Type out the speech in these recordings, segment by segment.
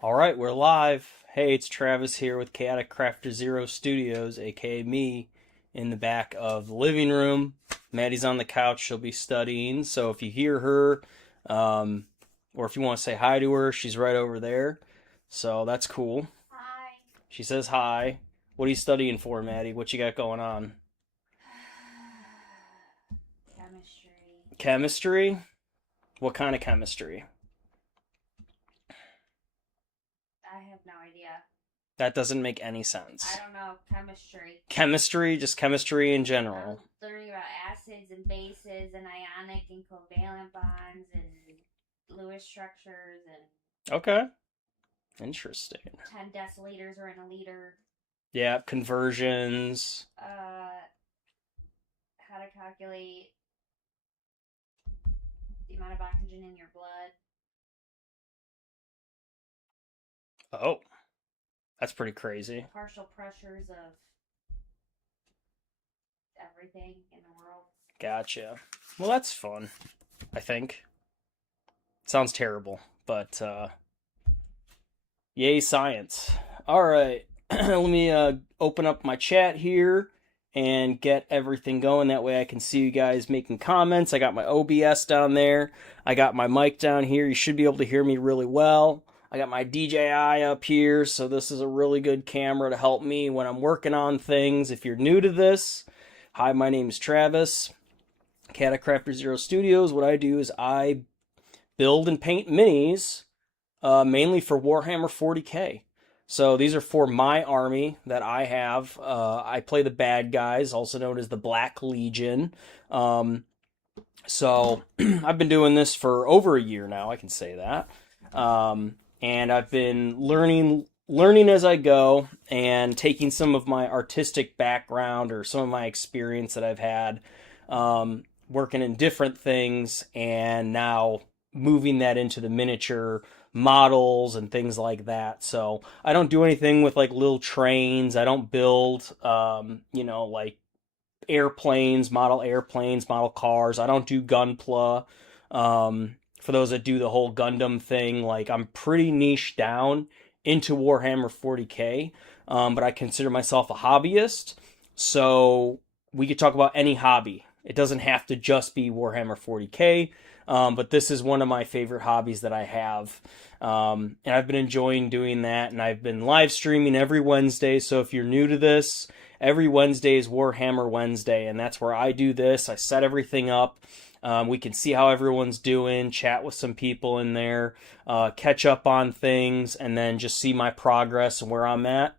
All right, we're live. Hey, it's Travis here with ChaoticCrafterZero Studios, aka me, in the back of the living room. Maddie's on the couch; she'll be studying. So if you hear her, um, or if you want to say hi to her, she's right over there. So that's cool. Hi. She says hi. What are you studying for, Maddie? What you got going on? Chemistry. Chemistry? What kind of chemistry? I have no idea. That doesn't make any I sense. don't know. Chemistry. Chemistry, just chemistry in general. I'm learning about acids and bases and ionic and covalent bonds and Lewis structures and Okay, interesting. 10 deciliters are in a liter. Yeah, conversions. Uh, how to calculate the amount of oxygen in your blood. Oh, that's pretty crazy. Partial pressures of everything in the world. Gotcha. Well, that's fun, I think. Sounds terrible, but yay, science. All right, let me open up my chat here and get everything going. That way I can see you guys making comments. I got my OBS down there. I got my mic down here. You should be able to hear me really well. I got my DJI up here, so this is a really good camera to help me when I'm working on things. If you're new to this, hi, my name is Travis. ChaoticCrafterZero Studios. What I do is I build and paint minis, mainly for Warhammer 40K. So these are for my army that I have. I play the bad guys, also known as the Black Legion. So I've been doing this for over a year now. I can say that, and I've been learning as I go and taking some of my artistic background or some of my experience that I've had working in different things, and now moving that into the miniature models and things like that. So I don't do anything with like little trains. I don't build, like airplanes, model cars. I don't do gunpla. For those that do the whole Gundam thing, like I'm pretty niche down into Warhammer 40K, but I consider myself a hobbyist. So we could talk about any hobby. It doesn't have to just be Warhammer 40K, but this is one of my favorite hobbies that I have. And I've been enjoying doing that, and I've been live streaming every Wednesday. So if you're new to this, every Wednesday is Warhammer Wednesday, and that's where I do this. I set everything up. We can see how everyone's doing, chat with some people in there, catch up on things, and then just see my progress and where I'm at.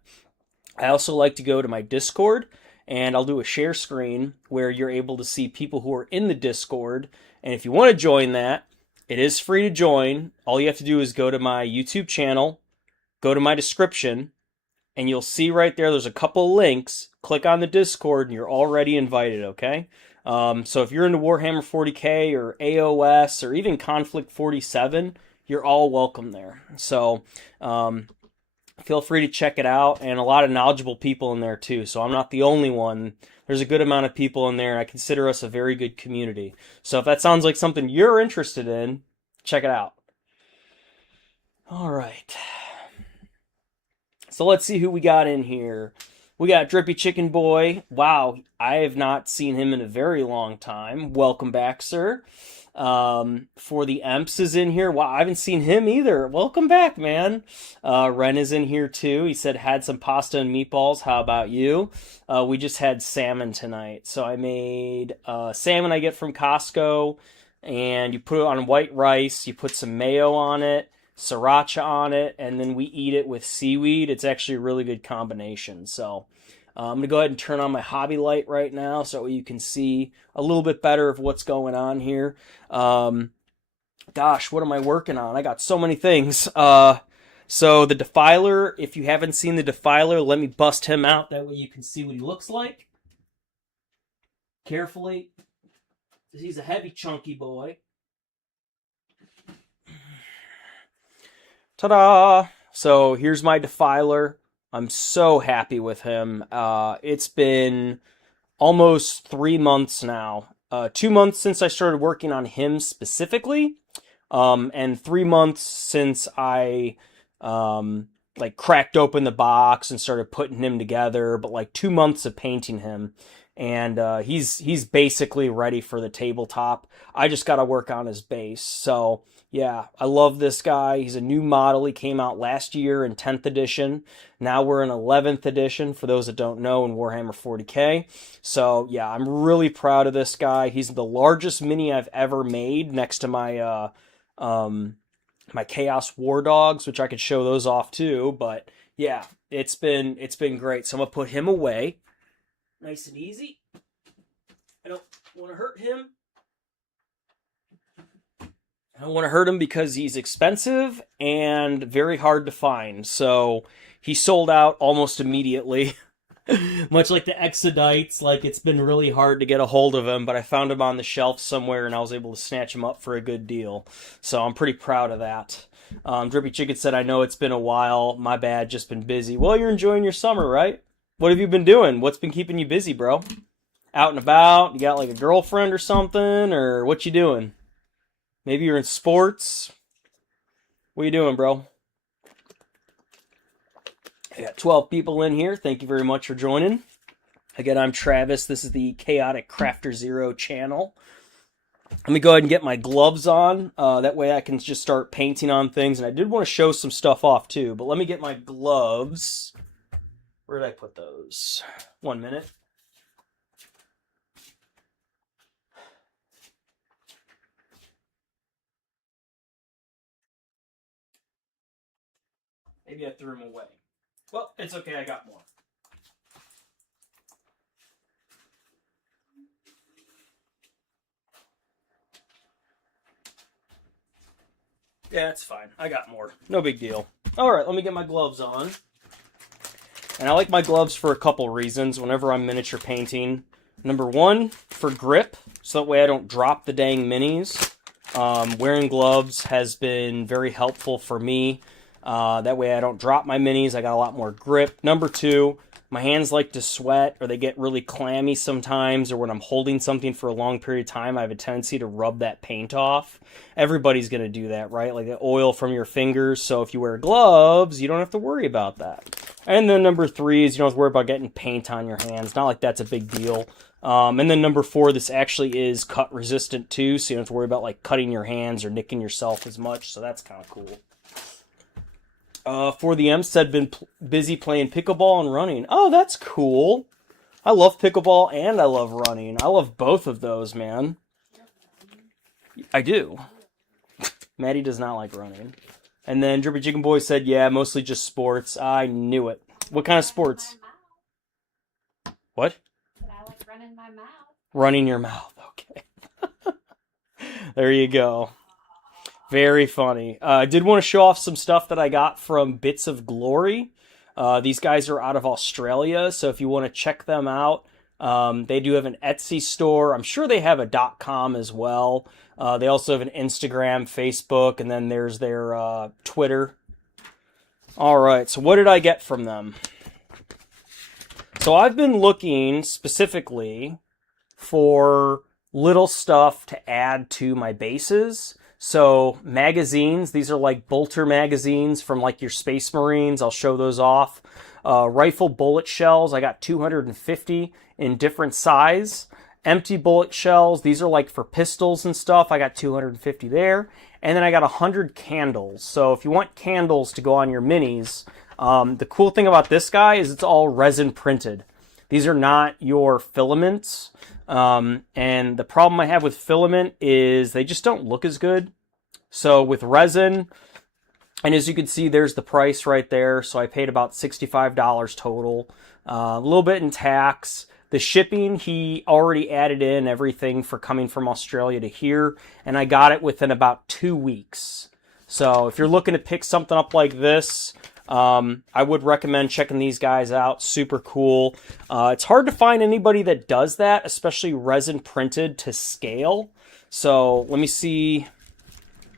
I also like to go to my Discord, and I'll do a share screen where you're able to see people who are in the Discord. And if you want to join that, it is free to join. All you have to do is go to my YouTube channel, go to my description, and you'll see right there's a couple links. Click on the Discord, and you're already invited, okay? So if you're into Warhammer 40K or AOS or even Conflict 47, you're all welcome there. So feel free to check it out, and a lot of knowledgeable people in there too. So I'm not the only one. There's a good amount of people in there, and I consider us a very good community. So if that sounds like something you're interested in, check it out. All right. So let's see who we got in here. We got Drippy Chicken Boy. Wow, I have not seen him in a very long time. Welcome back, sir. For the Emps is in here. Wow, I haven't seen him either. Welcome back, man. Ren is in here too. He said had some pasta and meatballs. How about you? We just had salmon tonight. So I made salmon I get from Costco, and you put it on white rice. You put some mayo on it, sriracha on it, and then we eat it with seaweed. It's actually a really good combination. So I'm going to go ahead and turn on my hobby light right now so you can see a little bit better of what's going on here. Gosh, what am I working on? I got so many things. So the Defiler, if you haven't seen the Defiler, let me bust him out. That way you can see what he looks like. Carefully. He's a heavy, chunky boy. Ta-da! So here's my Defiler. I'm so happy with him. It's been almost 3 months now. 2 months since I started working on him specifically, and 3 months since I like cracked open the box and started putting him together, but like 2 months of painting him. And he's basically ready for the tabletop. I just got to work on his base. So yeah, I love this guy. He's a new model. He came out last year in 10th edition. Now we're in 11th edition, for those that don't know, in Warhammer 40K. So yeah, I'm really proud of this guy. He's the largest mini I've ever made, next to my my Chaos War Dogs, which I could show those off too. But yeah, it's been great. So I'm gonna put him away, nice and easy. I don't want to hurt him. I don't want to hurt him because he's expensive and very hard to find. So he sold out almost immediately. Much like the Exodites, like it's been really hard to get a hold of him, but I found him on the shelf somewhere and I was able to snatch him up for a good deal. So I'm pretty proud of that. Drippy Chicken said, I know it's been a while. My bad, just been busy. Well, you're enjoying your summer, right? What have you been doing? What's been keeping you busy, bro? Out and about? You got like a girlfriend or something? Or what you doing? Maybe you're in sports? What you doing, bro? I got 12 people in here. Thank you very much for joining. Again, I'm Travis. This is the ChaoticCrafterZero channel. Let me go ahead and get my gloves on. That way I can just start painting on things. And I did want to show some stuff off too, but let me get my gloves. Where did I put those? 1 minute. Maybe I threw them away. Well, it's okay, I got more. Yeah, it's fine. I got more. No big deal. Alright, let me get my gloves on. And I like my gloves for a couple reasons whenever I'm miniature painting. Number one, for grip, so that way I don't drop the dang minis. Wearing gloves has been very helpful for me. That way I don't drop my minis. I got a lot more grip. Number two, my hands like to sweat, or they get really clammy sometimes, or when I'm holding something for a long period of time, I have a tendency to rub that paint off. Everybody's going to do that, right? Like the oil from your fingers. So if you wear gloves, you don't have to worry about that. And then number three is you don't have to worry about getting paint on your hands. Not like that's a big deal. And then number four, this actually is cut resistant too, so you don't have to worry about like cutting your hands or nicking yourself as much. So that's kind of cool. For the M said, been busy playing pickleball and running. Oh, that's cool. I love pickleball and I love running. I love both of those, man. I do. Maddie does not like running. And then Drippy Chicken Boy said, yeah, mostly just sports. I knew it. What kind of sports? What? I like running my mouth. Running your mouth. Okay. There you go. Very funny. I did want to show off some stuff that I got from Bits of Glory. These guys are out of Australia, so if you want to check them out, they do have an Etsy store. I'm sure they have a .com as well. They also have an Instagram, Facebook, and then there's their Twitter. All right, so what did I get from them? So I've been looking specifically for little stuff to add to my bases. So magazines, these are like bolter magazines from like your Space Marines. I'll show those off. Rifle bullet shells, I got 250 in different size. Empty bullet shells, these are like for pistols and stuff. I got 250 there. And then I got 100 candles. So if you want candles to go on your minis, the cool thing about this guy is it's all resin printed. These are not your filaments. And the problem I have with filament is they just don't look as good. So with resin, and as you can see, there's the price right there. So I paid about $65 total. A little bit in tax. The shipping, he already added in everything for coming from Australia to here. And I got it within about 2 weeks. So if you're looking to pick something up like this, I would recommend checking these guys out. Super cool. It's hard to find anybody that does that, especially resin printed to scale. So let me see.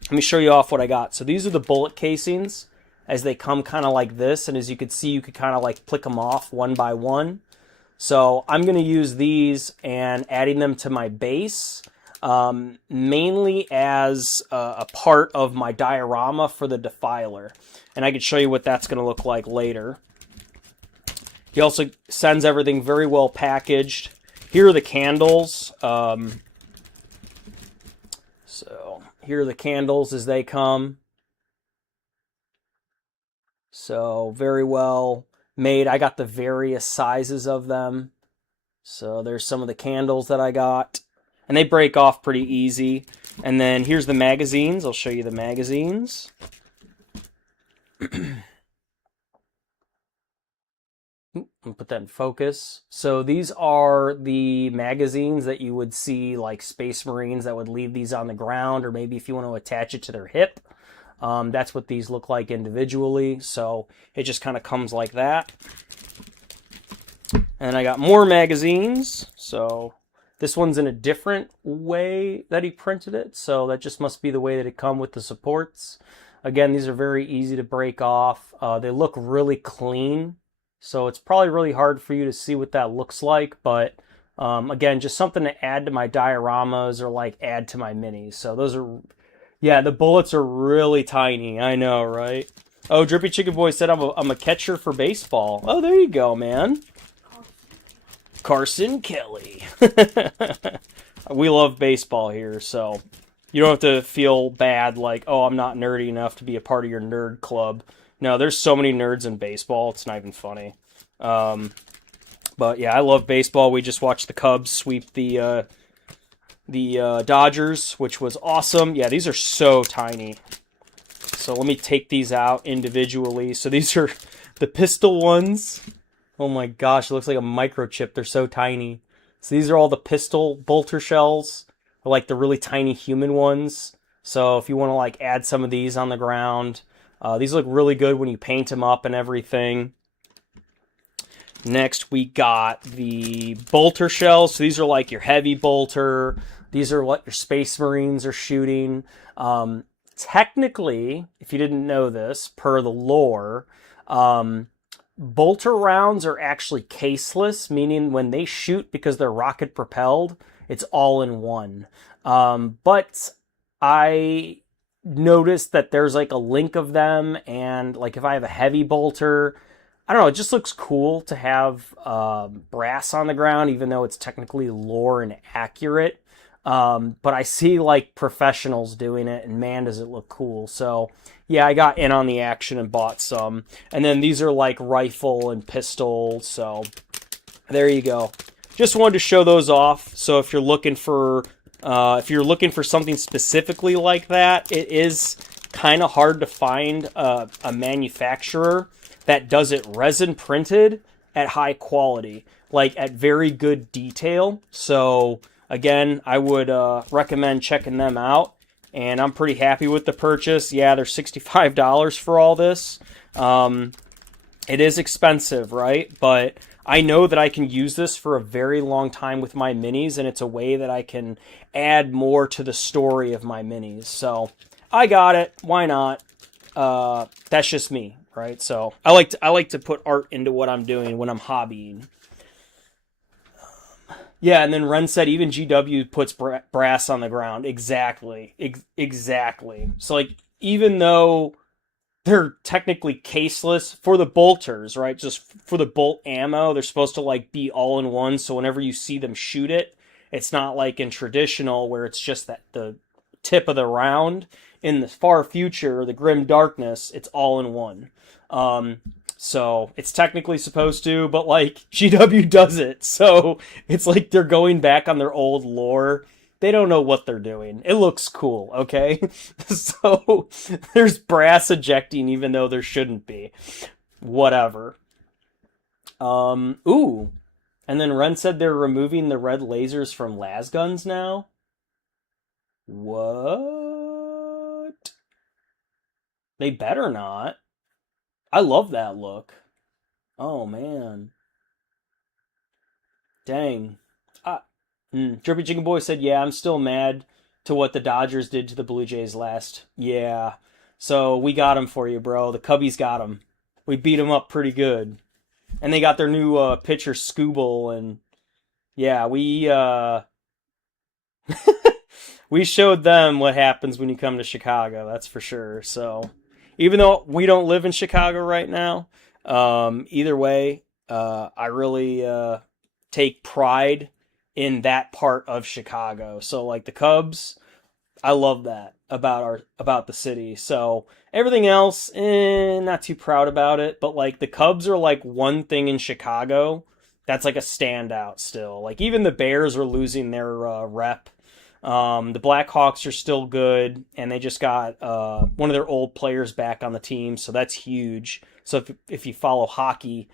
Let me show you off what I got. So these are the bullet casings as they come kind of like this. And as you can see, you could kind of like flick them off one by one. So I'm going to use these and adding them to my base. mainly as a part of my diorama for the Defiler. And I can show you what that's going to look like later. He also sends everything very well packaged. Here are the candles. So here are the candles as they come. So very well made. I got the various sizes of them. So there's some of the candles that I got. And they break off pretty easy. And then here's the magazines. I'll show you the magazines. I'll put that in focus. So these are the magazines that you would see like Space Marines that would leave these on the ground, or maybe if you want to attach it to their hip. That's what these look like individually. So it just kind of comes like that. And I got more magazines. So this one's in a different way that he printed it. So that just must be the way that it come with the supports. Again, these are very easy to break off. They look really clean. So it's probably really hard for you to see what that looks like. But again, just something to add to my dioramas or like add to my minis. So those are, yeah, the bullets are really tiny. I know, right? Oh, Drippy Chicken Boy said I'm a catcher for baseball. Oh, there you go, man. Carson Kelly. We love baseball here, so you don't have to feel bad like, oh, I'm not nerdy enough to be a part of your nerd club. No, there's so many nerds in baseball, it's not even funny. But yeah, I love baseball. We just watched the Cubs sweep the Dodgers, which was awesome. Yeah, these are so tiny. So let me take these out individually. So these are the pistol ones. Oh my gosh, it looks like a microchip. They're so tiny. So these are all the pistol bolter shells, like the really tiny human ones. So if you want to like add some of these on the ground, these look really good when you paint them up and everything. Next, we got the bolter shells. So these are like your heavy bolter. These are what your Space Marines are shooting. Technically, if you didn't know this, per the lore, bolter rounds are actually caseless, meaning when they shoot because they're rocket propelled, it's all in one. But I noticed that there's like a link of them, and like if I have a heavy bolter, I don't know, it just looks cool to have brass on the ground, even though it's technically lore and accurate. But I see like professionals doing it, and man, does it look cool. So yeah, I got in on the action and bought some. And then these are like rifle and pistol. So there you go. Just wanted to show those off. So if you're looking for something specifically like that, it is kind of hard to find a manufacturer that does it resin printed at high quality, like at very good detail. So again, I would recommend checking them out, and I'm pretty happy with the purchase. Yeah, they're $65 for all this. It is expensive, right? But I know that I can use this for a very long time with my minis, and it's a way that I can add more to the story of my minis. So I got it. Why not? That's just me, right? So I like to put art into what I'm doing when I'm hobbying. Yeah, and then Ren said even GW puts brass on the ground. Exactly. Exactly. So, like, even though they're technically caseless for the bolters, right? Just for the bolt ammo, they're supposed to, like, be all in one. So whenever you see them shoot it, it's not like in traditional where it's just that the tip of the round. In the far future, the grim darkness, it's all in one. So it's technically supposed to, but like GW does it. So it's like they're going back on their old lore. They don't know what they're doing. It looks cool, okay? So there's brass ejecting even though there shouldn't be. Whatever. Ooh. And then Ren said they're removing the red lasers from las guns now. What? They better not. I love that look. Oh man. Dang. Drippy Chicken Boy said, yeah, I'm still mad to what the Dodgers did to the Blue Jays last. Yeah. So we got him for you, bro. The Cubbies got him. We beat him up pretty good. And they got their new pitcher, Scooble, and yeah, we we showed them what happens when you come to Chicago. That's for sure. So, even though we don't live in Chicago right now, either way, I really take pride in that part of Chicago. So, like the Cubs, I love that about the city. So everything else, not too proud about it. But like the Cubs are like one thing in Chicago that's like a standout still. Like even the Bears are losing their rep. The Blackhawks are still good, and they just got one of their old players back on the team, so that's huge. So if you follow hockey,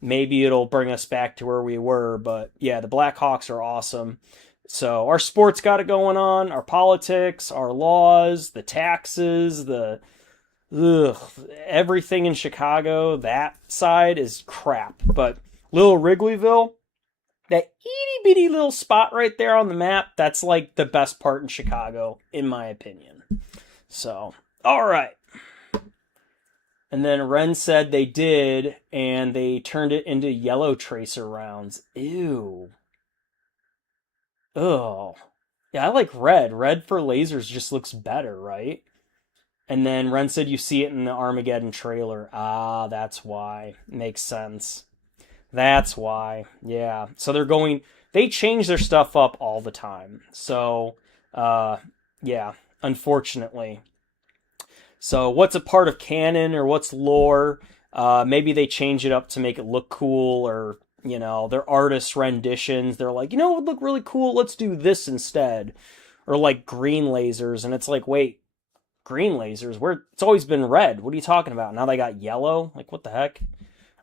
maybe it'll bring us back to where we were. But yeah, the Blackhawks are awesome. So our sports got it going on, our politics, our laws, the taxes, the ugh, everything in Chicago. That side is crap, but Little Wrigleyville, that itty bitty little spot right there on the map, that's like the best part in Chicago, in my opinion. So, all right. And then Ren said they did, and they turned it into yellow tracer rounds. Ew. Ugh. Yeah, I like red. Red for lasers just looks better, right? And then Ren said you see it in the Armageddon trailer. Ah, that's why. Makes sense. That's why. Yeah. So they change their stuff up all the time. So, uh, yeah, unfortunately. So what's a part of canon or what's lore? Maybe they change it up to make it look cool, or, their artists' renditions. They're like, it would look really cool. Let's do this instead. Or like green lasers. And it's like, wait, green lasers? It's always been red. What are you talking about? Now they got yellow? Like, what the heck?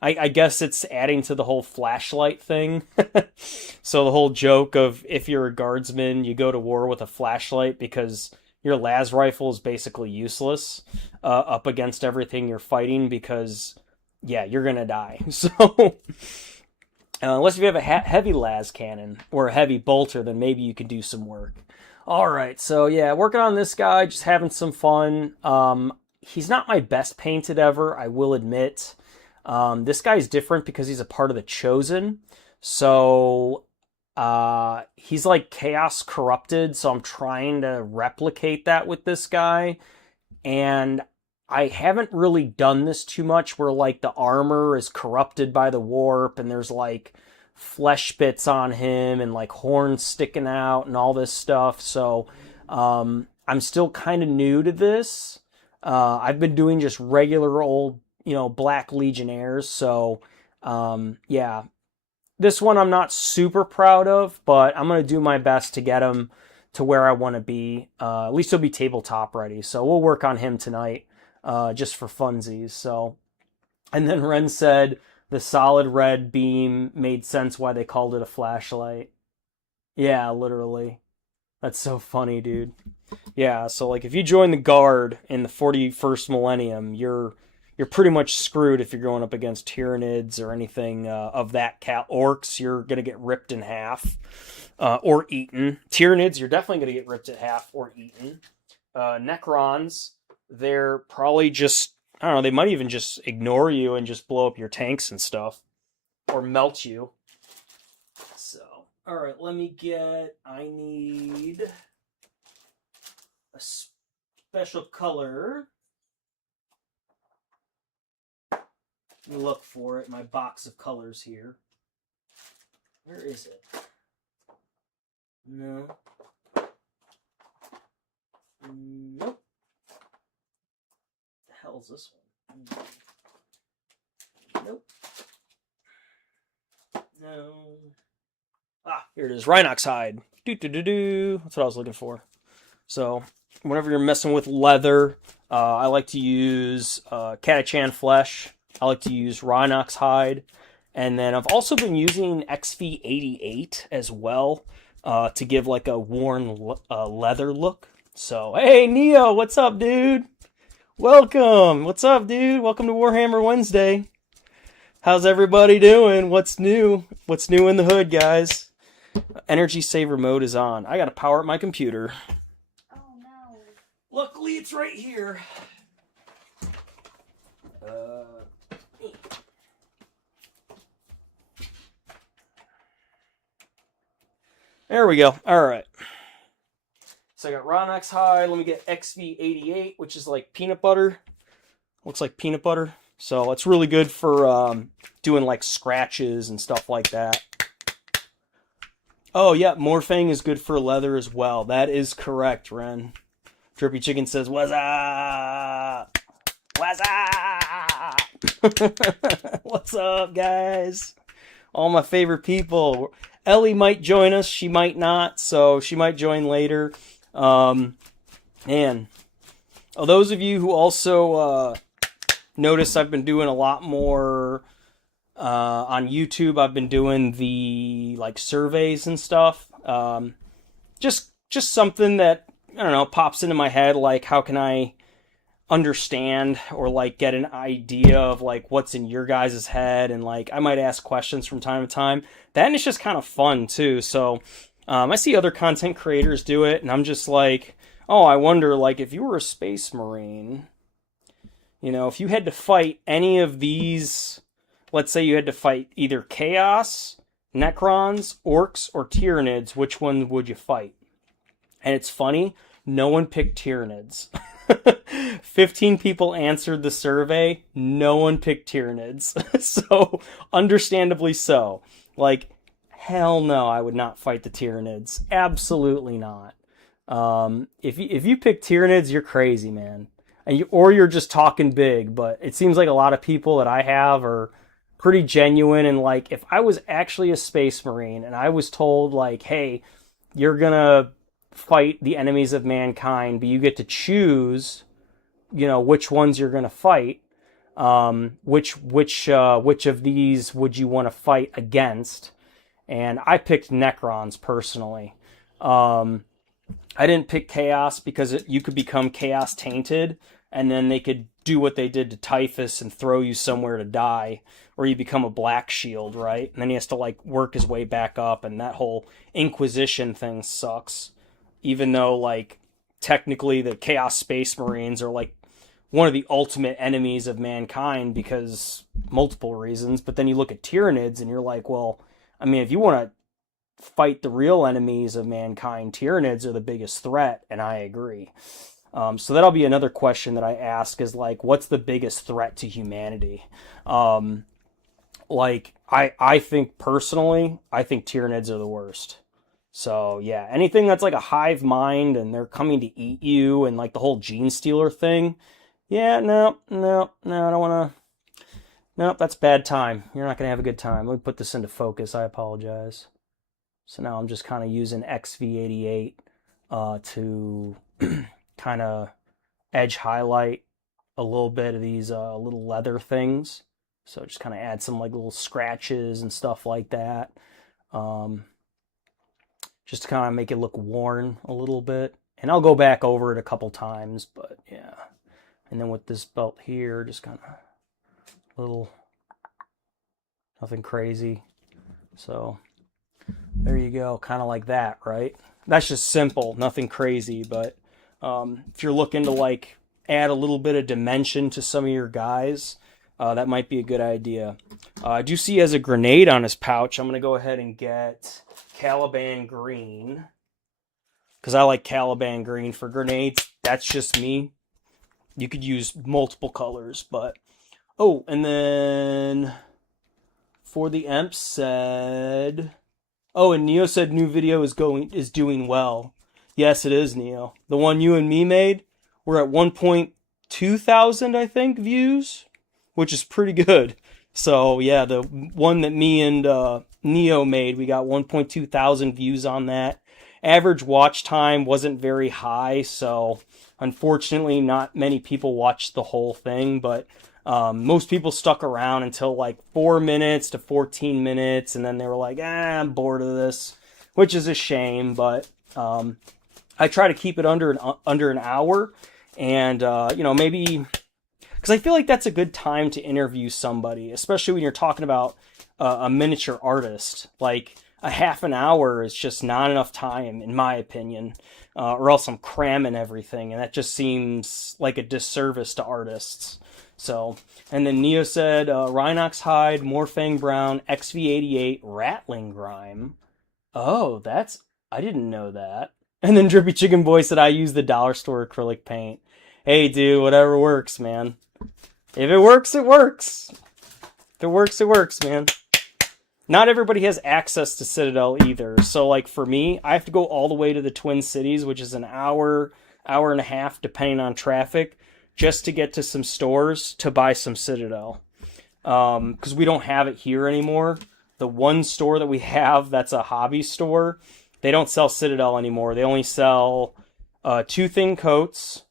I guess it's adding to the whole flashlight thing. So the whole joke of if you're a guardsman, you go to war with a flashlight because your las rifle is basically useless up against everything you're fighting because, yeah, you're going to die. So unless you have a heavy las cannon or a heavy bolter, then maybe you can do some work. All right, so yeah, working on this guy, just having some fun. He's not my best painted ever, I will admit. This guy's different because he's a part of the Chosen. So he's like Chaos Corrupted, so I'm trying to replicate that with this guy. And I haven't really done this too much where like the armor is corrupted by the warp and there's like flesh bits on him and like horns sticking out and all this stuff. So I'm still kind of new to this. I've been doing just regular old Black Legionnaires. So, yeah, this one I'm not super proud of, but I'm going to do my best to get him to where I want to be. At least he'll be tabletop ready. So we'll work on him tonight, just for funsies. So, and then Ren said the solid red beam made sense why they called it a flashlight. Yeah, literally. That's so funny, dude. Yeah, so like if you join the Guard in the 41st millennium, you're pretty much screwed if you're going up against Tyranids or anything of that orcs. You're going to get ripped in half or eaten. Tyranids, you're definitely going to get ripped in half or eaten. Necrons, they're probably just, I don't know, they might even just ignore you and just blow up your tanks and stuff. Or melt you. So, alright, I need a special color. Let me look for it in my box of colors here. Where is it? No. Nope. The hell's this one? Nope. No. Ah, here it is. Rhinox hide. That's what I was looking for. So, whenever you're messing with leather, I like to use Catachan flesh. I like to use Rhinox hide. And then I've also been using XV88 as well to give like a worn leather look. So, hey, Neo, what's up, dude? Welcome. What's up, dude? Welcome to Warhammer Wednesday. How's everybody doing? What's new? What's new in the hood, guys? Energy saver mode is on. I gotta power up my computer. Oh no. Luckily, it's right here. There we go. All right. So I got Ronox hide. Let me get XV88, which is like peanut butter. Looks like peanut butter. So it's really good for doing like scratches and stuff like that. Oh yeah, Morphang is good for leather as well. That is correct, Ren. Drippy Chicken says, "What's up? What's up? What's up, guys? All my favorite people. Ellie might join us. She might not, so she might join later. And those of you who also notice I've been doing a lot more on YouTube. I've been doing the like surveys and stuff. Just something that I don't know pops into my head. Like, how can I understand or like get an idea of like what's in your guys' head, and like I might ask questions from time to time. That is just kind of fun too. So I see other content creators do it, and I'm just like, oh, I wonder like if you were a space marine, you know, if you had to fight any of these, let's say you had to fight either Chaos, Necrons, Orcs, or Tyranids, which one would you fight? And it's funny, no one picked Tyranids. 15 people answered the survey, no one picked Tyranids. So, understandably so. Like, hell no, I would not fight the Tyranids. Absolutely not. If you pick Tyranids, you're crazy, man. Or you're just talking big, but it seems like a lot of people that I have are pretty genuine, and like, if I was actually a space marine and I was told like, hey, you're gonna fight the enemies of mankind, but you get to choose, you know, which ones you're gonna fight, which of these would you want to fight against? And I picked Necrons personally. I didn't pick Chaos because you could become Chaos tainted, and then they could do what they did to Typhus and throw you somewhere to die, or you become a Black Shield, right? And then he has to like work his way back up, and that whole Inquisition thing sucks. Even though like technically the Chaos Space Marines are like one of the ultimate enemies of mankind because multiple reasons, but then you look at Tyranids and you're like, well, I mean, if you want to fight the real enemies of mankind, Tyranids are the biggest threat, and I agree. So that'll be another question that I ask is like, what's the biggest threat to humanity? Like, I think personally, I think Tyranids are the worst. So yeah, anything that's like a hive mind and they're coming to eat you and like the whole gene stealer thing, yeah, no, I don't want to. Nope, that's bad time. You're not going to have a good time. Let me put this into focus. I apologize. So now I'm just kind of using XV88 to kind of edge highlight a little bit of these little leather things. So just kind of add some like little scratches and stuff like that. Just to kind of make it look worn a little bit. And I'll go back over it a couple times, but yeah. And then with this belt here, just kind of little, nothing crazy. So there you go, kind of like that, right? That's just simple, nothing crazy, but if you're looking to like add a little bit of dimension to some of your guys, that might be a good idea. I do see he has a grenade on his pouch. I'm going to go ahead and get Caliban Green, because I like Caliban Green for grenades. That's just me. You could use multiple colors, but... Oh, and then for the Emp said... Oh, and Neo said new video is doing well. Yes, it is, Neo. The one you and me made, we're at 1.2 thousand, I think, views, which is pretty good. So, yeah, the one that me and Neo made, we got 1.2 thousand views on that. Average watch time wasn't very high, so unfortunately not many people watched the whole thing, but most people stuck around until like 4 minutes to 14 minutes, and then they were like, I'm bored of this, which is a shame, but I try to keep it under an hour, and maybe, because I feel like that's a good time to interview somebody, especially when you're talking about a miniature artist. Like, a half an hour is just not enough time, in my opinion, or else I'm cramming everything, and that just seems like a disservice to artists. So, and then Neo said, Rhinox Hide, Morphang Brown, XV88, Rattling Grime. Oh, I didn't know that. And then Drippy Chicken Boy said, I use the dollar store acrylic paint. Hey, dude, whatever works, man. If it works, it works. If it works, it works, man. Not everybody has access to Citadel either. So, like, for me, I have to go all the way to the Twin Cities, which is an hour, hour and a half, depending on traffic, just to get to some stores to buy some Citadel. Because we don't have it here anymore. The one store that we have that's a hobby store, they don't sell Citadel anymore. They only sell two thin coats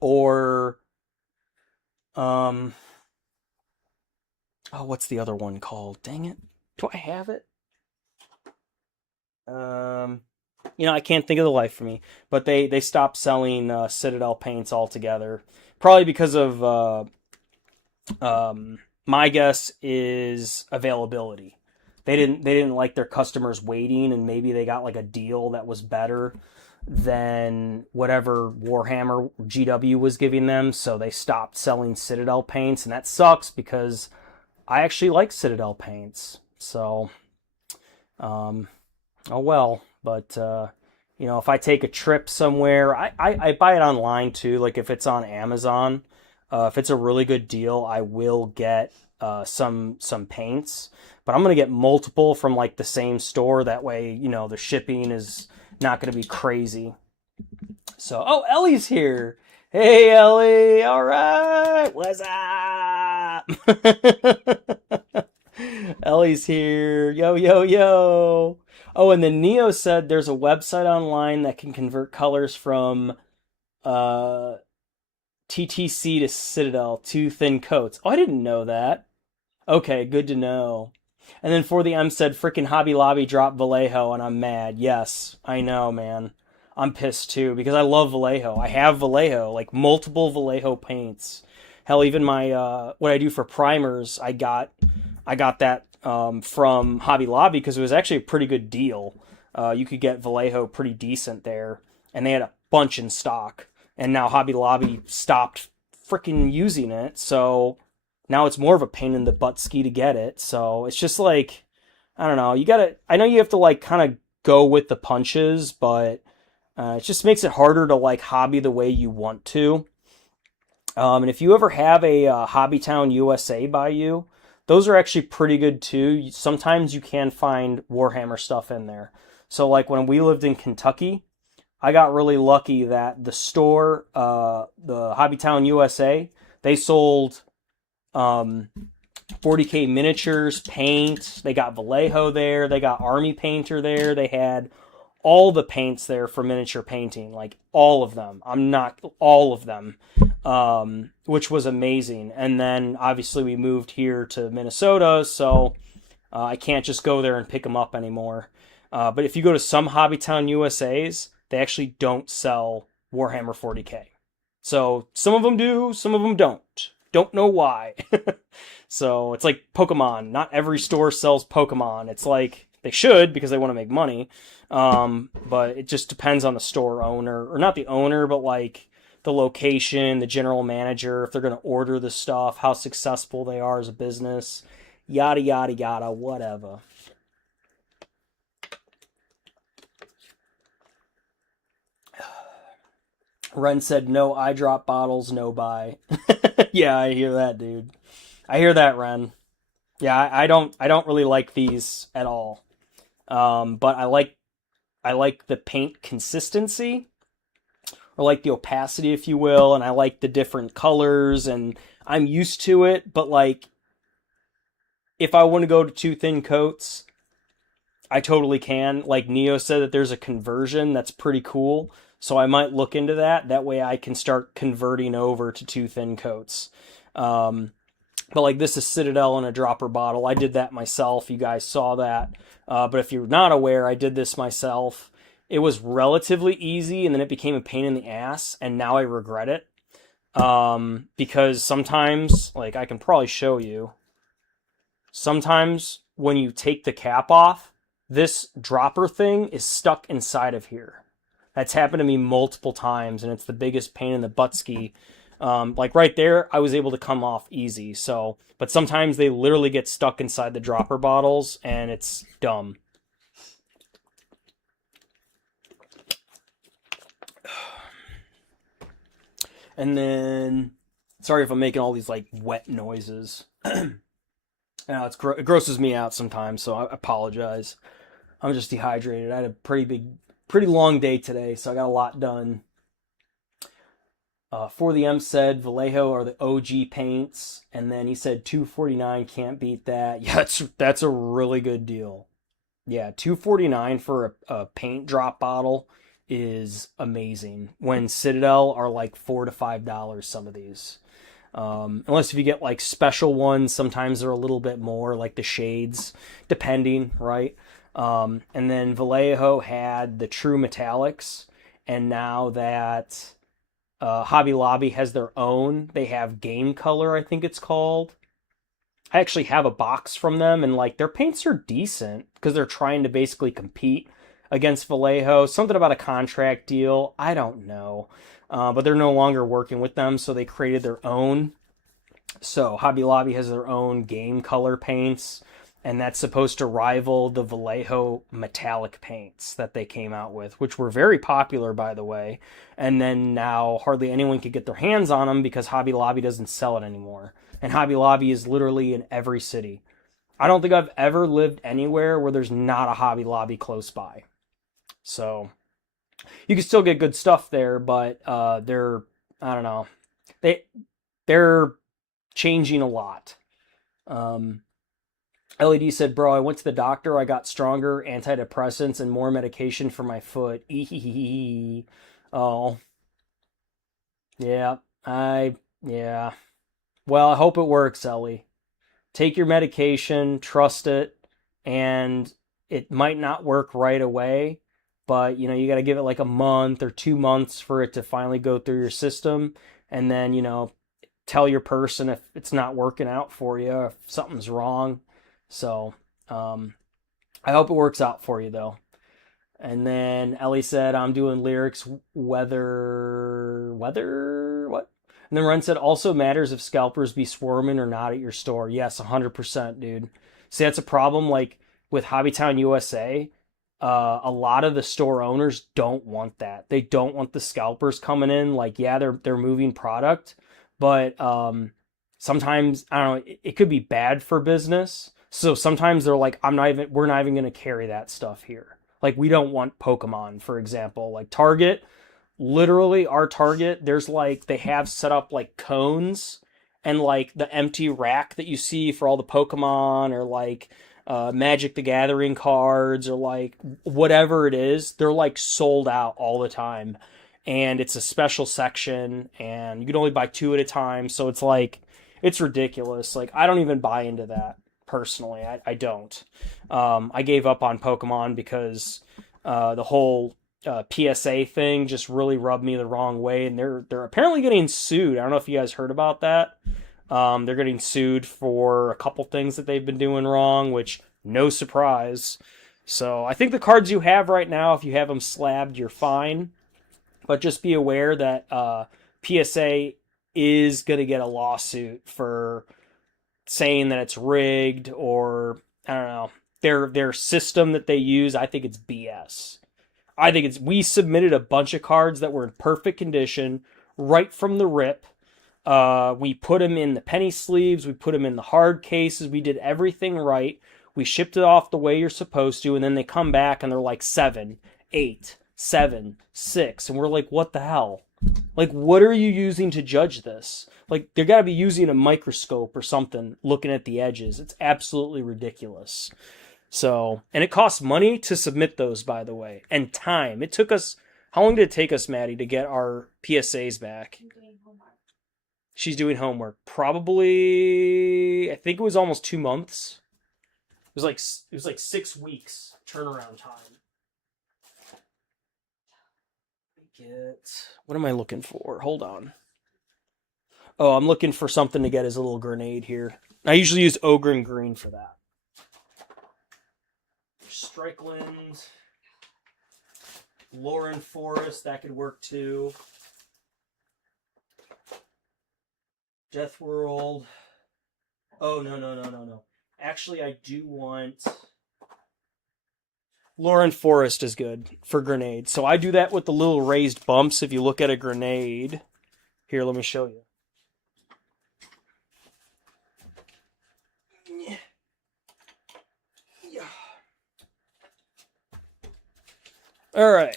or oh, what's the other one called? Dang it. Do I have it? I can't think of the life for me. But they stopped selling Citadel paints altogether. Probably because of my guess is availability. They didn't like their customers waiting, and maybe they got like a deal that was better than whatever Warhammer GW was giving them, so they stopped selling Citadel paints, and that sucks because I actually like Citadel paints. So, oh well. But if I take a trip somewhere, I buy it online too. Like if it's on Amazon, if it's a really good deal, I will get some paints. But I'm gonna get multiple from like the same store. That way, the shipping is not gonna be crazy. So, oh, Ellie's here. Hey, Ellie. All right. What's up? Ellie's here. Yo, yo, yo. Oh, and then Neo said there's a website online that can convert colors from uh, TTC to Citadel, two thin coats. Oh, I didn't know that. Okay, good to know. And then For the M said, frickin' Hobby Lobby dropped Vallejo, and I'm mad. Yes, I know, man. I'm pissed too because I love Vallejo. I have Vallejo, like multiple Vallejo paints. Hell, even my what I do for primers, I got that from Hobby Lobby because it was actually a pretty good deal. You could get Vallejo pretty decent there, and they had a bunch in stock. And now Hobby Lobby stopped freaking using it, so now it's more of a pain in the butt ski to get it. So it's just like, I don't know. I know you have to like kind of go with the punches, but it just makes it harder to like hobby the way you want to. And if you ever have a Hobbytown USA by you, those are actually pretty good too. Sometimes you can find Warhammer stuff in there. So like when we lived in Kentucky, I got really lucky that the store, the Hobbytown USA, they sold 40K miniatures, paint. They got Vallejo there. They got Army Painter there. They had all the paints there for miniature painting, like all of them. I'm not all of them, which was amazing. And then obviously we moved here to Minnesota, so I can't just go there and pick them up anymore. But if you go to some Hobbytown USA's, they actually don't sell Warhammer 40K. So some of them do, some of them don't. Don't know why. So it's like Pokemon. Not every store sells Pokemon. It's like they should because they want to make money. But it just depends on the store owner, or not the owner, but like the location, the general manager, if they're going to order the stuff, how successful they are as a business, yada, yada, yada, whatever. Ren said, no eye drop bottles, no buy. Yeah, I hear that, dude. I hear that, Ren. Yeah, I don't really like these at all. But I like the paint consistency, or like the opacity, if you will, and I like the different colors, and I'm used to it. But like, if I want to go to two thin coats, I totally can. Like Neo said that there's a conversion that's pretty cool, so I might look into that. That way I can start converting over to two thin coats. But like this is Citadel in a dropper bottle. I did that myself. You guys saw that. But if you're not aware, I did this myself. It was relatively easy, and then it became a pain in the ass, and now I regret it. Because sometimes, like I can probably show you, sometimes when you take the cap off, this dropper thing is stuck inside of here. That's happened to me multiple times, and it's the biggest pain in the butt ski. Like right there, I was able to come off easy. So, but sometimes they literally get stuck inside the dropper bottles, and it's dumb. And then, sorry if I'm making all these like wet noises. It grosses me out sometimes, so I apologize. I'm just dehydrated. I had a pretty long day today, so I got a lot done. For the M said Vallejo are the OG paints, and then he said 249 can't beat that. Yeah, that's a really good deal. Yeah, 249 for a paint drop bottle is amazing. When Citadel are like $4 to $5 some of these. Unless if you get like special ones, sometimes they're a little bit more, like the shades, depending, right? And then Vallejo had the true metallics, and now that Hobby Lobby has their own, they have Game Color, I think it's called. I actually have a box from them, and like their paints are decent because they're trying to basically compete against Vallejo. Something about a contract deal, I don't know. But they're no longer working with them, so they created their own. So Hobby Lobby has their own Game Color paints, and that's supposed to rival the Vallejo metallic paints that they came out with, which were very popular, by the way. And then now hardly anyone could get their hands on them because Hobby Lobby doesn't sell it anymore. And Hobby Lobby is literally in every city. I don't think I've ever lived anywhere where there's not a Hobby Lobby close by. So you can still get good stuff there, but they're, I don't know, they they're changing a lot. Um, LED said, "Bro, I went to the doctor. I got stronger antidepressants and more medication for my foot." Oh, yeah. Yeah. Well, I hope it works, Ellie. Take your medication, trust it, and it might not work right away, but you got to give it like a month or 2 months for it to finally go through your system, and then tell your person if it's not working out for you, if something's wrong. So, I hope it works out for you though. And then Ellie said, "I'm doing lyrics, what?" And then Ren said, "Also matters if scalpers be swarming or not at your store." Yes, 100%, dude. See, that's a problem. Like with Hobbytown USA, a lot of the store owners don't want that. They don't want the scalpers coming in. Like, yeah, they're moving product, but sometimes I don't know. It could be bad for business. So sometimes they're like, we're not even going to carry that stuff here. Like, we don't want Pokemon, for example. Like Target, literally our Target, there's like, they have set up like cones and like the empty rack that you see for all the Pokemon or like Magic the Gathering cards or like whatever it is. They're like sold out all the time. And it's a special section and you can only buy two at a time. So it's like, it's ridiculous. Like, I don't even buy into that personally. I don't. I gave up on Pokemon because the whole PSA thing just really rubbed me the wrong way, and they're apparently getting sued. I don't know if you guys heard about that. They're getting sued for a couple things that they've been doing wrong, which no surprise. So I think the cards you have right now, if you have them slabbed, you're fine. But just be aware that PSA is going to get a lawsuit for saying that it's rigged or I don't know. Their system that they use, I think it's BS. I think we submitted a bunch of cards that were in perfect condition right from the rip. We put them in the penny sleeves, we put them in the hard cases, we did everything right. We shipped it off the way you're supposed to, and then they come back and they're like 7, 8, 7, 6, and we're like, what the hell? Like, what are you using to judge this? Like, they got to be using a microscope or something looking at the edges. It's absolutely ridiculous. So, and it costs money to submit those, by the way, and time. It took us, how long did it take us, Maddie, to get our PSAs back? I'm doing homework. She's doing homework. Probably, I think it was almost 2 months. It was like 6 weeks turnaround time. What am I looking for? Hold on. Oh, I'm looking for something to get his little grenade here. I usually use Ogre Green for that. Strickland, Lauren Forest, that could work too. Death World. Oh, no. Actually, I do want... Lauren Forest is good for grenades. So I do that with the little raised bumps. If you look at a grenade, Here, let me show you. All right.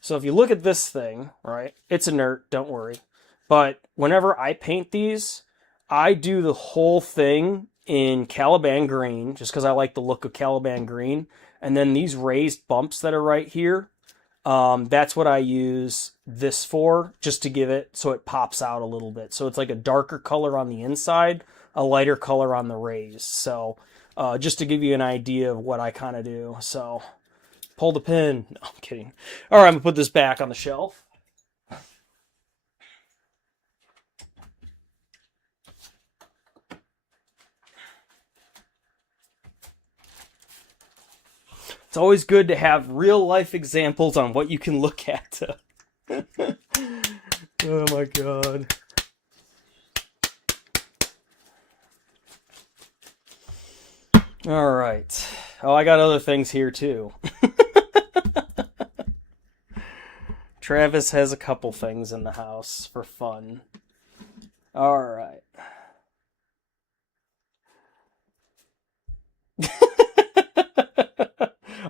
So if you look at this thing, right, it's inert, don't worry. But whenever I paint these, I do the whole thing in Caliban green, just because I like the look of Caliban green. And then these raised bumps that are right here, that's what I use this for, just to give it so it pops out a little bit. So it's like a darker color on the inside, a lighter color on the raised. So just to give you an idea of what I kind of do. So pull the pin. No, I'm kidding. All right, I'm going to put this back on the shelf. It's always good to have real life examples on what you can look at. Oh my god. All right. Oh, I got other things here too. Travis has a couple things in the house for fun. All right.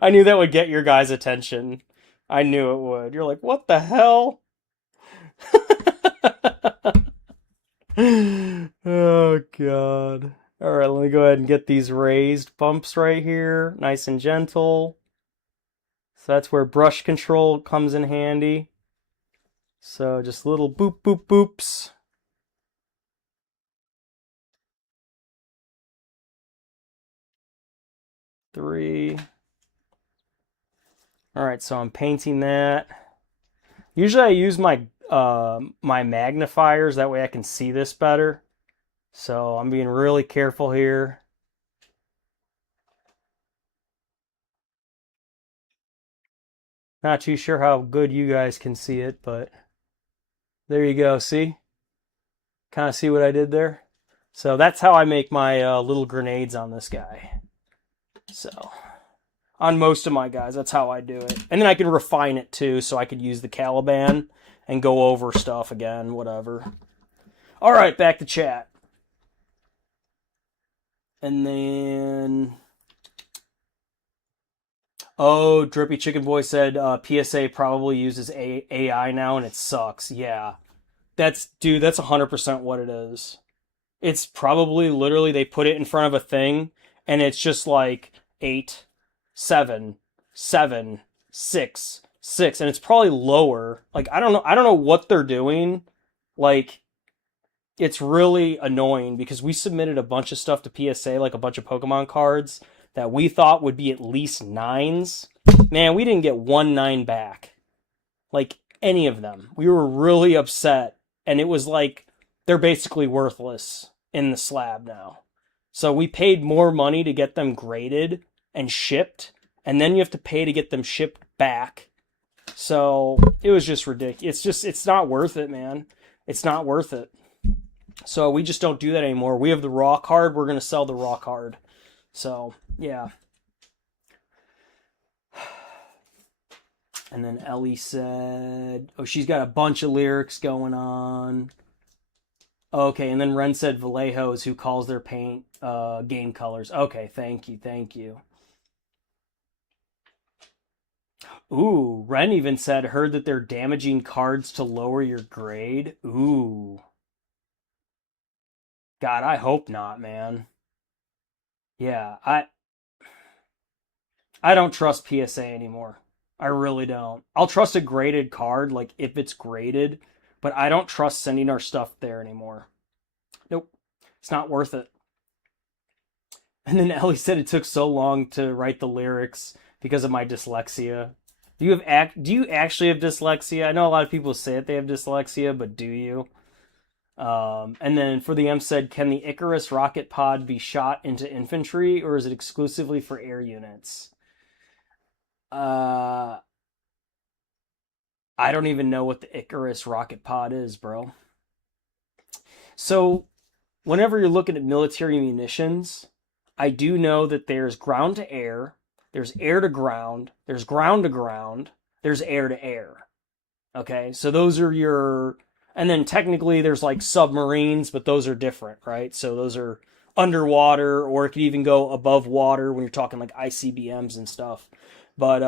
I knew that would get your guys' attention. I knew it would. You're like, what the hell? Oh, God. All right, let me go ahead and get these raised bumps right here. Nice and gentle. So that's where brush control comes in handy. So just little boop, boop, boops. Three. All right, so I'm painting that. Usually I use my my magnifiers, that way I can see this better. So I'm being really careful here. Not too sure how good you guys can see it, but there you go. See? Kind of see what I did there? So that's how I make my little grenades on this guy. So on most of my guys, that's how I do it. And then I can refine it too, so I could use the Caliban and go over stuff again, whatever. All right, back to chat. And then, oh, Drippy Chicken Boy said PSA probably uses AI now and it sucks. Yeah, dude, that's 100% what it is. It's probably literally they put it in front of a thing and it's just like 8, 7, 7, 6, 6, and it's probably lower. Like I don't know what they're doing. Like it's really annoying because we submitted a bunch of stuff to PSA, like a bunch of Pokemon cards that we thought would be at least 9s. Man, we didn't get 1 9 back. Like any of them. We were really upset. And it was like they're basically worthless in the slab now. So we paid more money to get them graded and shipped, and then you have to pay to get them shipped back. So it was just ridiculous. It's not worth it, man. It's not worth it. So we just don't do that anymore. We have the raw card. We're going to sell the raw card. So, yeah. And then Ellie said, oh, she's got a bunch of lyrics going on. Okay, and then Ren said Vallejo is who calls their paint game colors. Okay, thank you, thank you. Ooh, Ren even said, heard that they're damaging cards to lower your grade. Ooh. God, I hope not, man. Yeah, I don't trust PSA anymore. I really don't. I'll trust a graded card, like if it's graded, but I don't trust sending our stuff there anymore. Nope. It's not worth it. And then Ellie said it took so long to write the lyrics because of my dyslexia. Do you actually have dyslexia? I know a lot of people say that they have dyslexia, but do you? And then for the M said, can the Icarus rocket pod be shot into infantry, or is it exclusively for air units? Uh, I don't even know what the Icarus rocket pod is, bro. So, whenever you're looking at military munitions, I do know that there's ground to air, there's air to ground, there's ground to ground, there's air to air. Okay, so those are your, And then technically there's like submarines, but those are different, right? So those are underwater, or it could even go above water when you're talking like ICBMs and stuff. But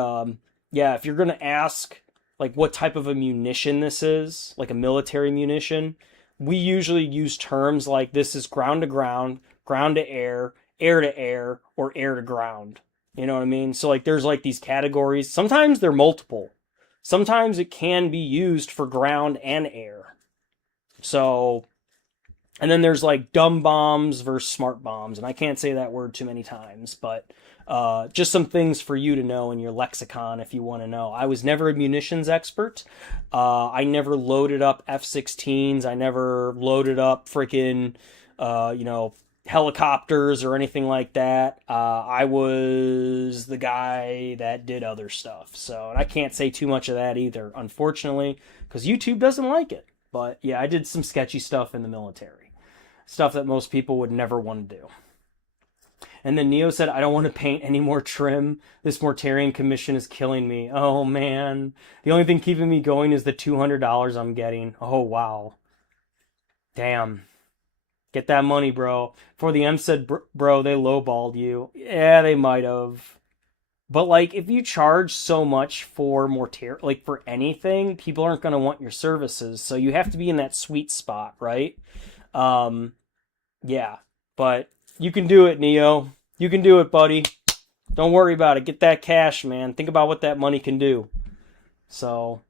yeah, if you're gonna ask like what type of a munition this is, like a military munition, we usually use terms like this is ground to air, or air to ground. You know what I mean? So like there's like these categories. Sometimes they're multiple. Sometimes it can be used for ground and air. So, and then there's like dumb bombs versus smart bombs, and I can't say that word too many times, but just some things for you to know in your lexicon if you want to know. I was never a munitions expert. I never loaded up F-16s. I never loaded up freaking, you know, helicopters or anything like that. I was the guy that did other stuff. So, and I can't say too much of that either, unfortunately, because YouTube doesn't like it. But yeah, I did some sketchy stuff in the military. Stuff that most people would never want to do. And then Neo said, I don't want to paint any more trim. This Mortarian commission is killing me. Oh man. The only thing keeping me going is the $200 I'm getting. Oh wow. Damn. Get that money, bro. For the M said, bro, they lowballed you. Yeah, they might have. But like, if you charge so much for like for anything, people aren't going to want your services. So you have to be in that sweet spot, right? Um, yeah. But you can do it, Neo. You can do it, buddy. Don't worry about it. Get that cash, man. Think about what that money can do. So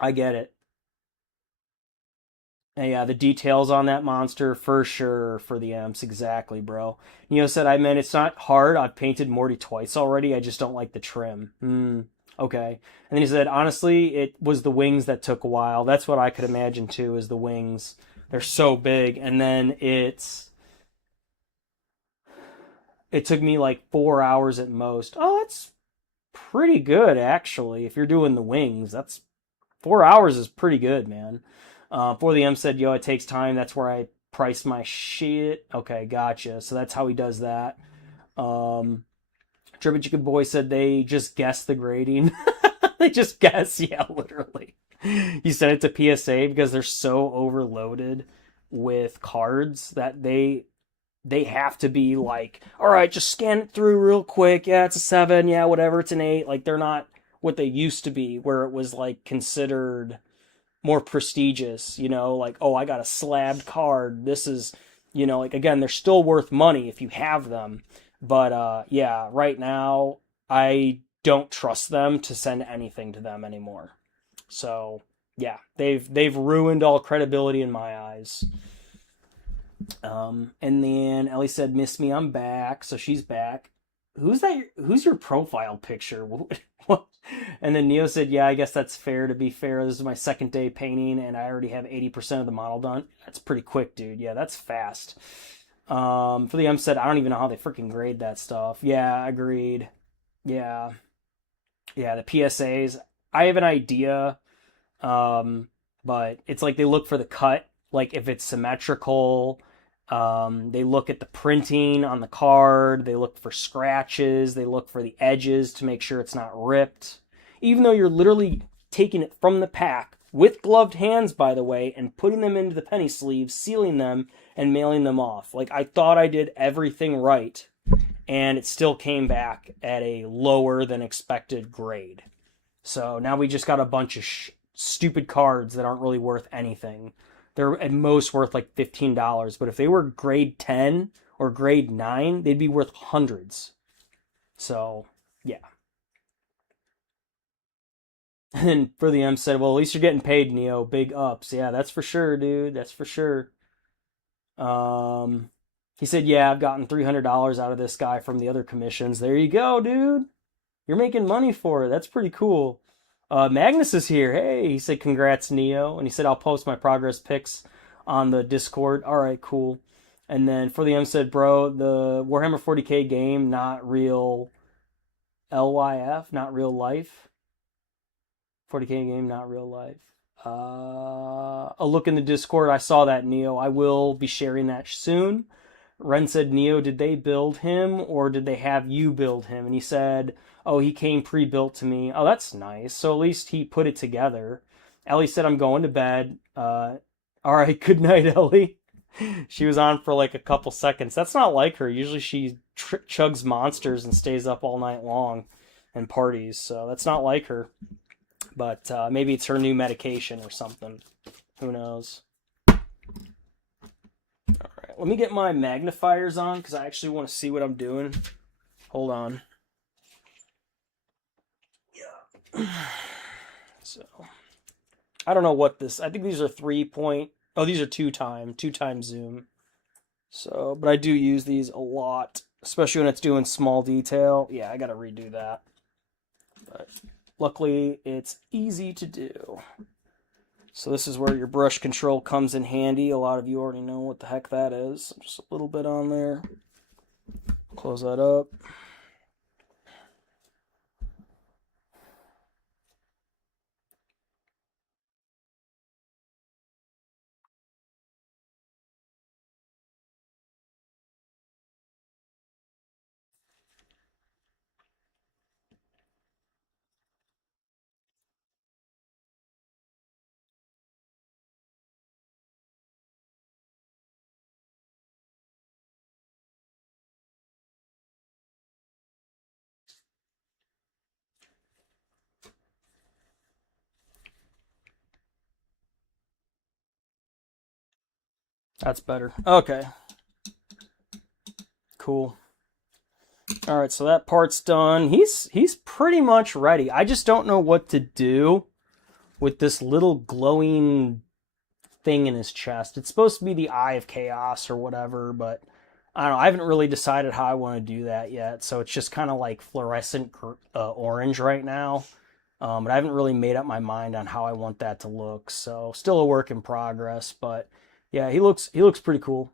I get it. And yeah, the details on that monster for sure for the M's. Exactly, bro. Neo said, I meant it's not hard. I've painted Morty twice already. I just don't like the trim. Okay. And then he said, honestly, it was the wings that took a while. That's what I could imagine too, is the wings. They're so big. And then it took me like 4 hours at most. Oh, that's pretty good actually. If you're doing the wings, that's 4 hours is pretty good, man. For the M said, yo, it takes time. That's where I price my shit. Okay, gotcha. So that's how he does that. Trippin' Chicken Boy said they just guess the grading. They just guess, yeah, literally. He sent it to PSA because they're so overloaded with cards that they have to be like, all right, just scan it through real quick. Yeah, it's a 7. Yeah, whatever, it's an 8. Like they're not what they used to be, where it was like considered more prestigious, you know, like, oh, I got a slabbed card. This is, you know, like again, they're still worth money if you have them. But yeah, right now I don't trust them to send anything to them anymore. So yeah, they've ruined all credibility in my eyes. And then Ellie said, "Miss me, I'm back." So she's back. Who's that? Who's your profile picture? What? And then Neo said, "Yeah, I guess that's fair. To be fair, this is my second day painting, and I already have 80% of the model done. That's pretty quick, dude. Yeah, that's fast." For the M said, "I don't even know how they freaking grade that stuff." Yeah, agreed. Yeah, yeah. The PSAs. I have an idea, um, but it's like they look for the cut, like if it's symmetrical. They look at the printing on the card. They look for scratches. They look for the edges to make sure it's not ripped. Even though you're literally taking it from the pack with gloved hands, by the way, and putting them into the penny sleeves, sealing them, and mailing them off. Like, I thought I did everything right, and it still came back at a lower than expected grade. So now we just got a bunch of stupid cards that aren't really worth anything. They're at most worth like $15, but if they were grade 10 or grade 9, they'd be worth hundreds. So, yeah. And for the M said, well, at least you're getting paid, Neo. Big ups. Yeah, that's for sure, dude. That's for sure. Um, he said, yeah, I've gotten $300 out of this guy from the other commissions. There you go, dude. You're making money for it. That's pretty cool. Magnus is here. Hey, he said, congrats, Neo. And he said, I'll post my progress pics on the Discord. All right, cool. And then for the M said, bro, the Warhammer 40k game, not real LYF, not real life. 40k game, not real life. A look in the Discord. I saw that, Neo. I will be sharing that soon. Ren said, Neo, did they build him or did they have you build him? And he said, oh, he came pre-built to me. Oh, that's nice. So at least he put it together. Ellie said I'm going to bed. All right, good night, Ellie. She was on for like a couple seconds. That's not like her. Usually she chugs monsters and stays up all night long and parties. So that's not like her. But maybe it's her new medication or something. Who knows? All right, let me get my magnifiers on because I actually want to see what I'm doing. Hold on. Yeah. So I don't know what this. I think these are 3 point. Oh, these are two time zoom. So, but I do use these a lot, especially when it's doing small detail. Yeah, I gotta redo that. But luckily, it's easy to do. So this is where your brush control comes in handy. A lot of you already know what the heck that is. Just a little bit on there. Close that up. That's better. Okay. Cool. All right, so that part's done. He's pretty much ready. I just don't know what to do with this little glowing thing in his chest. It's supposed to be the Eye of Chaos or whatever, but I don't know. I haven't really decided how I want to do that yet. So it's just kind of like fluorescent orange right now. But I haven't really made up my mind on how I want that to look. So still a work in progress. But yeah, he looks pretty cool.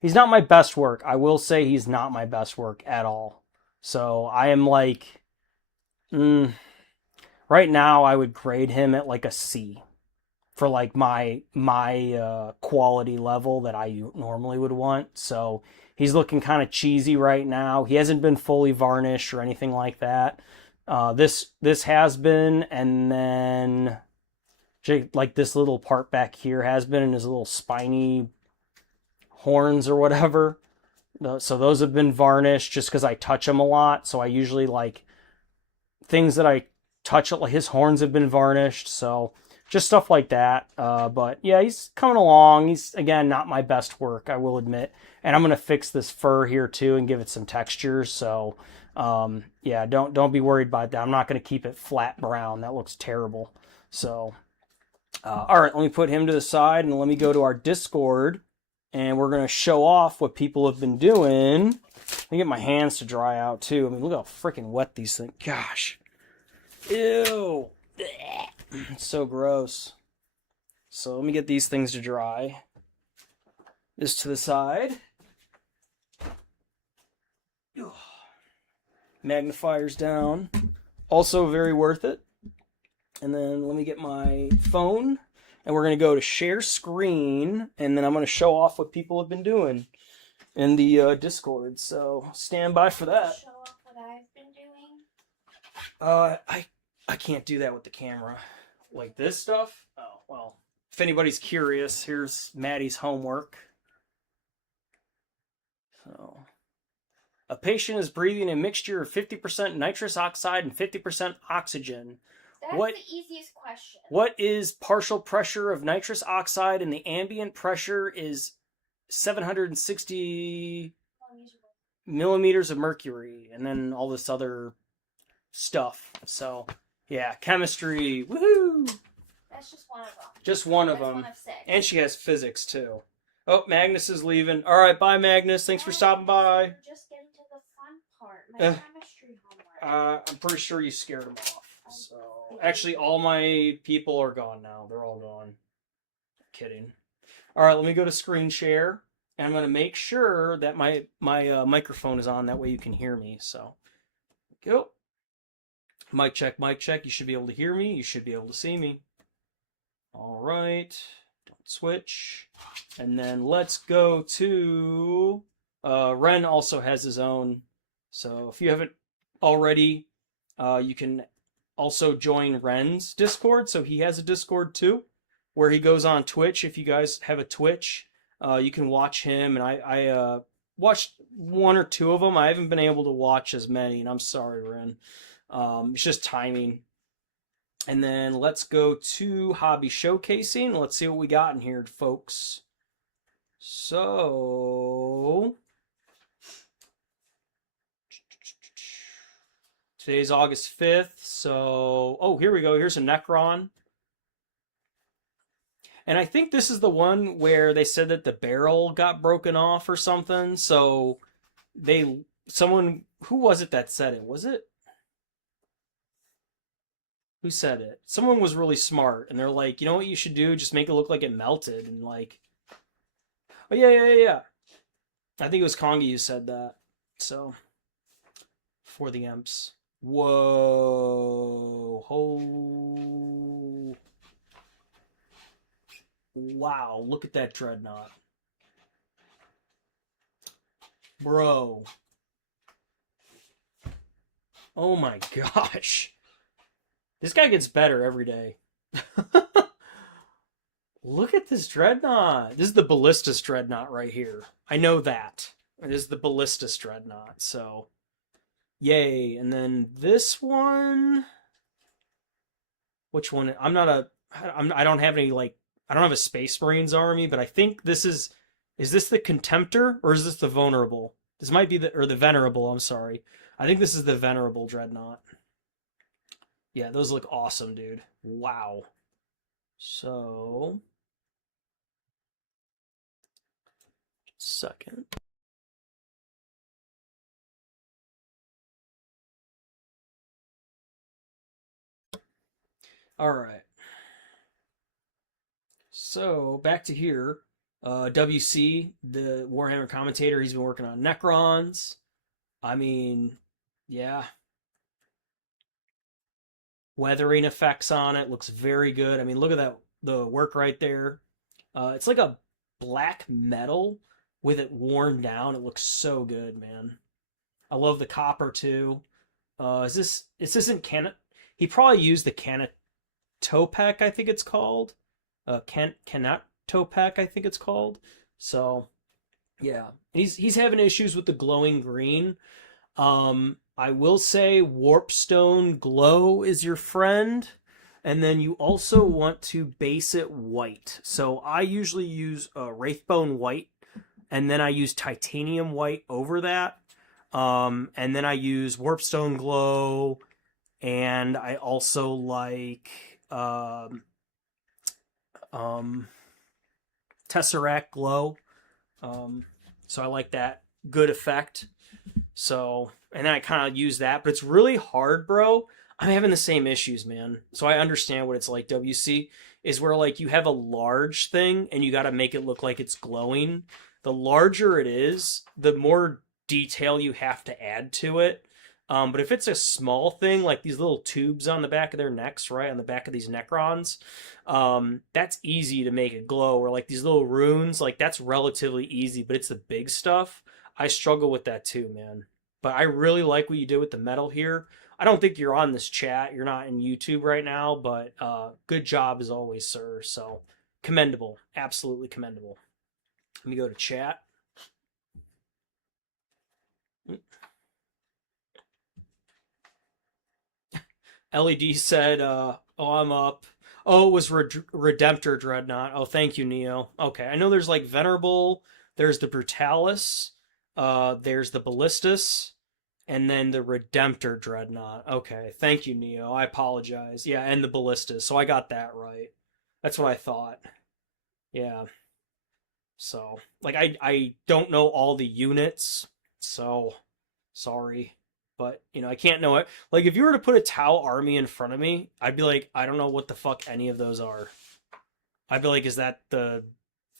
He's not my best work. I will say he's not my best work at all. So I am like, right now I would grade him at like a C for like my quality level that I normally would want. So he's looking kind of cheesy right now. He hasn't been fully varnished or anything like that. This has been, and then like this little part back here has been, and his little spiny horns or whatever. So those have been varnished just because I touch them a lot. So I usually like things that I touch, like his horns have been varnished. So just stuff like that. But yeah, he's coming along. He's, again, not my best work, I will admit. And I'm going to fix this fur here too and give it some texture. So yeah, don't be worried about that. I'm not going to keep it flat brown. That looks terrible. So all right, let me put him to the side and let me go to our Discord. And we're going to show off what people have been doing. Let me get my hands to dry out too. I mean, look how freaking wet these things. Gosh. Ew. It's so gross. So let me get these things to dry. This to the side. Magnifiers down. Also very worth it. And then let me get my phone. And we're going to go to share screen. And then I'm going to show off what people have been doing in the Discord. So stand by for that. Show off what I've been doing. I can't do that with the camera. Like this stuff? Oh, well. If anybody's curious, here's Maddie's homework. So, a patient is breathing a mixture of 50% nitrous oxide and 50% oxygen. That's the easiest question. What is partial pressure of nitrous oxide, and the ambient pressure is 760 millimeters of mercury, and then all this other stuff. So, yeah, chemistry. Woohoo! That's just one of them. Just one of That's them. One of 6. And she has physics, too. Oh, Magnus is leaving. All right, bye, Magnus. Thanks for stopping by. We're just getting to the fun part. My chemistry homework. I'm pretty sure you scared him off. So, actually, all my people are gone now. They're all gone. Kidding. All right, let me go to screen share. And I'm going to make sure that my microphone is on. That way you can hear me. So, go. Mic check, mic check. You should be able to hear me. You should be able to see me. All right. Don't switch. And then let's go to... Ren also has his own. So if you haven't already, you can also join Ren's Discord. So he has a Discord too, where he goes on Twitch. If you guys have a Twitch, you can watch him. And I watched one or two of them. I haven't been able to watch as many, and I'm sorry, Ren. It's just timing. And then let's go to hobby showcasing. Let's see what we got in here, folks. So today's August 5th. So, oh, here we go. Here's a Necron. And I think this is the one where they said that the barrel got broken off or something. So someone, who was it that said it? Was it? Who said it? Someone was really smart, and they're like, you know what you should do? Just make it look like it melted, and like, oh yeah, yeah, yeah, yeah. I think it was Kongi who said that. So, for the imps. Whoa. Oh. Wow, look at that dreadnought. Bro. Oh my gosh. This guy gets better every day. Look at this dreadnought. This is the Ballistus dreadnought right here. I know that. It is the Ballistus dreadnought, so yay. And then this one, which one? I don't have any like, I don't have a Space Marines army, but I think this is this the Contemptor or is this the Vulnerable? This might be the Venerable, I'm sorry. I think this is the Venerable dreadnought. Yeah, those look awesome, dude. Wow. So, second. All right. So, back to here. WC, the Warhammer commentator, he's been working on Necrons. I mean, yeah. Weathering effects on it looks very good. I mean, look at that, the work right there. It's like a black metal with it worn down. It looks so good, man. I love the copper too. Is this isn't Can he probably used the Canatopec, I think it's called. Canatopec, I think it's called. So yeah. He's having issues with the glowing green. I will say Warpstone Glow is your friend. And then you also want to base it white. So I usually use Wraithbone White, and then I use Titanium White over that. And then I use Warpstone Glow, and I also like Tesseract Glow. So I like that good effect. So, and then I kind of use that, but it's really hard, bro. I'm having the same issues, man. So I understand what it's like, WC, is where like you have a large thing and you got to make it look like it's glowing. The larger it is, the more detail you have to add to it. But if it's a small thing, like these little tubes on the back of their necks, right, on the back of these Necrons, that's easy to make it glow. Or like these little runes, like that's relatively easy, but it's the big stuff. I struggle with that too, man. But I really like what you did with the metal here. I don't think you're on this chat. You're not in YouTube right now, but good job as always, sir. So commendable. Absolutely commendable. Let me go to chat. LED said, oh, I'm up. Oh, it was Redemptor Dreadnought. Oh, thank you, Neo. Okay, I know there's like Venerable, there's the Brutalis, there's the Ballistus, and then the Redemptor Dreadnought. Okay, thank you, Neo. I apologize. Yeah, and the Ballistus. So I got that right. That's what I thought. Yeah. So, like, I don't know all the units, so sorry. But, you know, I can't know it. Like, if you were to put a Tau army in front of me, I'd be like, I don't know what the fuck any of those are. I'd be like, is that the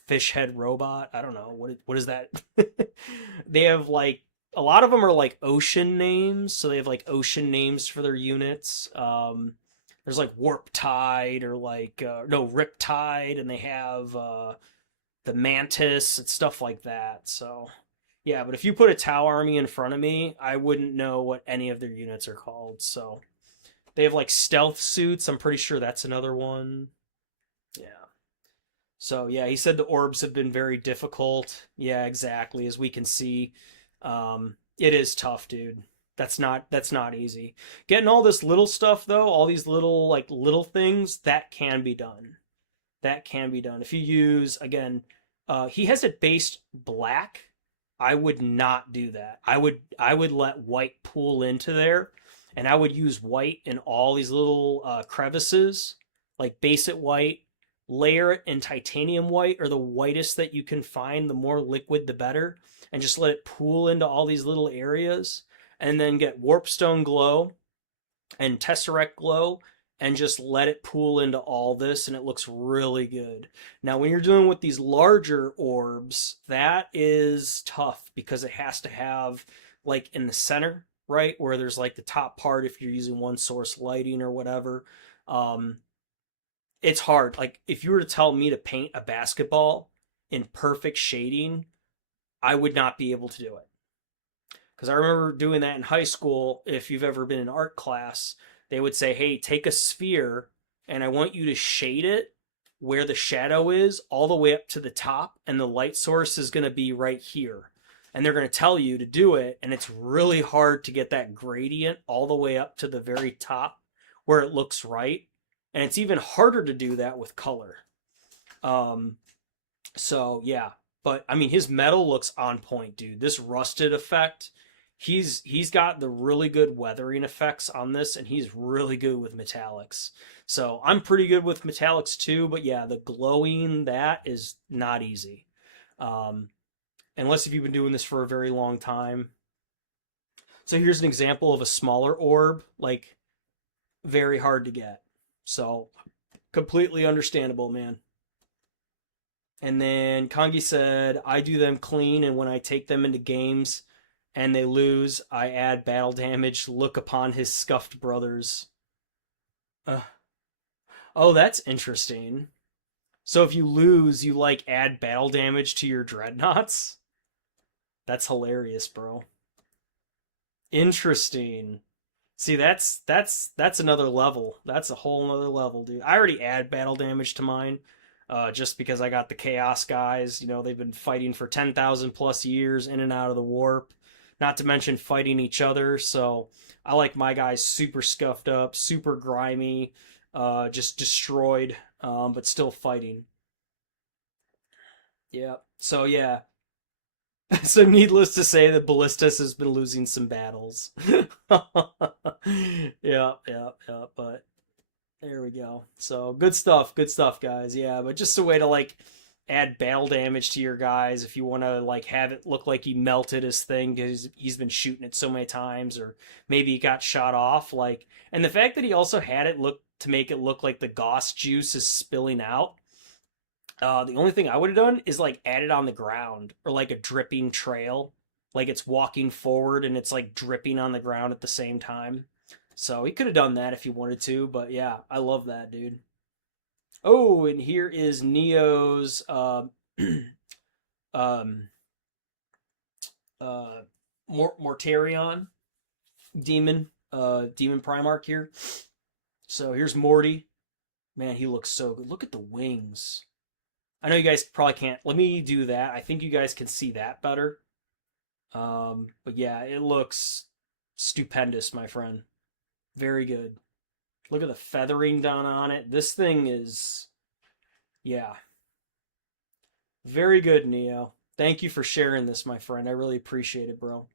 fish head robot? I don't know. What is that? They have, like, a lot of them are, like, ocean names. So they have, like, ocean names for their units. There's, like, Warp Tide or, like, no, Rip Tide. And they have, the Mantis and stuff like that. So yeah, but if you put a Tau army in front of me, I wouldn't know what any of their units are called. So They have like stealth suits. I'm pretty sure that's another one. Yeah. So yeah, he said the orbs have been very difficult. Yeah, exactly. As we can see, it is tough, dude. That's not easy. Getting all this little stuff though, all these little things, that can be done. That can be done if you use again. He has it based black. I would not do that. I would let white pool into there, and I would use white in all these little crevices, like base it white, layer it in titanium white or the whitest that you can find. The more liquid, the better, and just let it pool into all these little areas, and then get warpstone glow and tesseract glow and just let it pool into all this and it looks really good. Now when you're doing with these larger orbs, that is tough because it has to have like in the center, right, where there's like the top part if you're using one source lighting or whatever. um it's hard. Like if you were to tell me to paint a basketball in perfect shading, I would not be able to do it because I remember doing that in high school. If you've ever been in art class, they would say, hey, take a sphere and I want you to shade it where the shadow is all the way up to the top, and the light source is going to be right here. And they're going to tell you to do it. And it's really hard to get that gradient all the way up to the very top where it looks right. And it's even harder to do that with color. Um, so yeah, but I mean, his metal looks on point, dude. This rusted effect, he's got the really good weathering effects on this, and he's really good with metallics. So I'm pretty good with metallics too, but yeah, the glowing, that is not easy. Um, Unless if you've been doing this for a very long time. So here's an example of a smaller orb, like very hard to get. So completely understandable, man. And then Kangi said, I do them clean, and when I take them into games and they lose, I add battle damage. Look upon his scuffed brothers. Uh, oh, that's interesting. So if you lose, you like add battle damage to your dreadnoughts? That's hilarious, bro. Interesting. See, that's another level. That's a whole nother level, dude. I already add battle damage to mine, just because I got the Chaos guys. You know, they've been fighting for 10,000 plus years in and out of the warp. Not to mention fighting each other. So I like my guys super scuffed up, super grimy, just destroyed, but still fighting. Yeah. So yeah. So needless to say that Ballistus has been losing some battles. Yeah, yeah, yeah. But there we go. So good stuff, guys. Yeah, but just a way to like add battle damage to your guys if you want to like have it look like he melted his thing because he's been shooting it so many times, or maybe he got shot off. Like, and the fact that he also had it look to make it look like the Gauss juice is spilling out. The only thing I would have done is like add it on the ground or like a dripping trail, like it's walking forward and it's like dripping on the ground at the same time. So he could have done that if he wanted to, but yeah, I love that, dude. Oh, and here is Neo's um uh Mortarion demon Primarch here. So here's Morty. Man, he looks so good. Look at the wings. I know you guys probably can't. Let me do that. I think you guys can see that better. But yeah, it looks stupendous, my friend. Very good. Look at the feathering done on it. This thing is, yeah, very good, Neo. Thank you for sharing this, my friend. I really appreciate it, bro.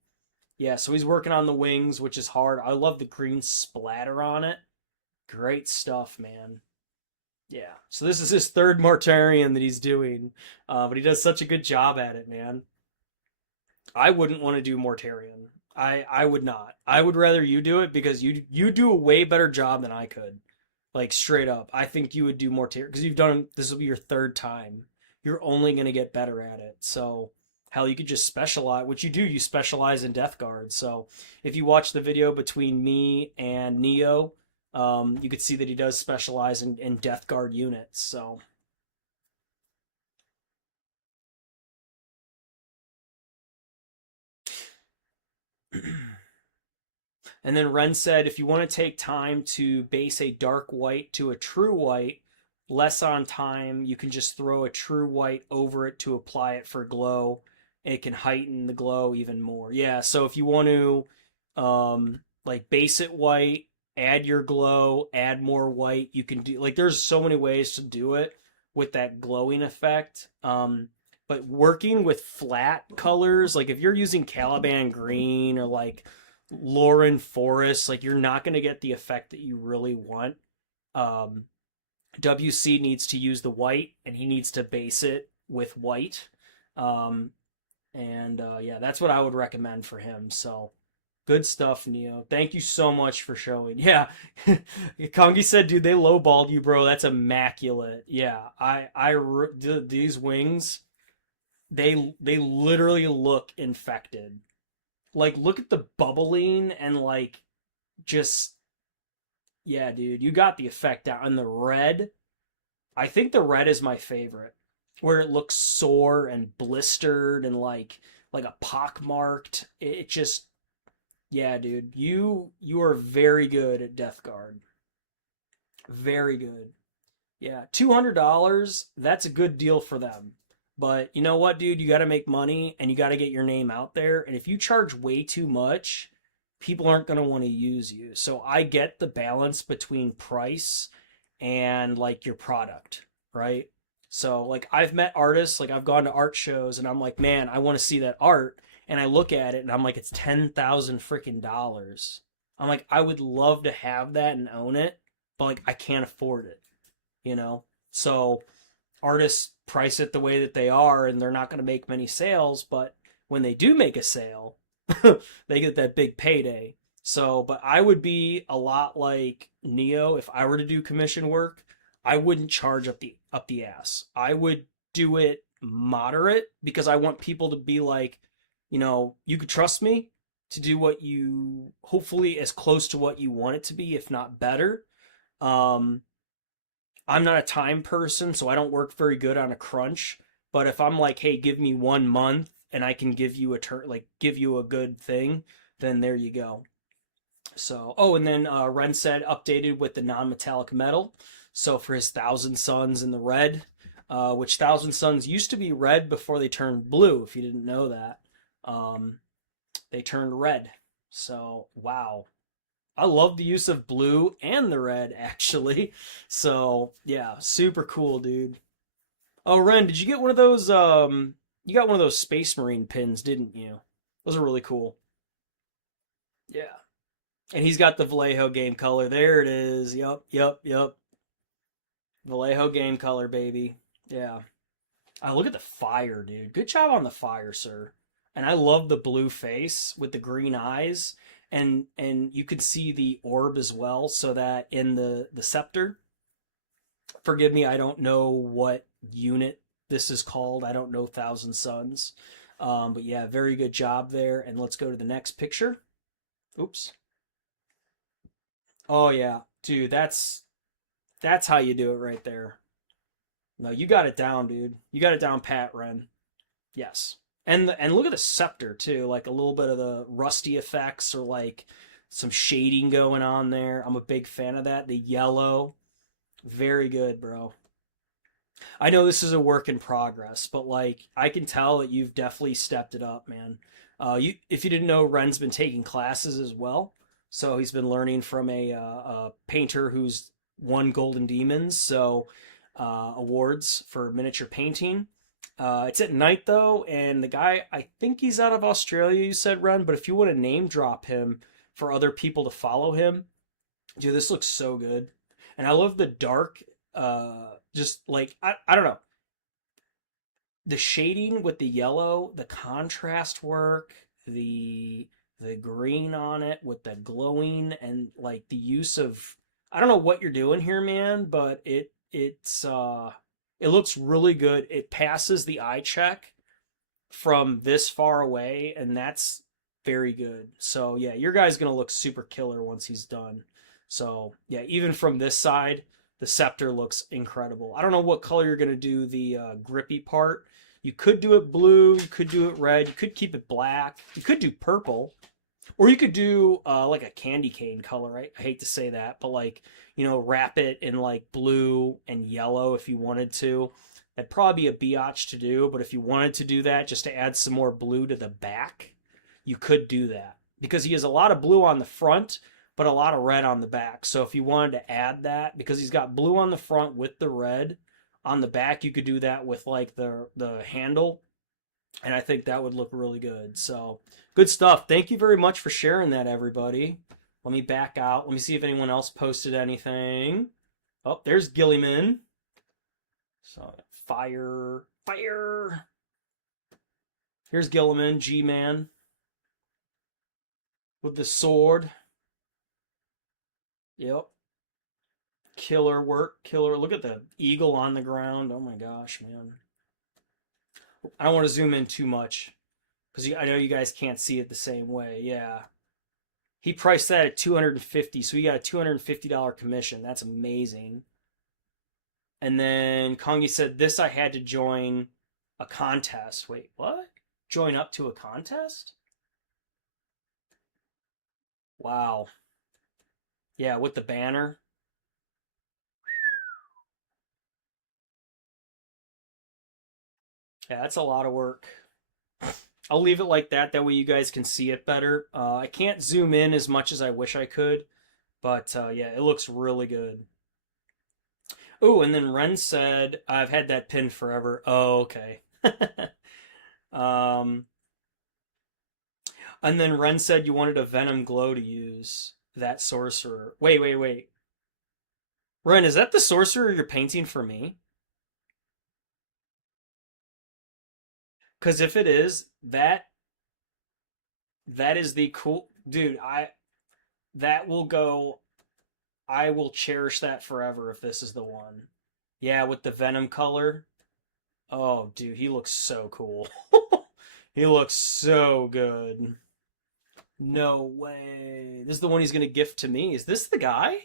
Yeah, so he's working on the wings, which is hard. I love the green splatter on it. Great stuff, man. Yeah. So this is his third Mortarion that he's doing, but he does such a good job at it, man. I wouldn't want to do Mortarion. I would not. I would rather you do it because you do a way better job than I could. Like straight up, I think you would do Mortarion because you've done this will be your third time. You're only gonna get better at it. So hell, you could just specialize, which you do. You specialize in Death Guard. So if you watch the video between me and Neo, you could see that he does specialize in Death Guard units. So And then Ren said, if you want to take time to base a dark white to a true white, less on time, you can just throw a true white over it to apply it for glow. It can heighten the glow even more. Yeah, so if you want to like base it white, add your glow, add more white, you can do like there's so many ways to do it with that glowing effect. But working with flat colors, like if you're using Caliban green or like Lauren Forest, like you're not going to get the effect that you really want. Um, WC needs to use the white, and he needs to base it with white. Um, yeah, that's what I would recommend for him. So good stuff, Neo. Thank you so much for showing. Yeah, Kongi said, "Dude, they lowballed you, bro. That's immaculate." Yeah, these wings, they literally look infected. Like, look at the bubbling and like just yeah, dude, you got the effect out. And the red, I think the red is my favorite, where it looks sore and blistered and like a pockmarked. It just yeah, dude, you are very good at Death Guard. Very good. Yeah, $200, that's a good deal for them. But you know what, dude? You got to make money and you got to get your name out there. And if you charge way too much, people aren't going to want to use you. So I get the balance between price and like your product, right? So like I've met artists, like I've gone to art shows and I'm like, man, I want to see that art. And I look at it and I'm like, it's 10,000 freaking dollars. I'm like, I would love to have that and own it, but like I can't afford it, you know? So artists price it the way that they are and they're not going to make many sales, but when they do make a sale, they get that big payday. So, but I would be a lot like Neo if I were to do commission work. I wouldn't charge up the ass. I would do it moderate because I want people to be like, you could trust me to do what you hopefully as close to what you want it to be, if not better. Um, I'm not a time person, so I don't work very good on a crunch. But if I'm like, hey, give me 1 month and I can give you give you a good thing, then there you go. So, oh, and then Ren said updated with the non-metallic metal. So for his Thousand Suns in the red, which Thousand Suns used to be red before they turned blue. If you didn't know that, um, they turned red. So wow, I love the use of blue and the red actually. So yeah, super cool, dude. Oh, Ren, did you get one of those? You got one of those Space Marine pins, didn't you? Those are really cool. Yeah. And he's got the Vallejo game color. There it is. Yup, yup, yup. Vallejo game color, baby. Yeah. Oh, look at the fire, dude. Good job on the fire, sir. And I love the blue face with the green eyes. And you could see the orb as well, so that in the scepter. Forgive me, I don't know what unit this is called. I don't know Thousand Suns. But yeah, very good job there. And let's go to the next picture. Oops. Oh yeah, dude, that's how you do it right there. No, you got it down, dude. You got it down, Pat Ren. Yes, and look at the scepter too, like a little bit of the rusty effects or like some shading going on there. I'm a big fan of that. The yellow, very good, bro. I know this is a work in progress, but like I can tell that you've definitely stepped it up, man. If you didn't know, Ren's been taking classes as well, so he's been learning from a painter who's won Golden Demons, so awards for miniature painting. It's at night though, and the guy, I think he's out of Australia. You said, Ren, but if you want to name drop him for other people to follow him, dude, this looks so good, and I love the dark. Just like I don't know, the shading with the yellow, the contrast work, the green on it with the glowing, and like the use of I don't know what you're doing here, man, but it looks really good. It passes the eye check from this far away, and that's very good. So yeah, your guy's gonna look super killer once he's done. So yeah, even from this side, the scepter looks incredible. I don't know what color you're gonna do the grippy part. You could do it blue, you could do it red, you could keep it black, you could do purple. Or you could do like a candy cane color, right? I hate to say that, but like, wrap it in like blue and yellow if you wanted to. That'd probably be a biatch to do, but if you wanted to do that just to add some more blue to the back, you could do that. Because he has a lot of blue on the front, but a lot of red on the back. So if you wanted to add that, because he's got blue on the front with the red on the back, you could do that with like the handle, and I think that would look really good. So good stuff. Thank you very much for sharing that, everybody. Let me back out. Let me see if anyone else posted anything. Oh, there's Gilliman. So fire, fire. Here's Gilliman, G-Man, with the sword. Yep. Killer work, killer. Look at the eagle on the ground. Oh my gosh, man. I don't want to zoom in too much because I know you guys can't see it the same way. Yeah. He priced that at 250, so he got a $250 commission. That's amazing. And then Kongi said, "This I had to join a contest." Wait, what? Join up to a contest? Wow. Yeah, with the banner. Yeah, that's a lot of work. I'll leave it like that. That way you guys can see it better. I can't zoom in as much as I wish I could, but yeah, it looks really good. Oh, and then Ren said, "I've had that pin forever." Oh, okay. um, and then Ren said you wanted a Venom Glow to use that sorcerer. Wait, wait, wait. Ren, is that the sorcerer you're painting for me? Because if it is, that is the cool dude. That will go. I will cherish that forever if this is the one. Yeah, with the Venom color. Oh, dude, he looks so cool. He looks so good. No way. This is the one he's gonna gift to me. Is this the guy?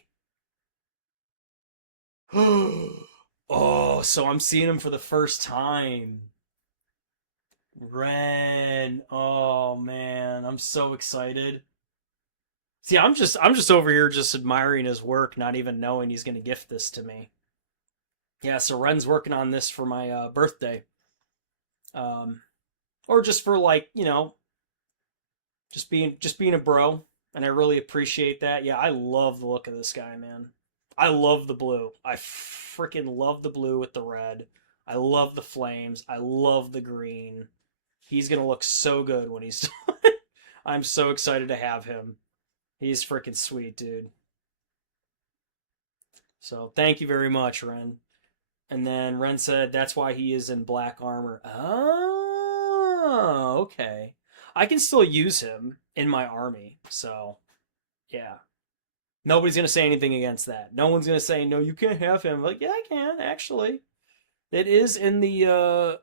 Oh, so I'm seeing him for the first time. Ren. Oh man, I'm so excited. See, I'm just over here just admiring his work, not even knowing he's gonna gift this to me. Yeah, so Ren's working on this for my birthday. Um, or just for like, just being a bro, and I really appreciate that. Yeah, I love the look of this guy, man. I love the blue. I freaking love the blue with the red. I love the flames. I love the green. He's gonna look so good when he's done. I'm so excited to have him. He's freaking sweet, dude. So thank you very much, Ren. And then Ren said that's why he is in black armor. Oh, okay. I can still use him in my army. So, yeah. Nobody's going to say anything against that. No one's going to say, no, you can't have him. Like, yeah, I can, actually. It is in the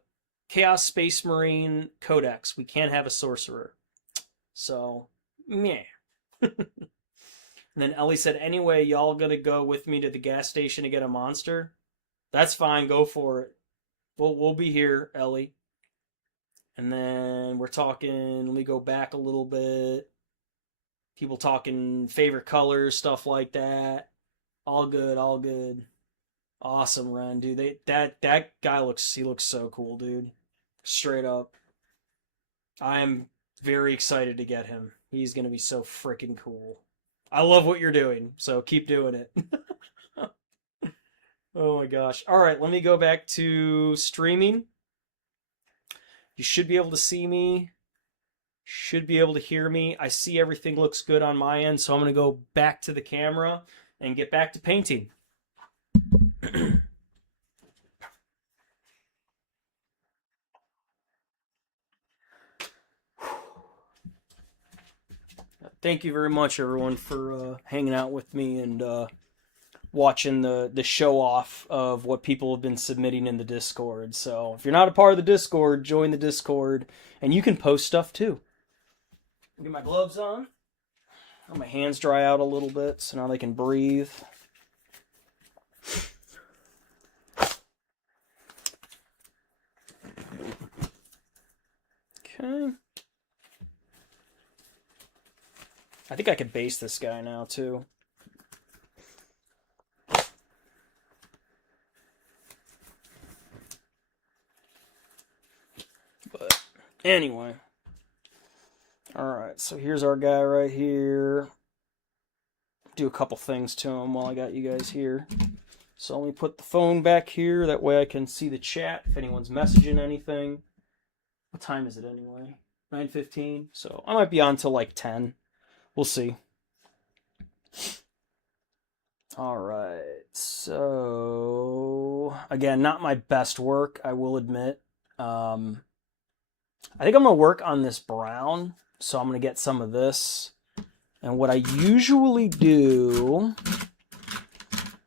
Chaos Space Marine Codex. We can't have a sorcerer. So, meh. And then Ellie said, anyway, y'all going to go with me to the gas station to get a monster? That's fine. Go for it. We'll be here, Ellie. And then we're talking, let me go back a little bit. People talking favorite colors, stuff like that. All good, all good. Awesome, Ren, dude. That guy looks so cool, dude. Straight up. I'm very excited to get him. He's gonna be so freaking cool. I love what you're doing, so keep doing it. Oh my gosh. All right, let me go back to streaming. You should be able to see me. Should be able to hear me. I see everything looks good on my end, so I'm going to go back to the camera and get back to painting. Thank you very much, everyone, for hanging out with me and watching the show off of what people have been submitting in the Discord. So if you're not a part of the Discord, join the Discord, and you can post stuff too. Get my gloves on. Let my hands dry out a little bit so now they can breathe. Okay. I think I could base this guy now too. But anyway. Alright, so here's our guy right here. Do a couple things to him while I got you guys here. So let me put the phone back here. That way I can see the chat if anyone's messaging anything. What time is it anyway? 9:15. So I might be on till like 10. We'll see. Alright, so again, not my best work, I will admit. I think I'm going to work on this brown. So I'm going to get some of this. And what I usually do,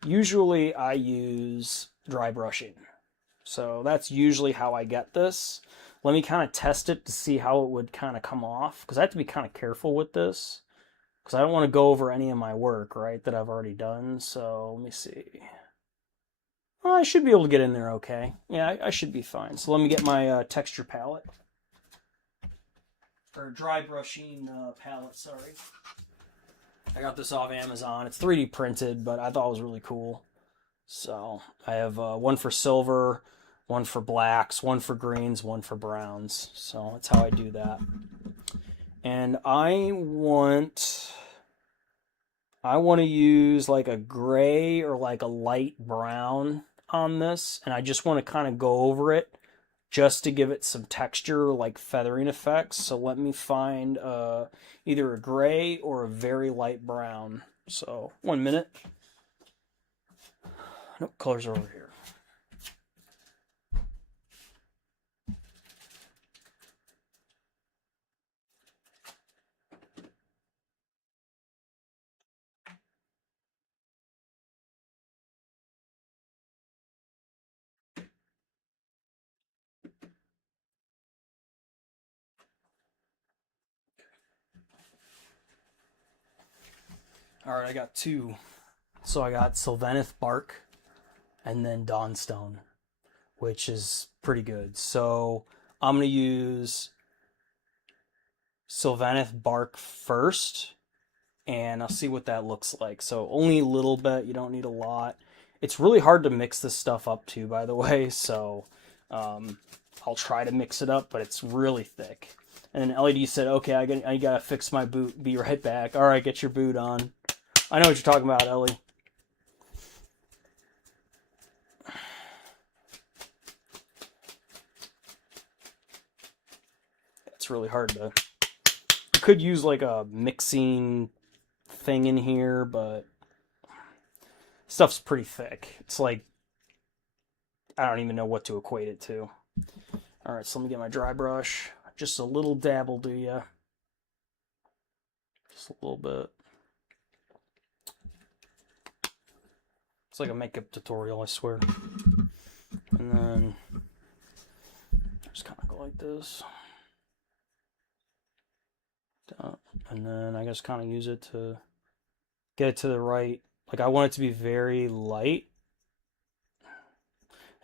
I use dry brushing. So that's usually how I get this. Let me kind of test it to see how it would kind of come off. Because I have to be kind of careful with this. Because I don't want to go over any of my work, right, that I've already done. So let me see. Well, I should be able to get in there okay. Yeah, I should be fine. So let me get my texture palette. Or dry brushing palette, sorry. I got this off Amazon. It's 3D printed, but I thought it was really cool. So I have one for silver, one for blacks, one for greens, one for browns. So that's how I do that. And I want to use like a gray or like a light brown on this. And I just want to kind of go over it just to give it some texture, like feathering effects. So let me find either a gray or a very light brown. So 1 minute. Nope, colors are over here. All right, I got two. So I got Sylvaneth bark and then Dawnstone, which is pretty good. So I'm going to use Sylvaneth bark first, and I'll see what that looks like. So only a little bit, you don't need a lot. It's really hard to mix this stuff up too, by the way, so I'll try to mix it up, but it's really thick. And then LED said, okay, I gotta fix my boot, be right back. All right, get your boot on. I know what you're talking about, Ellie. It's really hard to... You could use like a mixing thing in here, but stuff's pretty thick. It's like, I don't even know what to equate it to. All right, so let me get my dry brush. Just a little dab will do ya. Just a little bit. It's like a makeup tutorial, I swear. And then just kind of go like this. And then I just kind of use it to get it to the right. Like I want it to be very light.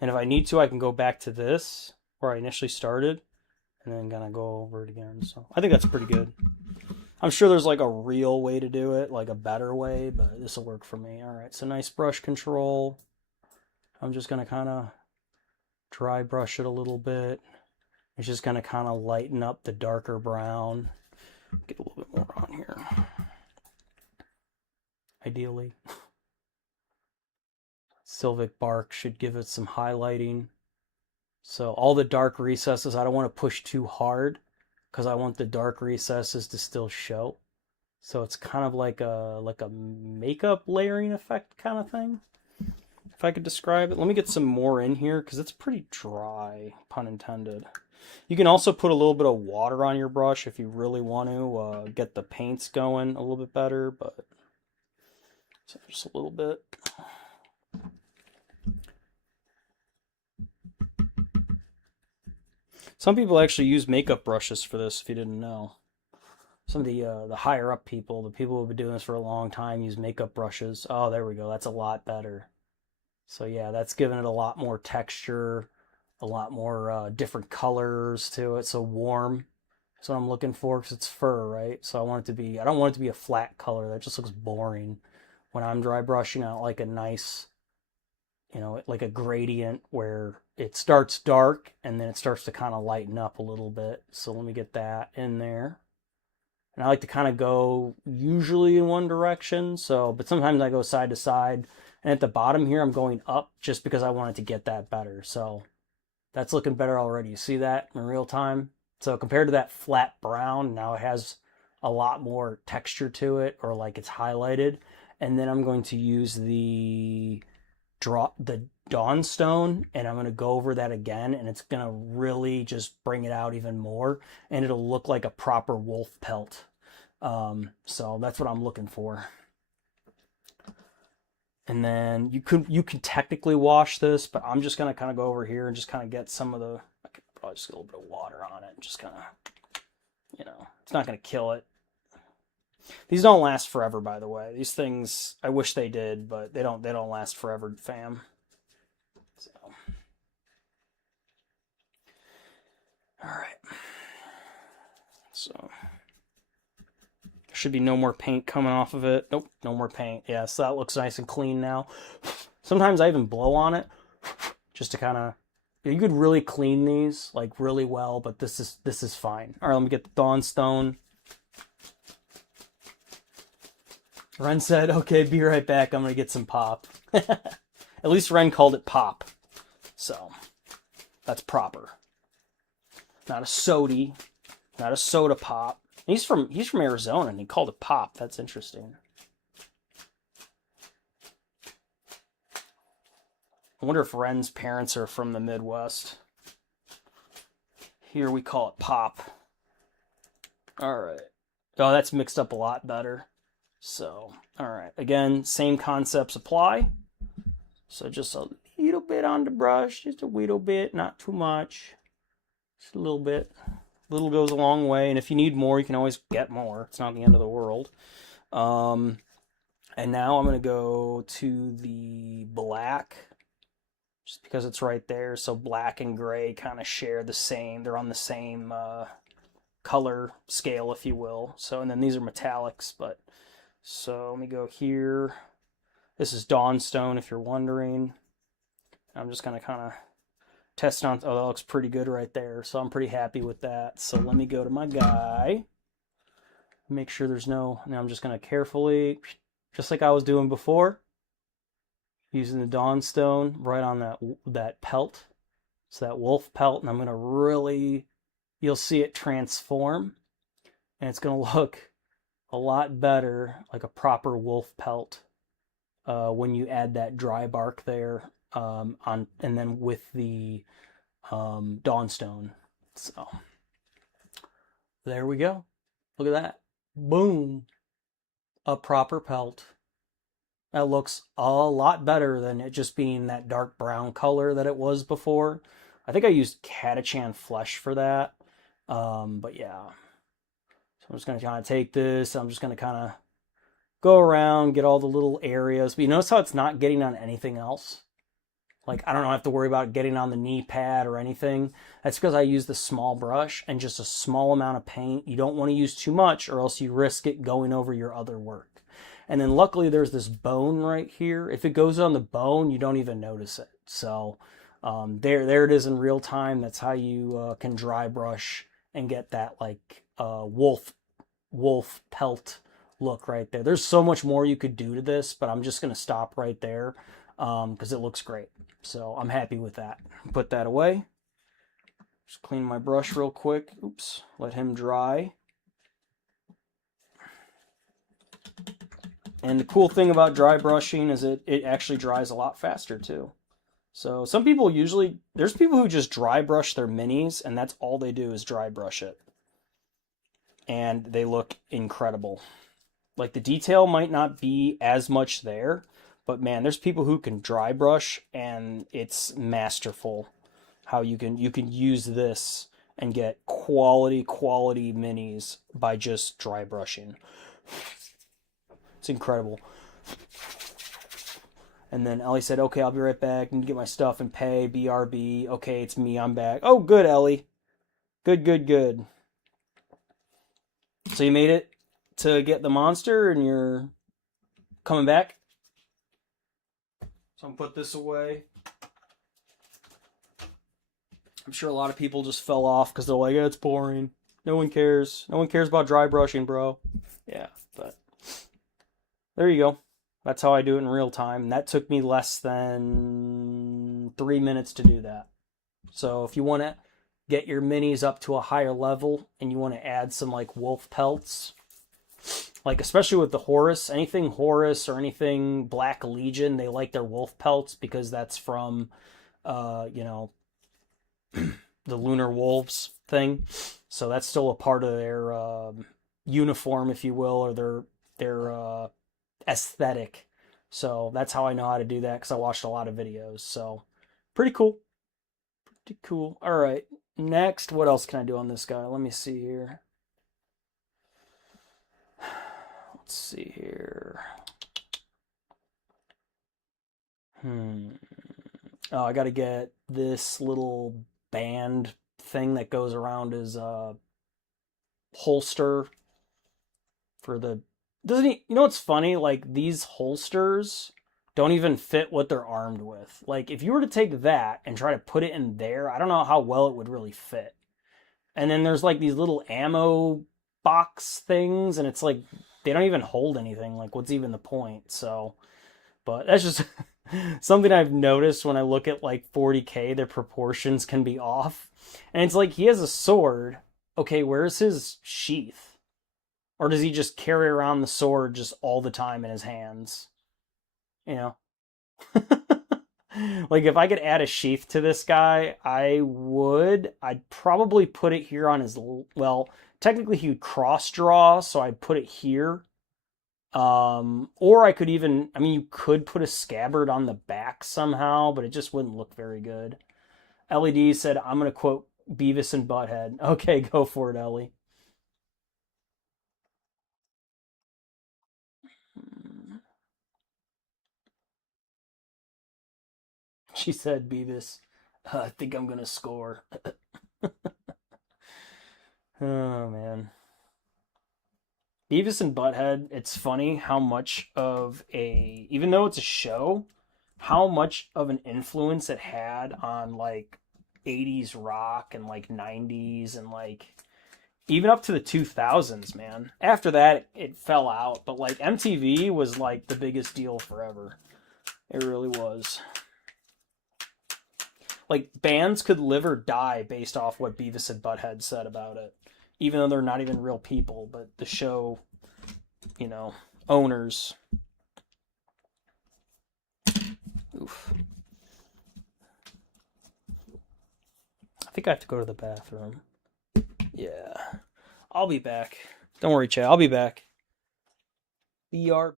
And if I need to, I can go back to this where I initially started and then kind of go over it again. So I think that's pretty good. I'm sure there's like a real way to do it, like a better way, but this will work for me. All right, so nice brush control. I'm just going to kind of dry brush it a little bit. It's just going to kind of lighten up the darker brown. Get a little bit more on here. Ideally. Sylvic bark should give it some highlighting. So all the dark recesses, I don't want to push too hard because I want the dark recesses to still show. So it's kind of like a makeup layering effect kind of thing, if I could describe it. Let me get some more in here because it's pretty dry, pun intended. You can also put a little bit of water on your brush if you really want to get the paints going a little bit better, but so just a little bit. Some people actually use makeup brushes for this, if you didn't know. Some of the higher up people, the people who've been doing this for a long time, use makeup brushes. Oh, there we go. That's a lot better. So yeah, that's giving it a lot more texture, a lot more different colors to it. So warm. That's what I'm looking for because it's fur, right? So I want it to be, I don't want it to be a flat color. That just looks boring. When I'm dry brushing, I like a nice, like a gradient where it starts dark and then it starts to kind of lighten up a little bit. So let me get that in there. And I like to kind of go usually in one direction. So, but sometimes I go side to side. And at the bottom here, I'm going up just because I wanted to get that better. So that's looking better already. You see that in real time? So compared to that flat brown, now it has a lot more texture to it, or like it's highlighted. And then I'm going to use the Dawnstone, and I'm going to go over that again, and it's going to really just bring it out even more, and it'll look like a proper wolf pelt. So that's what I'm looking for. And then you could technically wash this, but I'm just going to kind of go over here and just kind of get some of the, I could probably just get a little bit of water on it and just kind of, it's not going to kill it. These don't last forever, by the way. These things, I wish they did, but they don't last forever, fam. So, all right. So, there should be no more paint coming off of it. Nope, no more paint. Yeah, so that looks nice and clean now. Sometimes I even blow on it just to kind of, you could really clean these like really well, but this is fine. All right, let me get the Dawnstone. Ren said, okay, be right back. I'm going to get some pop. At least Ren called it pop. So, that's proper. Not a sody. Not a soda pop. He's from Arizona and he called it pop. That's interesting. I wonder if Ren's parents are from the Midwest. Here we call it pop. All right. Oh, that's mixed up a lot better. So, all right. Again, same concepts apply. So just a little bit on the brush, just a little bit, not too much. Just a little bit. Little goes a long way, and if you need more, you can always get more. It's not the end of the world. And now I'm going to go to the black, just because it's right there. So black and gray kind of share the same. They're on the same color scale, if you will. So, and then these are metallics, but... So let me go here. This is Dawnstone, if you're wondering. I'm just going to kind of test on. Oh, that looks pretty good right there. So I'm pretty happy with that. So let me go to my guy. Make sure there's no... Now I'm just going to carefully, just like I was doing before, using the Dawnstone right on that pelt. So that wolf pelt. And I'm going to really... You'll see it transform. And it's going to look... a lot better, like a proper wolf pelt, when you add that dry bark there, and then with the Dawnstone. So there we go. Look at that. Boom. A proper pelt. That looks a lot better than it just being that dark brown color that it was before. I think I used Catachan Flesh for that. But yeah. So I'm just going to kind of take this. I'm just going to kind of go around, get all the little areas. But you notice how it's not getting on anything else? Like, I don't have to worry about getting on the knee pad or anything. That's because I use the small brush and just a small amount of paint. You don't want to use too much or else you risk it going over your other work. And then luckily there's this bone right here. If it goes on the bone, you don't even notice it. So there it is in real time. That's how you can dry brush and get that like wolf pelt look right there. There's so much more you could do to this, but I'm just going to stop right there because it looks great. So I'm happy with that. Put that away. Just clean my brush real quick. Oops. Let him dry. And the cool thing about dry brushing is it actually dries a lot faster too. So some people there's people who just dry brush their minis and that's all they do is dry brush it. And they look incredible. Like the detail might not be as much there, but man, there's people who can dry brush and it's masterful how you can use this and get quality minis by just dry brushing. It's incredible. And then Ellie said, okay, I'll be right back. I need to get my stuff and pay. BRB. Okay, it's me. I'm back. Oh, good, Ellie. Good. So you made it to get the monster and you're coming back? So I'm gonna put this away. I'm sure a lot of people just fell off because they're like, yeah, it's boring. No one cares. No one cares about dry brushing, bro. Yeah, but there you go. That's how I do it in real time. And that took me less than 3 minutes to do that. So if you want to get your minis up to a higher level and you want to add some like wolf pelts, like especially with the Horus, anything Horus or anything Black Legion, they like their wolf pelts because that's from, you know, the Lunar Wolves thing. So that's still a part of their uniform, if you will, or their aesthetic. So that's how I know how to do that because I watched a lot of videos. So pretty cool. Pretty cool. All right. Next, what else can I do on this guy? Let me see here. Let's see here. Oh, I got to get this little band thing that goes around his holster for the. Doesn't he? You know what's funny? Like these holsters don't even fit what they're armed with. Like if you were to take that and try to put it in there, I don't know how well it would really fit. And then there's like these little ammo box things, and it's like they don't even hold anything. Like what's even the point? So, but that's just something I've noticed when I look at like 40K, their proportions can be off. And it's like he has a sword. Okay, where's his sheath? Or does he just carry around the sword just all the time in his hands? You know? Like if I could add a sheath to this guy, I would. I'd probably put it here on his well, technically he would cross draw, so I'd put it here. Or I could even, I mean, you could put a scabbard on the back somehow, but it just wouldn't look very good. LED said, I'm going to quote Beavis and Butthead. Okay, go for it, Ellie. She said, Beavis, I think I'm going to score. Oh, man. Beavis and Butthead, it's funny how much of a, even though it's a show, how much of an influence it had on like 80s rock and like 90s and like even up to the 2000s, man. After that, it fell out, but like MTV was like the biggest deal forever. It really was. Like bands could live or die based off what Beavis and Butthead said about it, even though they're not even real people. But the show, you know, owners. Oof. I think I have to go to the bathroom. Yeah. I'll be back. Don't worry, Chad. I'll be back. BR.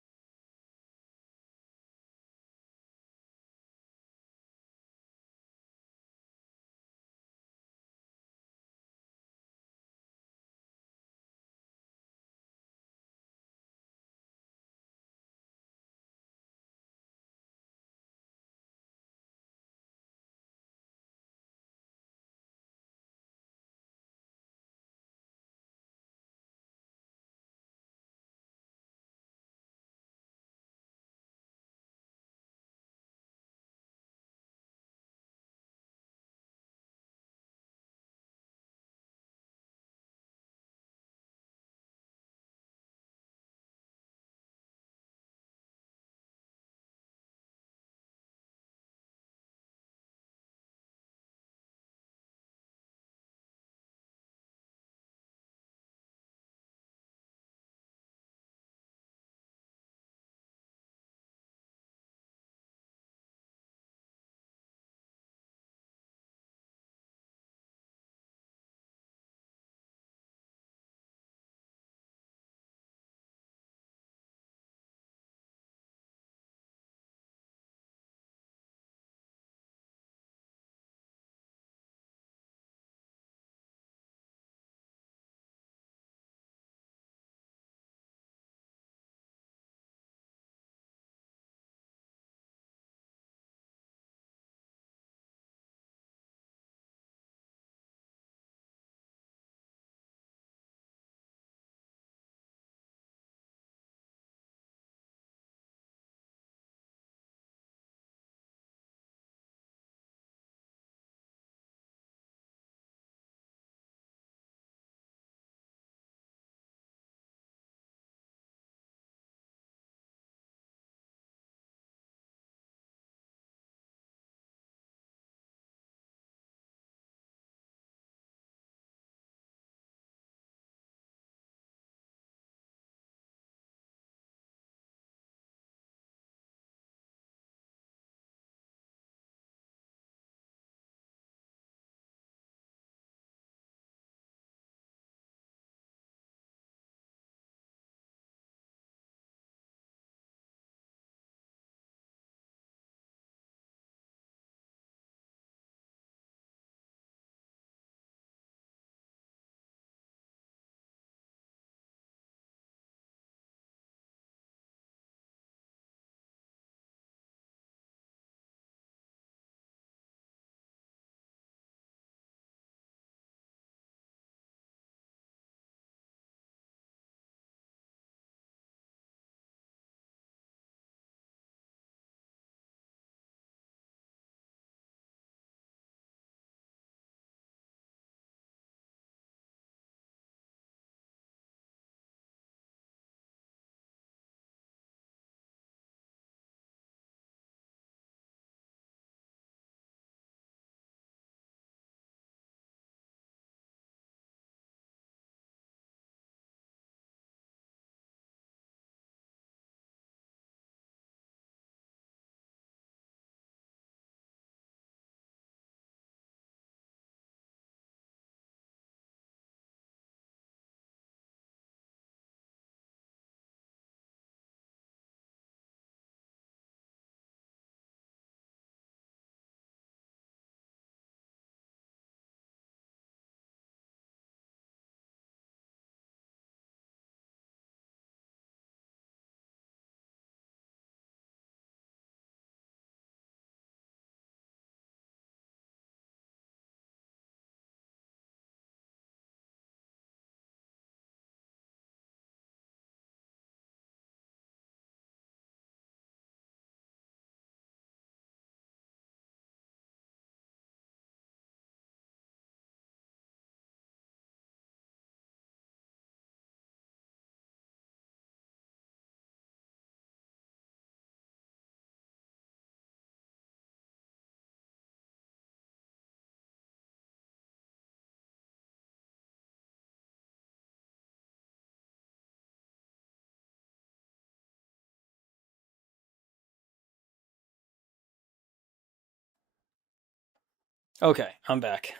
Okay, I'm back.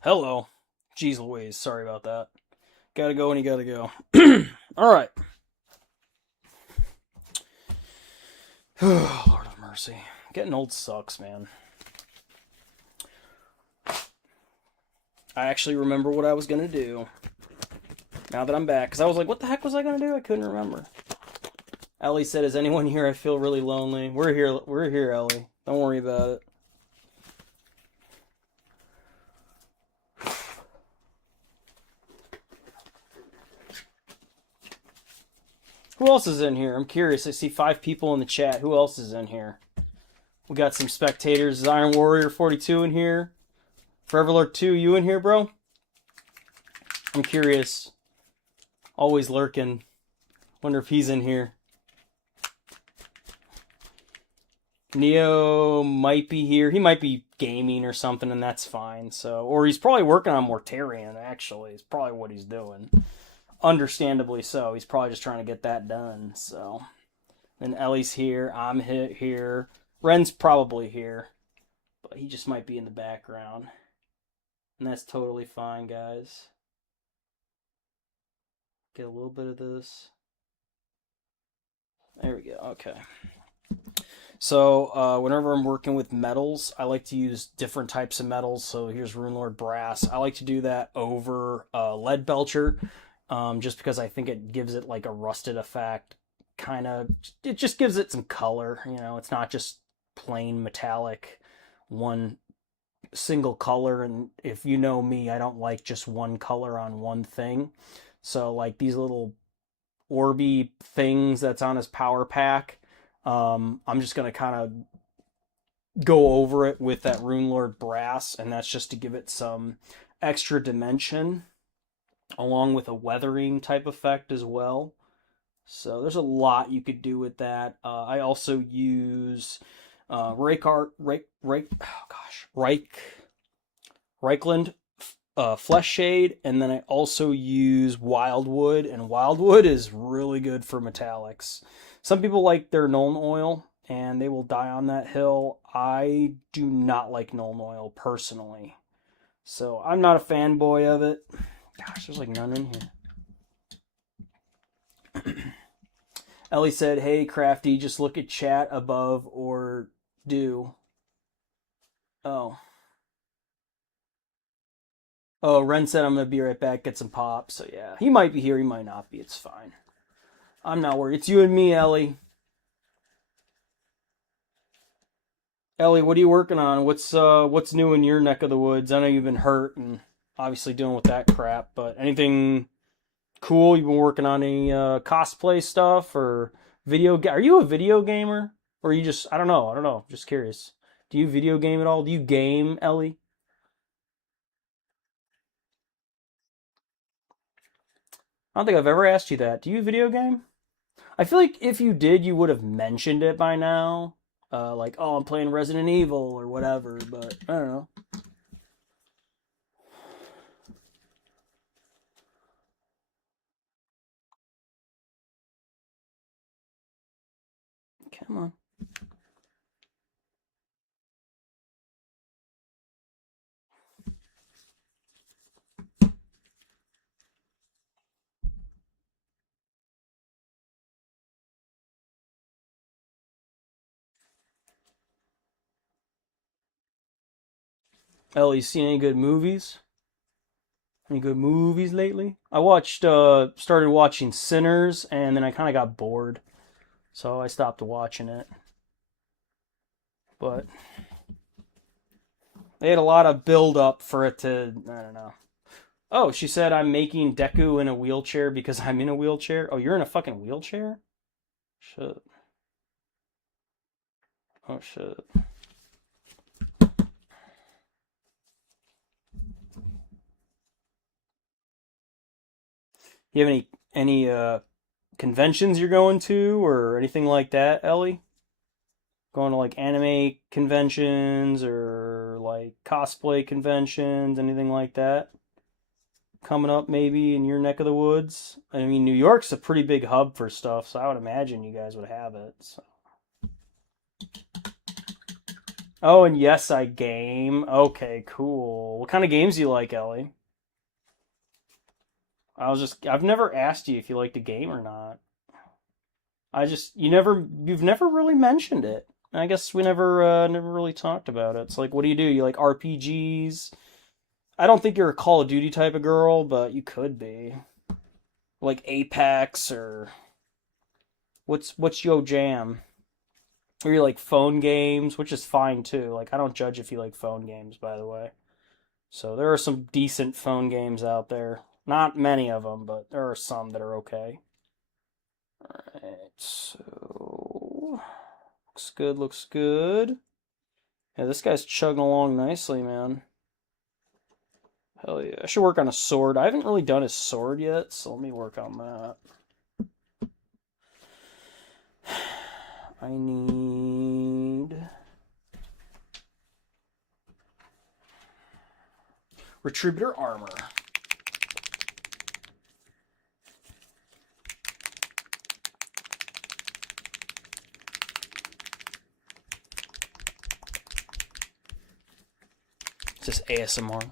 Hello. Jeez Louise, sorry about that. Gotta go when you gotta go. Alright. Lord of mercy. Getting old sucks, man. I actually remember what I was gonna do. Now that I'm back. Because I was like, what the heck was I gonna do? I couldn't remember. Ellie said, is anyone here? I feel really lonely. We're here, Ellie. Don't worry about it. Who else is in here? I'm curious. I see 5 people in the chat. Who else is in here? We got some spectators. Is Iron Warrior 42 in here? Foreverlord 2, you in here, bro? I'm curious. Always lurking. Wonder if he's in here. Neo might be here. He might be gaming or something, and that's fine. So, or he's probably working on Mortarion, actually. It's probably what he's doing. Understandably so. He's probably just trying to get that done. So, then Ellie's here. I'm here. Ren's probably here. But he just might be in the background. And that's totally fine, guys. Get a little bit of this. There we go. Okay. So whenever I'm working with metals, I like to use different types of metals. So here's Runelord Brass. I like to do that over Lead Belcher, just because I think it gives it like a rusted effect. Kind of, it just gives it some color. You know, it's not just plain metallic, one single color. And if you know me, I don't like just one color on one thing. So like these little Orby things that's on his power pack. I'm just gonna kind of go over it with that Runelord Brass, and that's just to give it some extra dimension, along with a weathering type effect as well. So there's a lot you could do with that. I also use Reichland Flesh Shade, and then I also use Wildwood, and Wildwood is really good for metallics. Some people like their Nuln Oil, and they will die on that hill. I do not like Nuln Oil personally, so I'm not a fanboy of it. Gosh, there's like none in here. Ellie said, hey, Crafty, just look at chat above or do. Oh. Oh, Ren said I'm going to be right back, get some pop. So yeah, he might be here, he might not be. It's fine. I'm not worried. It's you and me, Ellie. Ellie, what are you working on? What's new in your neck of the woods? I know you've been hurt and obviously dealing with that crap, but anything cool you've been working on? Any cosplay stuff or Are you a video gamer? Or are you just I don't know. Just curious. Do you video game at all? Do you game, Ellie? I don't think I've ever asked you that. Do you video game? I feel like if you did, you would have mentioned it by now. Like, oh, I'm playing Resident Evil or whatever, but I don't know. Come on. Ellie, seen any good movies? Any good movies lately? I started watching Sinners, and then I kind of got bored, so I stopped watching it. But they had a lot of build up for it to, I don't know. Oh, she said I'm making Deku in a wheelchair because I'm in a wheelchair. Oh, you're in a fucking wheelchair? Shit. Oh shit. You have any conventions you're going to or anything like that, Ellie? Going to like anime conventions or like cosplay conventions, anything like that? Coming up maybe in your neck of the woods? I mean, New York's a pretty big hub for stuff, so I would imagine you guys would have it. So. Oh, and yes, I game. Okay, cool. What kind of games do you like, Ellie? I've never asked you if you like to game or not. You've never really mentioned it. I guess we never really talked about it. It's like, what do? You like RPGs? I don't think you're a Call of Duty type of girl, but you could be. Like Apex or what's your jam? Or you like phone games, which is fine too. Like I don't judge if you like phone games, by the way. So there are some decent phone games out there. Not many of them, but there are some that are okay. Alright, so looks good, looks good. Yeah, this guy's chugging along nicely, man. Hell yeah. I should work on a sword. I haven't really done his sword yet, so let me work on that. I need Retributor armor. It's just ASMR.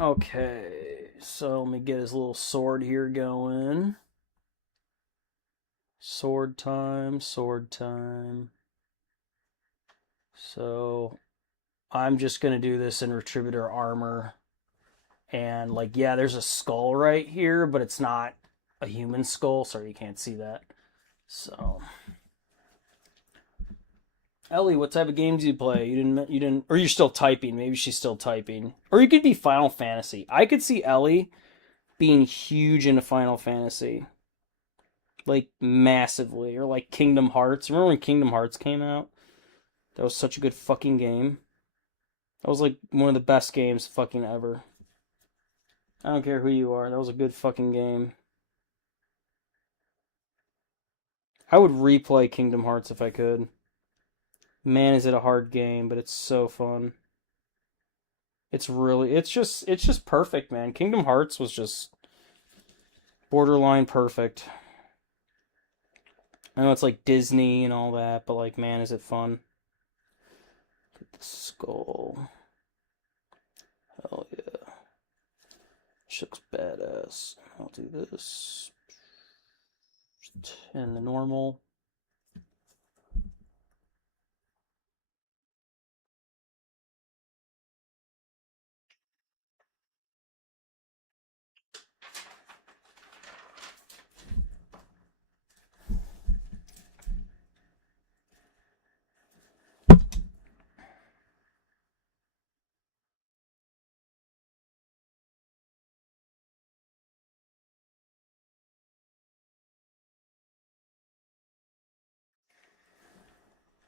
Okay, so let me get his little sword here going. Sword time, sword time. So I'm just gonna do this in Retributor armor. And like, yeah, there's a skull right here, but it's not a human skull. Sorry, you can't see that. So, Ellie, what type of games do you play? You didn't, or you're still typing. Maybe she's still typing. Or you could be Final Fantasy. I could see Ellie being huge into Final Fantasy, like massively, or like Kingdom Hearts. Remember when Kingdom Hearts came out? That was such a good fucking game. That was like one of the best games fucking ever. I don't care who you are. That was a good fucking game. I would replay Kingdom Hearts if I could. Man, is it a hard game, but it's so fun. It's just perfect, man. Kingdom Hearts was just borderline perfect. I know it's like Disney and all that, but like, man, is it fun. Get the skull. Hell yeah. She looks badass. I'll do this. And the normal.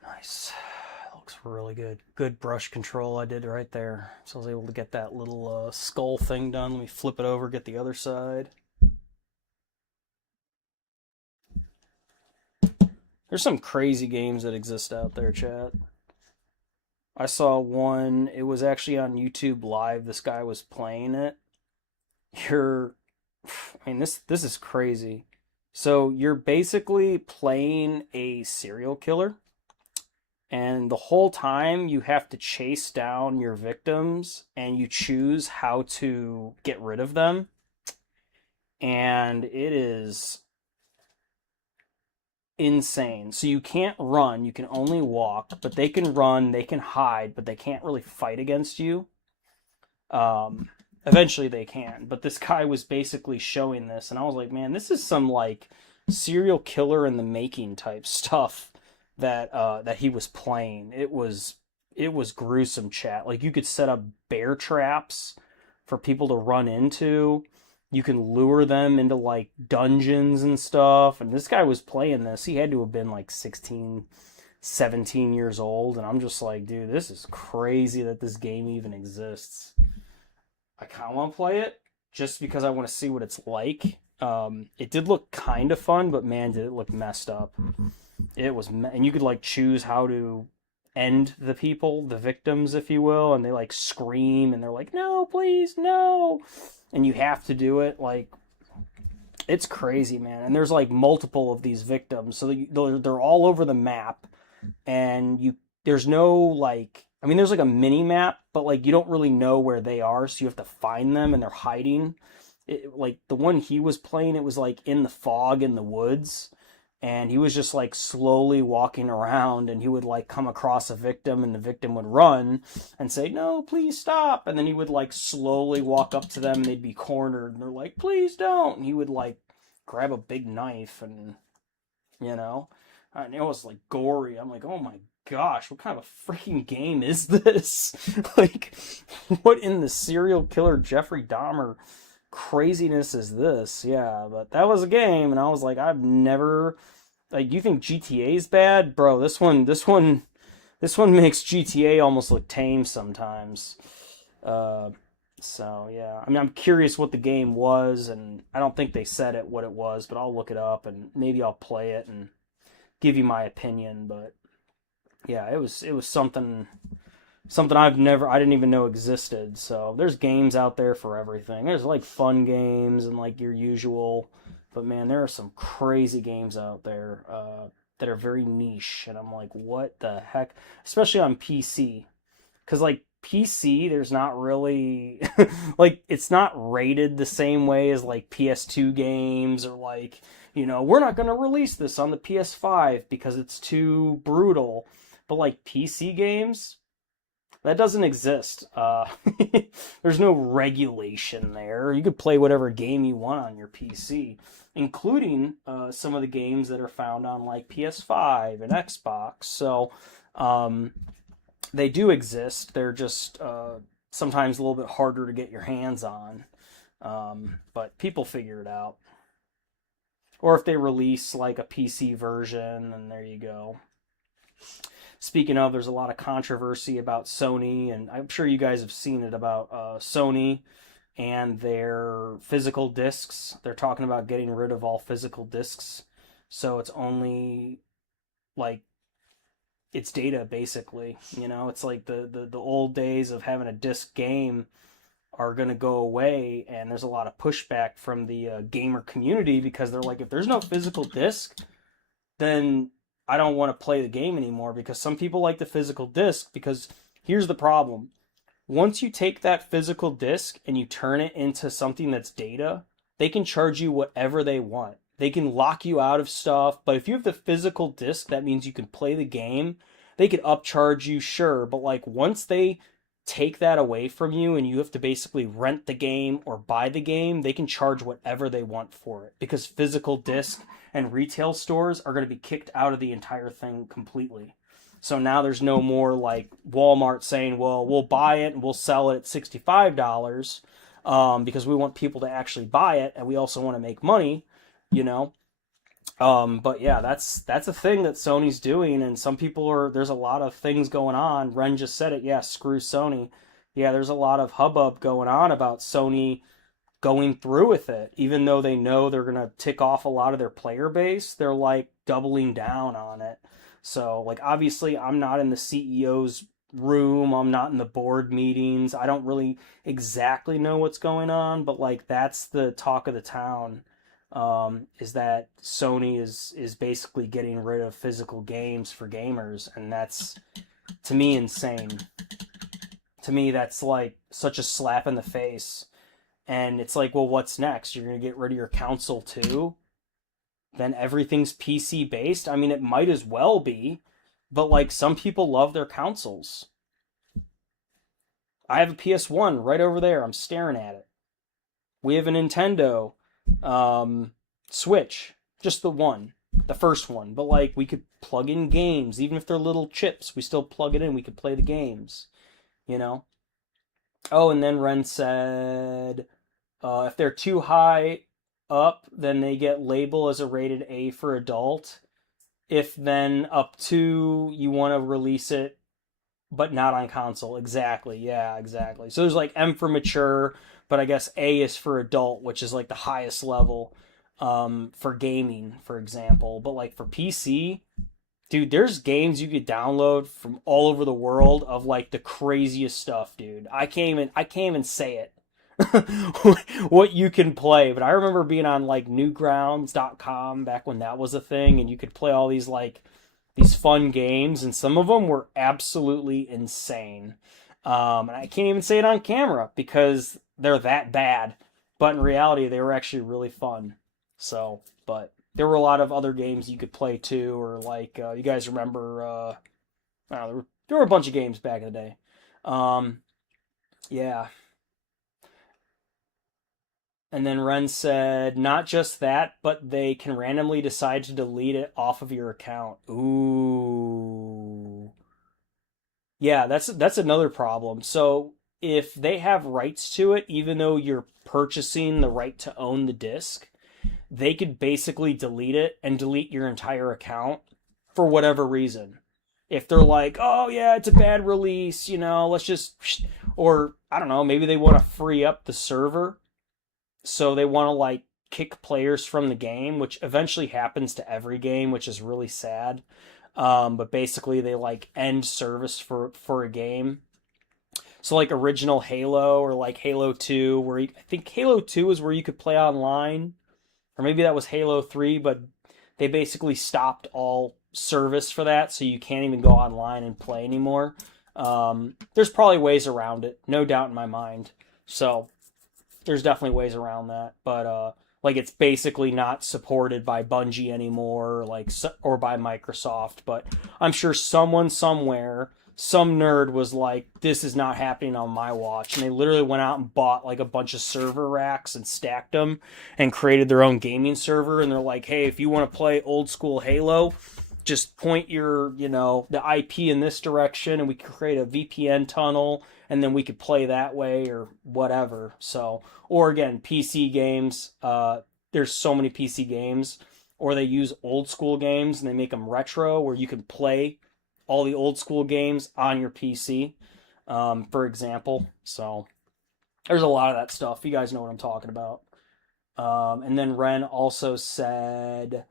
Nice. Looks really good. Good brush control I did right there. So I was able to get that little skull thing done. Let me flip it over, get the other side. There's some crazy games that exist out there, chat. I saw one, it was actually on YouTube Live. This guy was playing it. You're I mean this is crazy. So you're basically playing a serial killer, and the whole time you have to chase down your victims and you choose how to get rid of them. And it is insane. So you can't run, you can only walk, but they can run, they can hide, but they can't really fight against you. Eventually they can, but this guy was basically showing this, and I was like, man, this is some like serial killer in the making type stuff that he was playing. It was gruesome, chat. Like you could set up bear traps for people to run into. You can lure them into like dungeons and stuff. And this guy was playing this. He had to have been like 16, 17 years old. And I'm just like, dude, this is crazy that this game even exists. I kind of want to play it just because I want to see what it's like. It did look kind of fun, but man, did it look messed up. It was, and you could like choose how to end the people, the victims, if you will, and they like scream and they're like, "No, please, no," and you have to do it. Like it's crazy, man. And there's like multiple of these victims, so they're all over the map, and you there's no like I mean there's like a mini map, but like you don't really know where they are, so you have to find them and they're hiding. Like the one he was playing, it was like in the fog in the woods, and he was just like slowly walking around, and he would like come across a victim, and the victim would run and say, "No, please stop," and then he would like slowly walk up to them, and they'd be cornered, and they're like, "Please don't," and he would like grab a big knife and you know? And it was like gory. I'm like, oh my gosh, what kind of a freaking game is this? Like, what in the serial killer Jeffrey Dahmer craziness is this? Yeah, but that was a game, and I was like, I've never. Like, you think GTA's bad? Bro, this one makes GTA almost look tame sometimes. Uh, so yeah, I mean, I'm curious what the game was, and I don't think they said it what it was, but I'll look it up and maybe I'll play it and give you my opinion. But yeah, it was something I didn't even know existed. So there's games out there for everything. There's like fun games and like your usual, but man, there are some crazy games out there that are very niche, and I'm like, what the heck? Especially on PC, because like PC, there's not really like it's not rated the same way as like PS2 games or like we're not gonna release this on the PS5 because it's too brutal. But like PC games, that doesn't exist. There's no regulation there. You could play whatever game you want on your PC, including some of the games that are found on like PS5 and Xbox. So um, they do exist. They're just sometimes a little bit harder to get your hands on. But people figure it out. Or if they release like a PC version, and there you go. Speaking of, there's a lot of controversy about Sony, and I'm sure you guys have seen it about Sony and their physical discs. They're talking about getting rid of all physical discs, so it's only like it's data basically. It's like the old days of having a disc game are going to go away, and there's a lot of pushback from the gamer community because they're like, if there's no physical disc, then I don't want to play the game anymore, because some people like the physical disc. Because here's the problem: once you take that physical disc and you turn it into something that's data, they can charge you whatever they want. They can lock you out of stuff, but if you have the physical disc, that means you can play the game. They could upcharge you, sure, but like once they take that away from you and you have to basically rent the game or buy the game, they can charge whatever they want for it, because physical disc and retail stores are going to be kicked out of the entire thing completely. So now there's no more like Walmart saying, well, we'll buy it and we'll sell it at $65 because we want people to actually buy it, and we also want to make money, you know. But yeah, that's a thing that Sony's doing, and some people are. There's a lot of things going on. Ren just said it. Yeah, screw Sony. Yeah, there's a lot of hubbub going on about Sony going through with it, even though they know they're gonna tick off a lot of their player base. They're like doubling down on it. So like obviously, I'm not in the CEO's room. I'm not in the board meetings. I don't really exactly know what's going on, but like that's the talk of the town, is that Sony is basically getting rid of physical games for gamers, and that's to me insane. To me, that's like such a slap in the face. And it's like, well, what's next? You're gonna get rid of your console too? Then everything's PC based? I mean, it might as well be, but like some people love their consoles. I have a PS1 right over there. I'm staring at it. We have a Nintendo um, Switch, just the one, the first one. But like we could plug in games, even if they're little chips. We still plug it in. We could play the games, you know. Oh, and then Ren said, if they're too high up, then they get labeled as a rated A for adult. If then up to you want to release it but not on console. Exactly. Yeah, exactly. So there's like M for mature, but I guess A is for adult, which is like the highest level for gaming, for example. But like for PC, dude, there's games you could download from all over the world of like the craziest stuff, dude. I can't even say it. What you can play, but I remember being on like newgrounds.com back when that was a thing and you could play all these fun games, and some of them were absolutely insane. And I can't even say it on camera because they're that bad. But in reality, they were actually really fun. So, but there were a lot of other games you could play too, or like you guys remember? I don't know, there were a bunch of games back in the day. Um, yeah. And then Ren said, not just that, but they can randomly decide to delete it off of your account. Ooh. Yeah, that's another problem. So if they have rights to it, even though you're purchasing the right to own the disc, they could basically delete it and delete your entire account for whatever reason. If they're like, oh yeah, it's a bad release, let's just, or I don't know, maybe they want to free up the server, so they want to like kick players from the game, which eventually happens to every game, which is really sad. But basically, they like end service for a game. So like original Halo or like Halo 2, where I think Halo 2 is where you could play online, or maybe that was Halo 3, but they basically stopped all service for that, so you can't even go online and play anymore. There's probably ways around it, no doubt in my mind. So there's definitely ways around that, but like it's basically not supported by Bungie anymore, like or by Microsoft. But I'm sure someone somewhere, some nerd was like, "This is not happening on my watch," and they literally went out and bought like a bunch of server racks and stacked them and created their own gaming server. And they're like, "Hey, if you want to play old school Halo, just point your, the IP in this direction, and we could create a VPN tunnel, and then we could play that way or whatever." So, or again, PC games. There's so many PC games, or they use old school games and they make them retro, where you can play all the old school games on your PC, for example. So, there's a lot of that stuff. You guys know what I'm talking about. And then Ren also said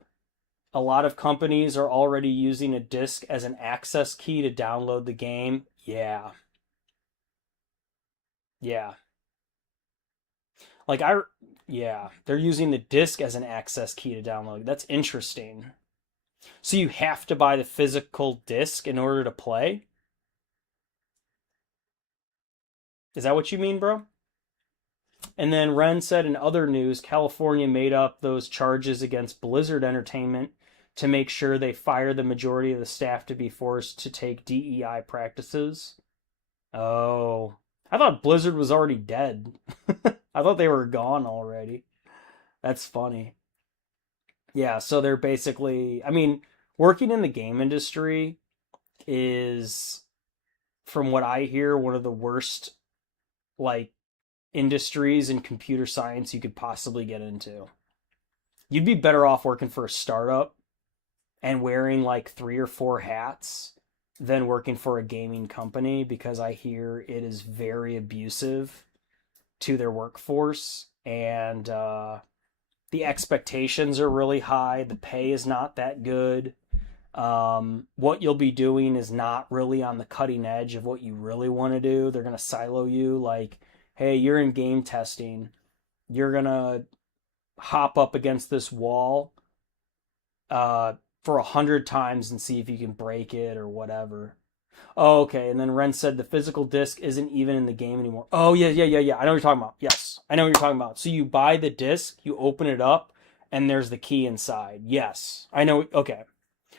a lot of companies are already using a disk as an access key to download the game. Yeah. Yeah. Like yeah, they're using the disk as an access key to download. That's interesting. So you have to buy the physical disc in order to play? Is that what you mean, bro? And then Ren said in other news, California made up those charges against Blizzard Entertainment to make sure they fire the majority of the staff to be forced to take DEI practices. Oh, I thought Blizzard was already dead. I thought they were gone already. That's funny. Yeah, so they're basically, I mean, working in the game industry is, from what I hear, one of the worst, like, industries in computer science you could possibly get into. You'd be better off working for a startup and wearing like three or four hats than working for a gaming company, because I hear it is very abusive to their workforce, and the expectations are really high. The pay is not that good. What you'll be doing is not really on the cutting edge of what you really want to do. They're going to silo you like, hey, you're in game testing. You're going to hop up against this wall for 100 times and see if you can break it or whatever. Oh, okay. And then Ren said the physical disc isn't even in the game anymore. Oh, yeah, yeah, yeah, yeah. I know what you're talking about. Yes, I know what you're talking about. So you buy the disc, you open it up, and there's the key inside. Yes, I know. Okay.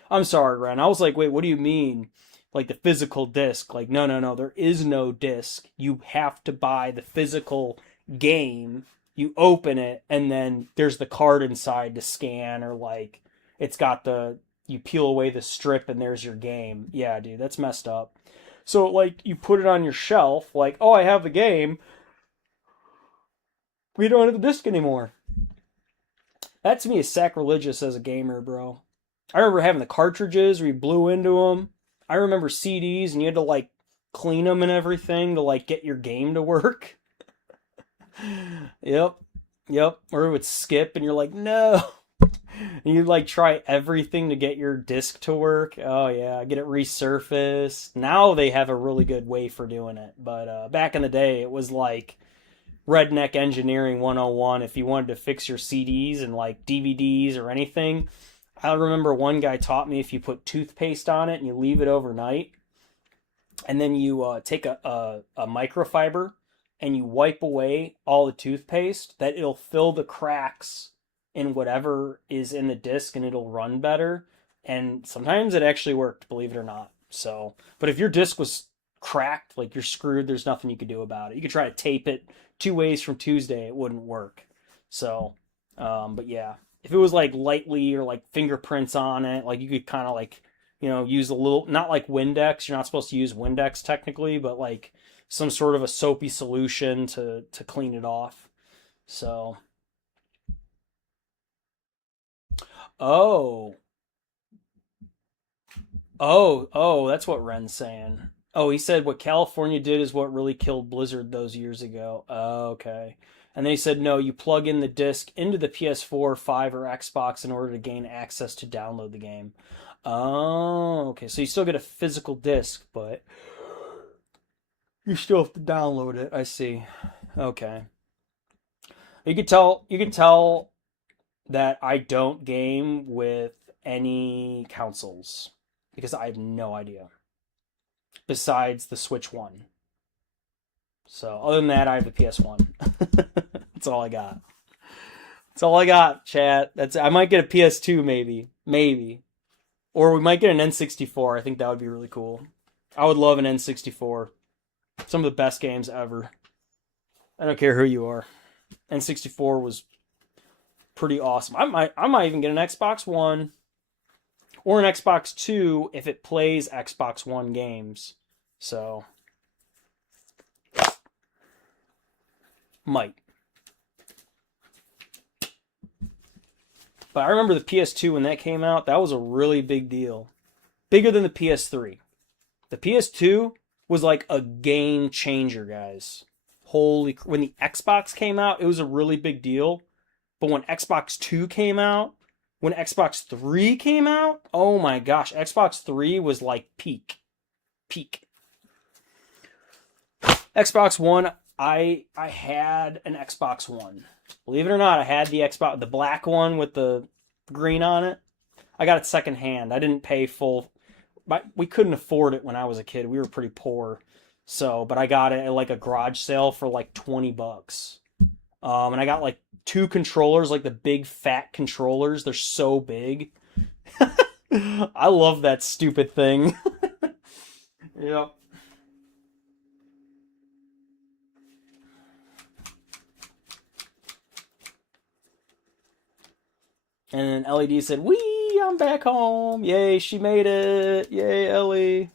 I'm sorry, Ren. I was like, wait, what do you mean? Like the physical disc? Like, no, no, no. There is no disc. You have to buy the physical game. You open it, and then there's the card inside to scan, or like it's got the, you peel away the strip, and there's your game. Yeah, dude, that's messed up. So like you put it on your shelf, like, oh, I have the game. We don't have the disc anymore. That to me is sacrilegious as a gamer, bro. I remember having the cartridges where you blew into them. I remember CDs and you had to like clean them and everything to like get your game to work. Yep. Yep. Or it would skip and you're like, no. And you like try everything to get your disc to work. Oh yeah, get it resurfaced. Now they have a really good way for doing it. But back in the day, it was like redneck engineering 101 if you wanted to fix your CDs and like DVDs or anything. I remember one guy taught me if you put toothpaste on it and you leave it overnight, and then you take a microfiber and you wipe away all the toothpaste, that it'll fill the cracks in whatever is in the disc and it'll run better. And sometimes it actually worked, believe it or not. So, but if your disc was cracked, like you're screwed, there's nothing you could do about it. You could try to tape it 2 ways from Tuesday, it wouldn't work. So, but yeah, if it was like lightly or like fingerprints on it, like you could kind of like, use a little, not like Windex. You're not supposed to use Windex technically, but like some sort of a soapy solution to clean it off. So, oh, oh, that's what Ren's saying. Oh, he said what California did is what really killed Blizzard those years ago. Oh, okay. And then he said, no, you plug in the disc into the PS4, 5, or Xbox in order to gain access to download the game. Oh, okay. So you still get a physical disc, but you still have to download it. I see. Okay. You could tell that I don't game with any consoles because I have no idea besides the Switch 1. So, other than that, I have the PS1. That's all I got. That's all I got, chat. I might get a PS2 maybe. Maybe. Or we might get an N64. I think that would be really cool. I would love an N64. Some of the best games ever. I don't care who you are. N64 was pretty awesome. I might even get an Xbox One or an Xbox Two if it plays Xbox One games. So might. But I remember the PS2 when that came out. That was a really big deal. Bigger than the PS3. The PS2 was like a game changer, guys. When the Xbox came out, it was a really big deal. But when Xbox 2 came out, when Xbox 3 came out, oh my gosh, Xbox 3 was like peak. Peak. Xbox One, I had an Xbox One. Believe it or not, I had the black one with the green on it. I got it secondhand. I didn't pay full. We couldn't afford it when I was a kid. We were pretty poor. So, but I got it at like a garage sale for like $20. And I got like two controllers, like the big fat controllers. They're so big. I love that stupid thing. Yep. And then LED said, "Wee, I'm back home. Yay, she made it. Yay, Ellie.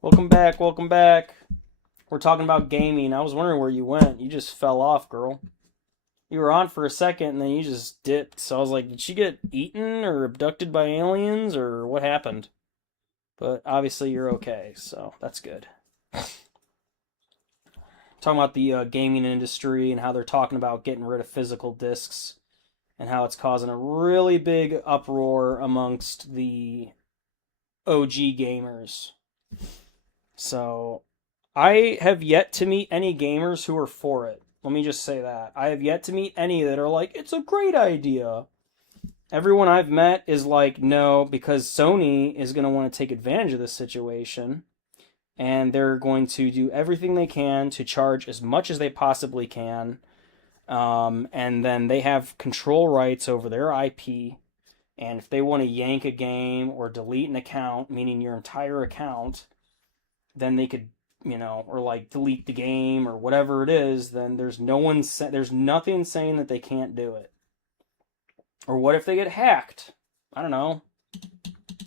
Welcome back, welcome back. We're talking about gaming. I was wondering where you went. You just fell off, girl. You were on for a second and then you just dipped. So I was like, did she get eaten or abducted by aliens or what happened? But obviously you're okay, so that's good. Talking about the gaming industry and how they're talking about getting rid of physical discs and how it's causing a really big uproar amongst the OG gamers. So I have yet to meet any gamers who are for it. Let me just say that. I have yet to meet any that are like, it's a great idea. Everyone I've met is like, no, because Sony is going to want to take advantage of this situation. And they're going to do everything they can to charge as much as they possibly can. And then they have control rights over their IP. And if they want to yank a game or delete an account, meaning your entire account, then they could, or like delete the game or whatever it is, then there's nothing saying that they can't do it. Or what if they get hacked? I don't know.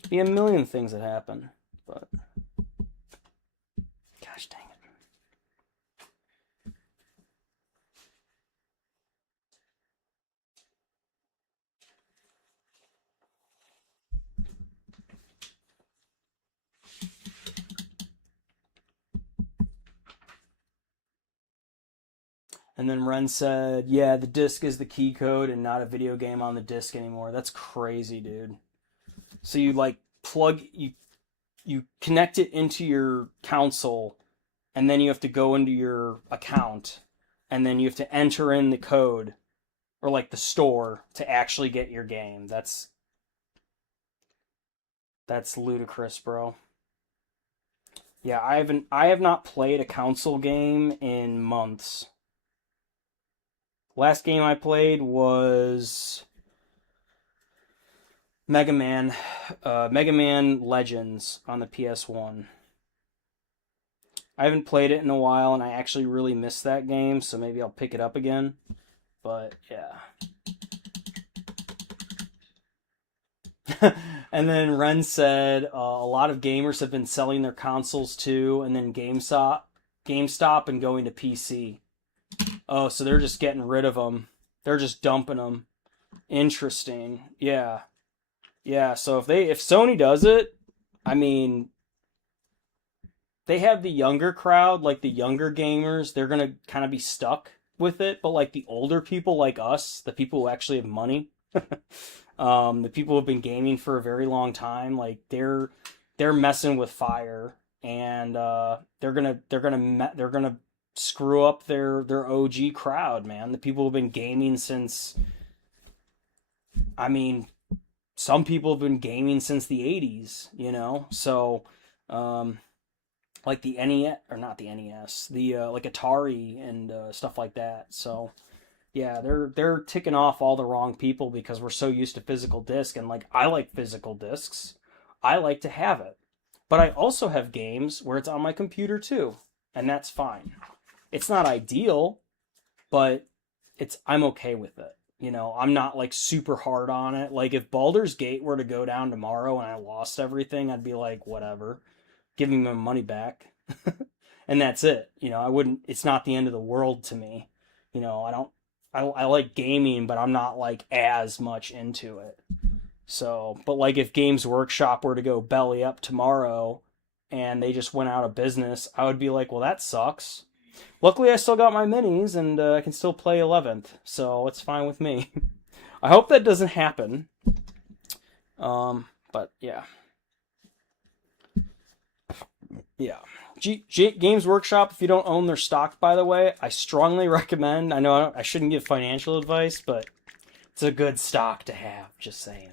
Be a million things that happen. But gosh dang it. And then Ren said, yeah, the disc is the key code and not a video game on the disc anymore. That's crazy, dude. So you like you connect it into your console, and then you have to go into your account, and then you have to enter in the code or like the store to actually get your game. That's ludicrous, bro. Yeah, I have not played a console game in months. Last game I played was Mega Man, Mega Man Legends on the PS1. I haven't played it in a while, and I actually really miss that game, so maybe I'll pick it up again. But yeah. And then Ren said a lot of gamers have been selling their consoles too, and then GameStop, and going to PC. Oh, so they're just getting rid of them. They're just dumping them. Interesting. Yeah. Yeah, so if Sony does it, I mean, they have the younger crowd, like the younger gamers, they're going to kind of be stuck with it, but like the older people like us, the people who actually have money, the people who have been gaming for a very long time, like they're messing with fire, and they're gonna screw up their OG crowd, man. The people who've been gaming since, I mean, some people have been gaming since the 80s, you know? So, like the NES, or not the NES, the like Atari and stuff like that. So, yeah, they're ticking off all the wrong people because we're so used to physical disc, and like I like physical discs. I like to have it. But I also have games where it's on my computer too, and that's fine. It's not ideal, but I'm okay with it. You know, I'm not like super hard on it. Like if Baldur's Gate were to go down tomorrow and I lost everything, I'd be like, whatever, give me my money back. And that's it. You know, I wouldn't, it's not the end of the world to me. You know, I like gaming, but I'm not like as much into it. So, but like if Games Workshop were to go belly up tomorrow and they just went out of business, I would be like, well, that sucks. Luckily, I still got my minis, and I can still play 11th, so it's fine with me. I hope that doesn't happen. But yeah. Yeah. Games Workshop, if you don't own their stock, by the way, I strongly recommend. I know I shouldn't give financial advice, but it's a good stock to have, just saying.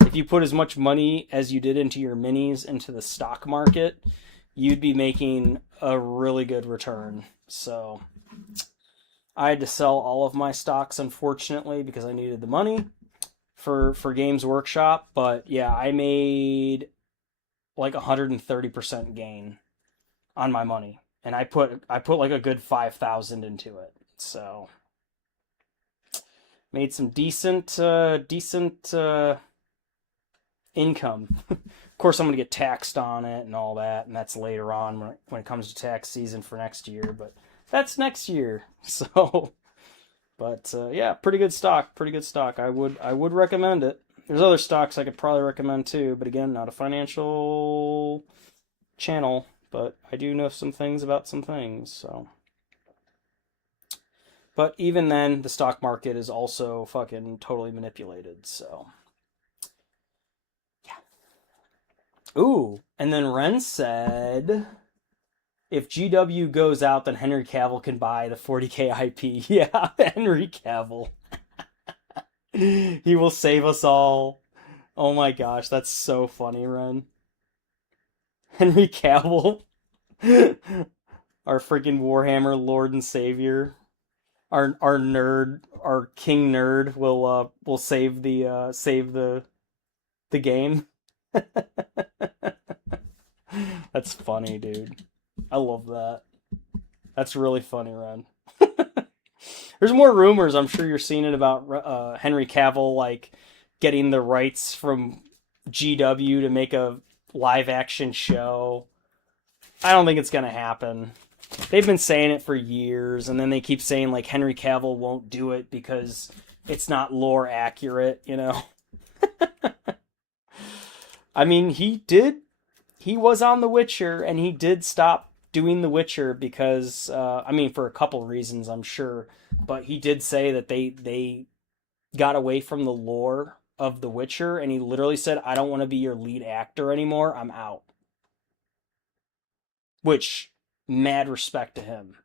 If you put as much money as you did into your minis into the stock market, you'd be making a really good return. So I had to sell all of my stocks, unfortunately, because I needed the money for Games Workshop. But yeah, I made like 130% gain on my money, and I put like a good 5,000 into it. So made some decent income. Of course, I'm going to get taxed on it and all that, and that's later on when it comes to tax season for next year. But that's next year. So, but yeah, pretty good stock. Pretty good stock. I would recommend it. There's other stocks I could probably recommend too, but again, not a financial channel. But I do know some things about some things. So, but even then, the stock market is also fucking totally manipulated. So. Ooh, and then Ren said, if GW goes out, then Henry Cavill can buy the 40K IP. Yeah, Henry Cavill. He will save us all. Oh my gosh, that's so funny, Ren. Henry Cavill, our freaking Warhammer Lord and Savior, our nerd, our king nerd will save the game. That's funny, dude. I love that. That's really funny, Ren. There's more rumors. I'm sure you're seeing it about Henry Cavill like getting the rights from GW to make a live action show. I don't think it's gonna happen. They've been saying it for years, and then they keep saying like Henry Cavill won't do it because it's not lore accurate, you know. I mean, he was on The Witcher, and he did stop doing The Witcher because I mean for a couple reasons I'm sure, but he did say that they got away from the lore of The Witcher and he literally said I don't want to be your lead actor anymore. I'm out. Which mad respect to him.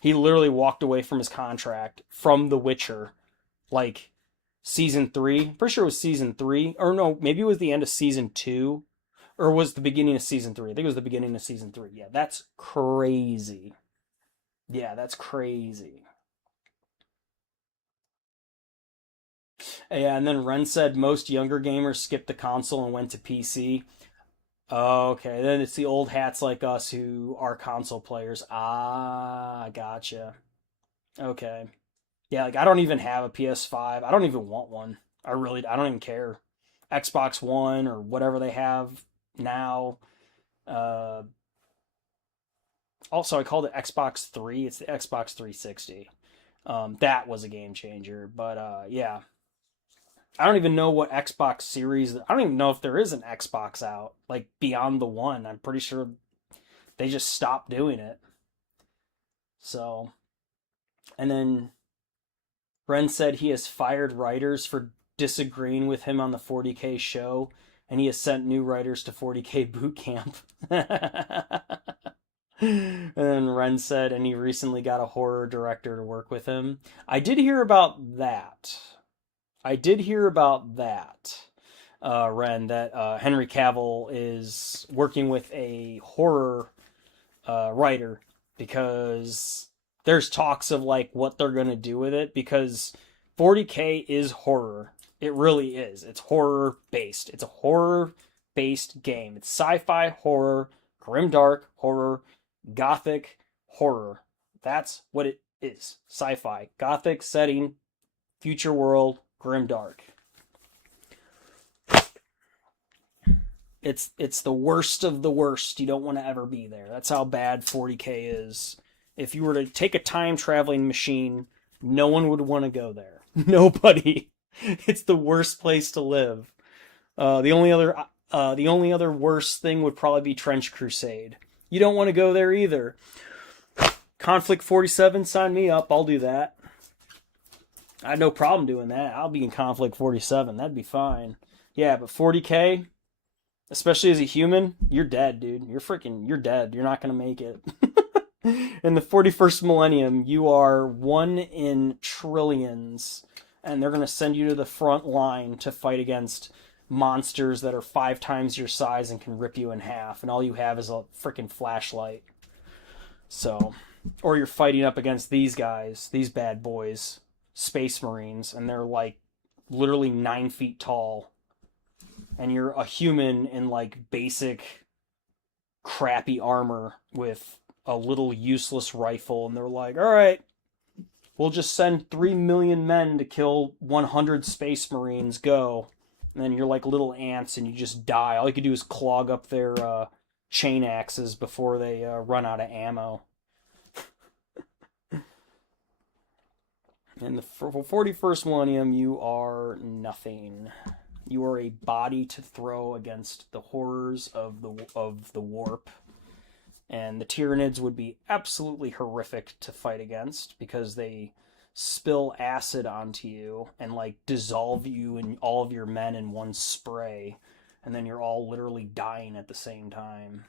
He literally walked away from his contract from The Witcher like season 3. Pretty sure it was season 3 or no, maybe it was the end of season 2 or was the beginning of season 3. I think it was the beginning of season 3. Yeah, that's crazy. Yeah, that's crazy. Yeah, and then Ren said most younger gamers skipped the console and went to PC. Okay, then it's the old hats like us who are console players. Ah, gotcha. Okay. Yeah, like I don't even have a PS5. I don't even want one. I don't even care. Xbox One or whatever they have now. Uh, Also, I called it Xbox 3. It's the Xbox 360. That was a game changer. But yeah, I don't even know what Xbox Series. I don't even know if there is an Xbox out like beyond the one. I'm pretty sure they just stopped doing it. So, and then Ren said he has fired writers for disagreeing with him on the 40K show, and he has sent new writers to 40K boot camp. And then Ren said, and he recently got a horror director to work with him. I did hear about that. I did hear about that, Ren, that Henry Cavill is working with a horror writer because there's talks of like what they're gonna do with it because 40K is horror. It really is. It's horror based. It's a horror based game. It's sci-fi horror, grimdark horror, gothic horror. That's what it is. Sci-fi, gothic setting, future world, grimdark. It's the worst of the worst. You don't want to ever be there. That's how bad 40K is. If you were to take a time traveling machine, no one would want to go there. Nobody. It's the worst place to live. The only other worst thing would probably be Trench Crusade. You don't want to go there either. Conflict 47, sign me up. I'll do that. I have no problem doing that. I'll be in Conflict 47. That'd be fine. Yeah, but 40K, especially as a human, you're dead, dude. You're dead. You're not going to make it. In the 41st millennium, you are one in trillions, and they're going to send you to the front line to fight against monsters that are 5 times your size and can rip you in half, and all you have is a freaking flashlight. So, or you're fighting up against these guys, these bad boys, Space Marines, and they're like literally 9 feet tall, and you're a human in like basic crappy armor with a little useless rifle, and they're like, all right, we'll just send 3 million men to kill 100 Space Marines, go. And then you're like little ants and you just die. All you can do is clog up their chain axes before they run out of ammo. In the 41st millennium, you are nothing. You are a body to throw against the horrors of the warp. And the Tyranids would be absolutely horrific to fight against because they spill acid onto you and like dissolve you and all of your men in one spray, and then you're all literally dying at the same time.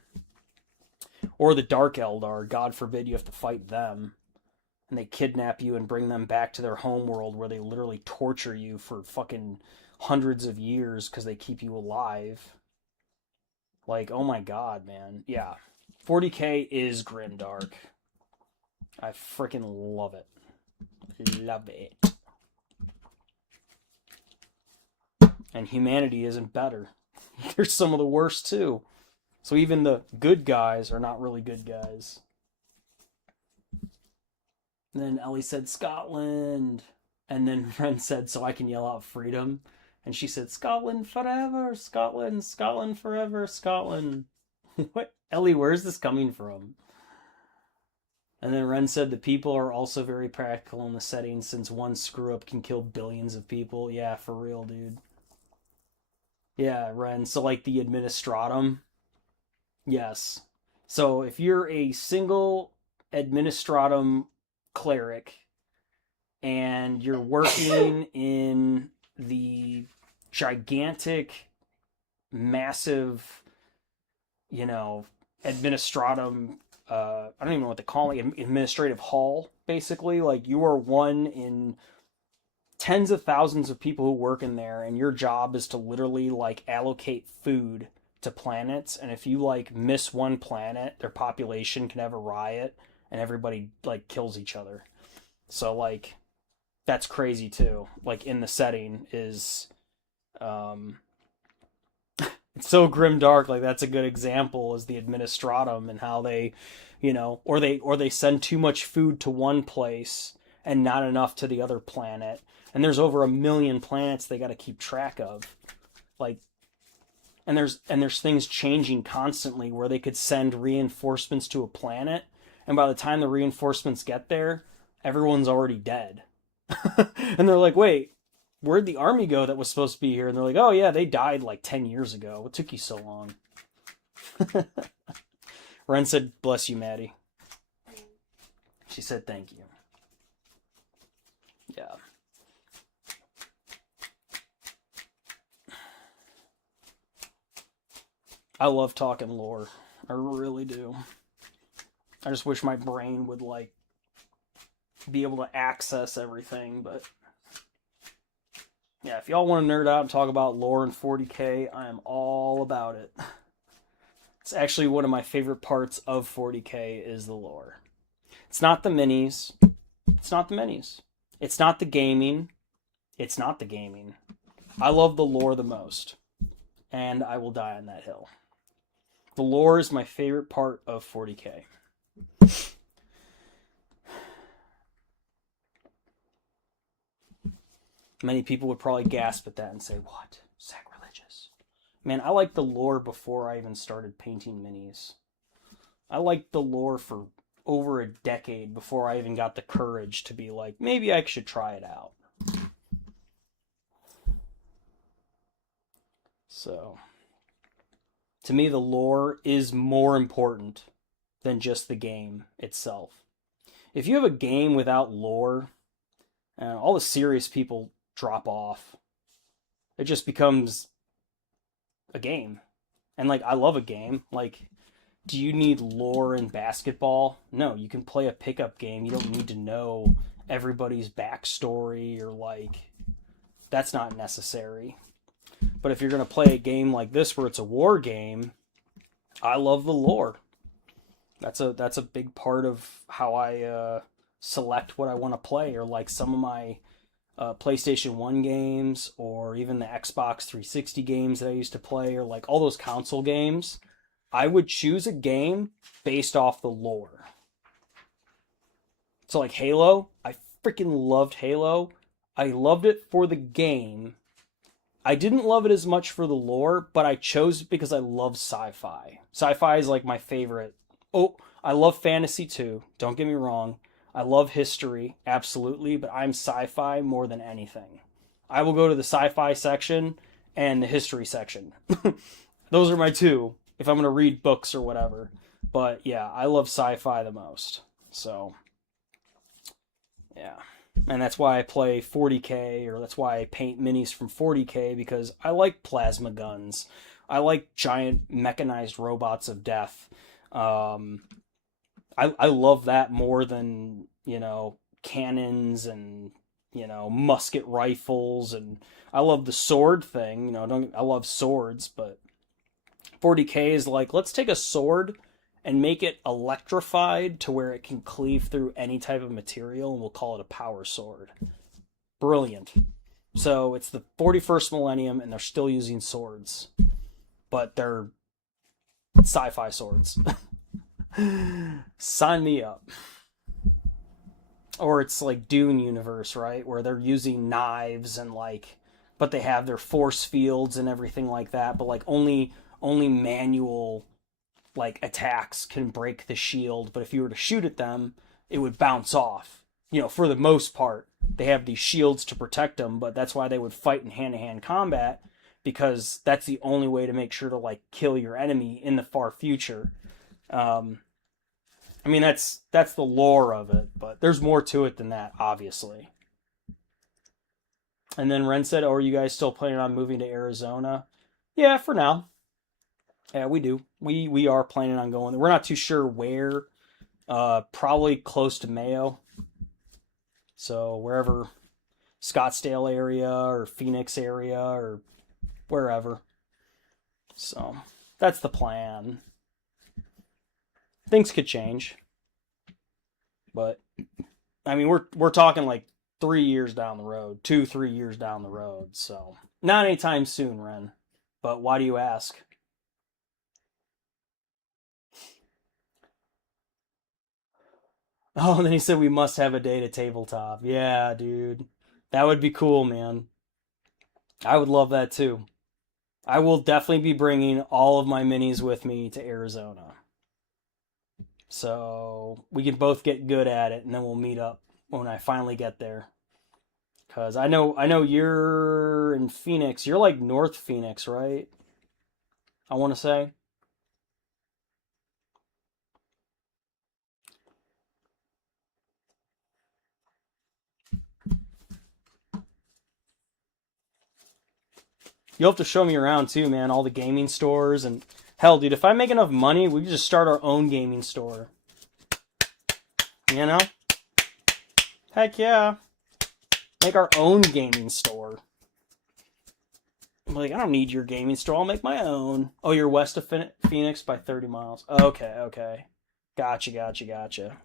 Or the Dark Eldar, God forbid you have to fight them, and they kidnap you and bring them back to their home world where they literally torture you for fucking hundreds of years because they keep you alive. Like, oh my god, man. Yeah. 40K is grimdark. I freaking love it. Love it. And humanity isn't better. They're some of the worst too. So even the good guys are not really good guys. And then Ellie said Scotland. And then Ren said, so I can yell out freedom. And she said, Scotland forever, Scotland, Scotland forever, Scotland. What? Ellie, where's this coming from? And then Ren said the people are also very practical in the setting since one screw up can kill billions of people. Yeah, for real, dude. Yeah, Ren. So like the Administratum. Yes. So if you're a single administratum cleric and you're working in the gigantic, massive, you know, administratum, I don't even know what they call it, administrative hall, basically. Like you are one in tens of thousands of people who work in there, and your job is to literally like allocate food to planets. And if you like miss one planet, their population can have a riot and everybody like kills each other. So like that's crazy too. Like in the setting is um it's so grim dark. Like that's a good example is the administratum and how they, or they send too much food to one place and not enough to the other planet. And there's over 1 million planets they got to keep track of. Like, and there's things changing constantly where they could send reinforcements to a planet, and by the time the reinforcements get there, everyone's already dead. And they're like, wait, where'd the army go that was supposed to be here? And they're like, oh yeah, they died like 10 years ago. What took you so long? Ren said, bless you, Maddie. She said, thank you. Yeah. I love talking lore. I really do. I just wish my brain would like be able to access everything, but yeah, if y'all want to nerd out and talk about lore in 40k, I am all about it. It's actually one of my favorite parts of 40k is the lore. It's not the minis. It's not the minis. It's not the gaming. It's not the gaming. I love the lore the most, and I will die on that hill. The lore is my favorite part of 40k. Many people would probably gasp at that and say, what? Sacrilegious. Man, I liked the lore before I even started painting minis. I liked the lore for over a decade before I even got the courage to be like, maybe I should try it out. So, to me, the lore is more important than just the game itself. If you have a game without lore, all the serious people drop off. It just becomes a game. And like, I love a game. Like, do you need lore in basketball? No, you can play a pickup game. You don't need to know everybody's backstory or like, that's not necessary. But if you're going to play a game like this where it's a war game, I love the lore. That's a big part of how I select what I want to play, or like some of my PlayStation 1 games, or even the Xbox 360 games that I used to play, or like all those console games. I would choose a game based off the lore. So like Halo, I freaking loved Halo. I loved it for the game. I didn't love it as much for the lore, but I chose it because I love sci-fi. Sci-fi is like my favorite. Oh, I love fantasy too. Don't get me wrong. I love history, absolutely, but I'm sci-fi more than anything. I will go to the sci-fi section and the history section. Those are my two if I'm going to read books or whatever. But yeah, I love sci-fi the most. So, yeah. And that's why I play 40k, or that's why I paint minis from 40k, because I like plasma guns. I like giant mechanized robots of death. I love that more than, cannons and, musket rifles. And I love the sword thing. I love swords, but 40k is like, let's take a sword and make it electrified to where it can cleave through any type of material, and we'll call it a power sword. Brilliant. So it's the 41st millennium, and they're still using swords, but they're sci-fi swords. Sign me up. Or it's like Dune universe, right, where they're using knives and like, but they have their force fields and everything like that, but like only manual like attacks can break the shield, but if you were to shoot at them, it would bounce off. For the most part, they have these shields to protect them, but that's why they would fight in hand-to-hand combat, because that's the only way to make sure to like kill your enemy in the far future. Um, I mean, that's the lore of it, but there's more to it than that, obviously. And then Ren said, "Oh, are you guys still planning on moving to Arizona?" Yeah, for now. Yeah, we do. We are planning on going. We're not too sure where. Probably close to Mayo. So wherever Scottsdale area or Phoenix area or wherever. So that's the plan. Things could change, but I mean we're talking like 3 years down the road, 2 3 years down the road. So not anytime soon, Ren. But why do you ask? Oh, and then he said we must have a day to tabletop. Yeah, dude, that would be cool, man. I would love that too. I will definitely be bringing all of my minis with me to Arizona. So we can both get good at it, and then we'll meet up when I finally get there. Cause I know you're in Phoenix. You're like North Phoenix, right? I want to say you'll have to show me around too, man. All the gaming stores and hell, dude. If I make enough money, we can just start our own gaming store. You know? Heck yeah, make our own gaming store. I'm like, I don't need your gaming store. I'll make my own. Oh, you're west of Phoenix by 30 miles. Okay, okay. Gotcha.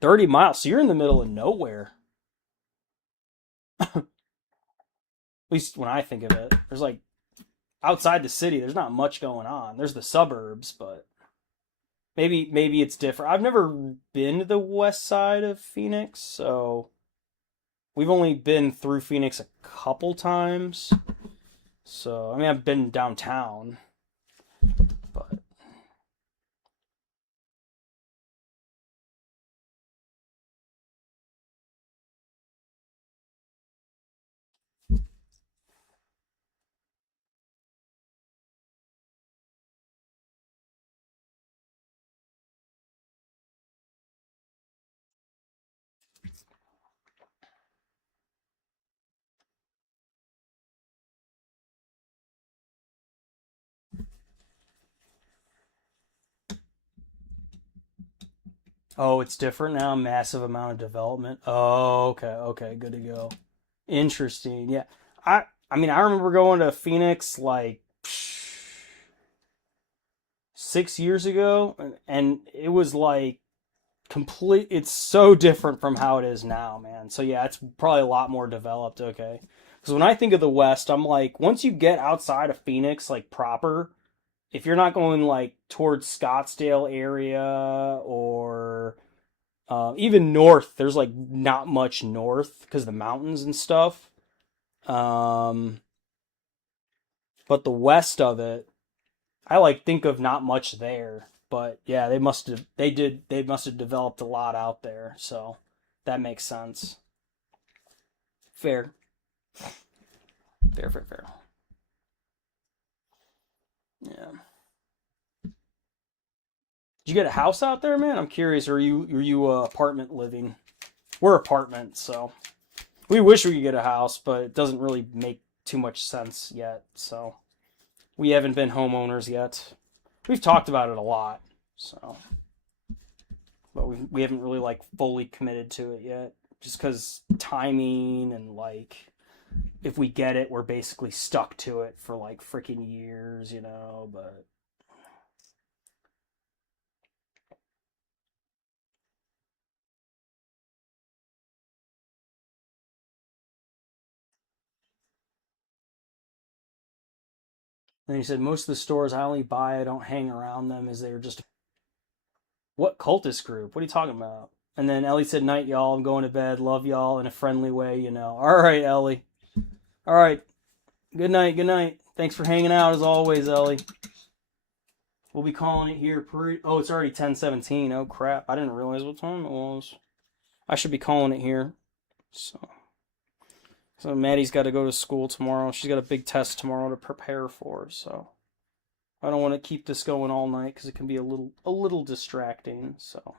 30 miles. So you're in the middle of nowhere. At least when I think of it. There's like outside the city, there's not much going on. There's the suburbs, but maybe it's different. I've never been to the west side of Phoenix, so we've only been through Phoenix a couple times. So I mean, I've been downtown, but oh, it's different now. Massive amount of development. Oh, okay, good to go. Interesting. Yeah, I mean, I remember going to Phoenix like 6 years ago, and it was like complete. It's so different from how it is now, man. So yeah, it's probably a lot more developed. Okay, because when I think of the West, I'm like, once you get outside of Phoenix, like proper, if you're not going like towards Scottsdale area or even north, there's like not much north because of the mountains and stuff. Um, but the west of it, I like think of not much there. But yeah, they must have developed a lot out there. So that makes sense. Fair, fair. Yeah. Did you get a house out there, man? I'm curious. Or are you apartment living? We're apartments, so we wish we could get a house, but it doesn't really make too much sense yet. So we haven't been homeowners yet. We've talked about it a lot, so but we haven't really like fully committed to it yet, just because timing and like if we get it, we're basically stuck to it for like freaking years, you know. But then he said most of the stores I only buy, I don't hang around them, as they're just what cultist group? What are you talking about? And then Ellie said, "Night, y'all. I'm going to bed. Love y'all in a friendly way, you know." All right, Ellie. All right. Good night. Good night. Thanks for hanging out as always, Ellie. We'll be calling it here. Oh, it's already 10:17. Oh crap! I didn't realize what time it was. I should be calling it here. So, so Maddie's got to go to school tomorrow. She's got a big test tomorrow to prepare for. So I don't want to keep this going all night because it can be a little distracting. So.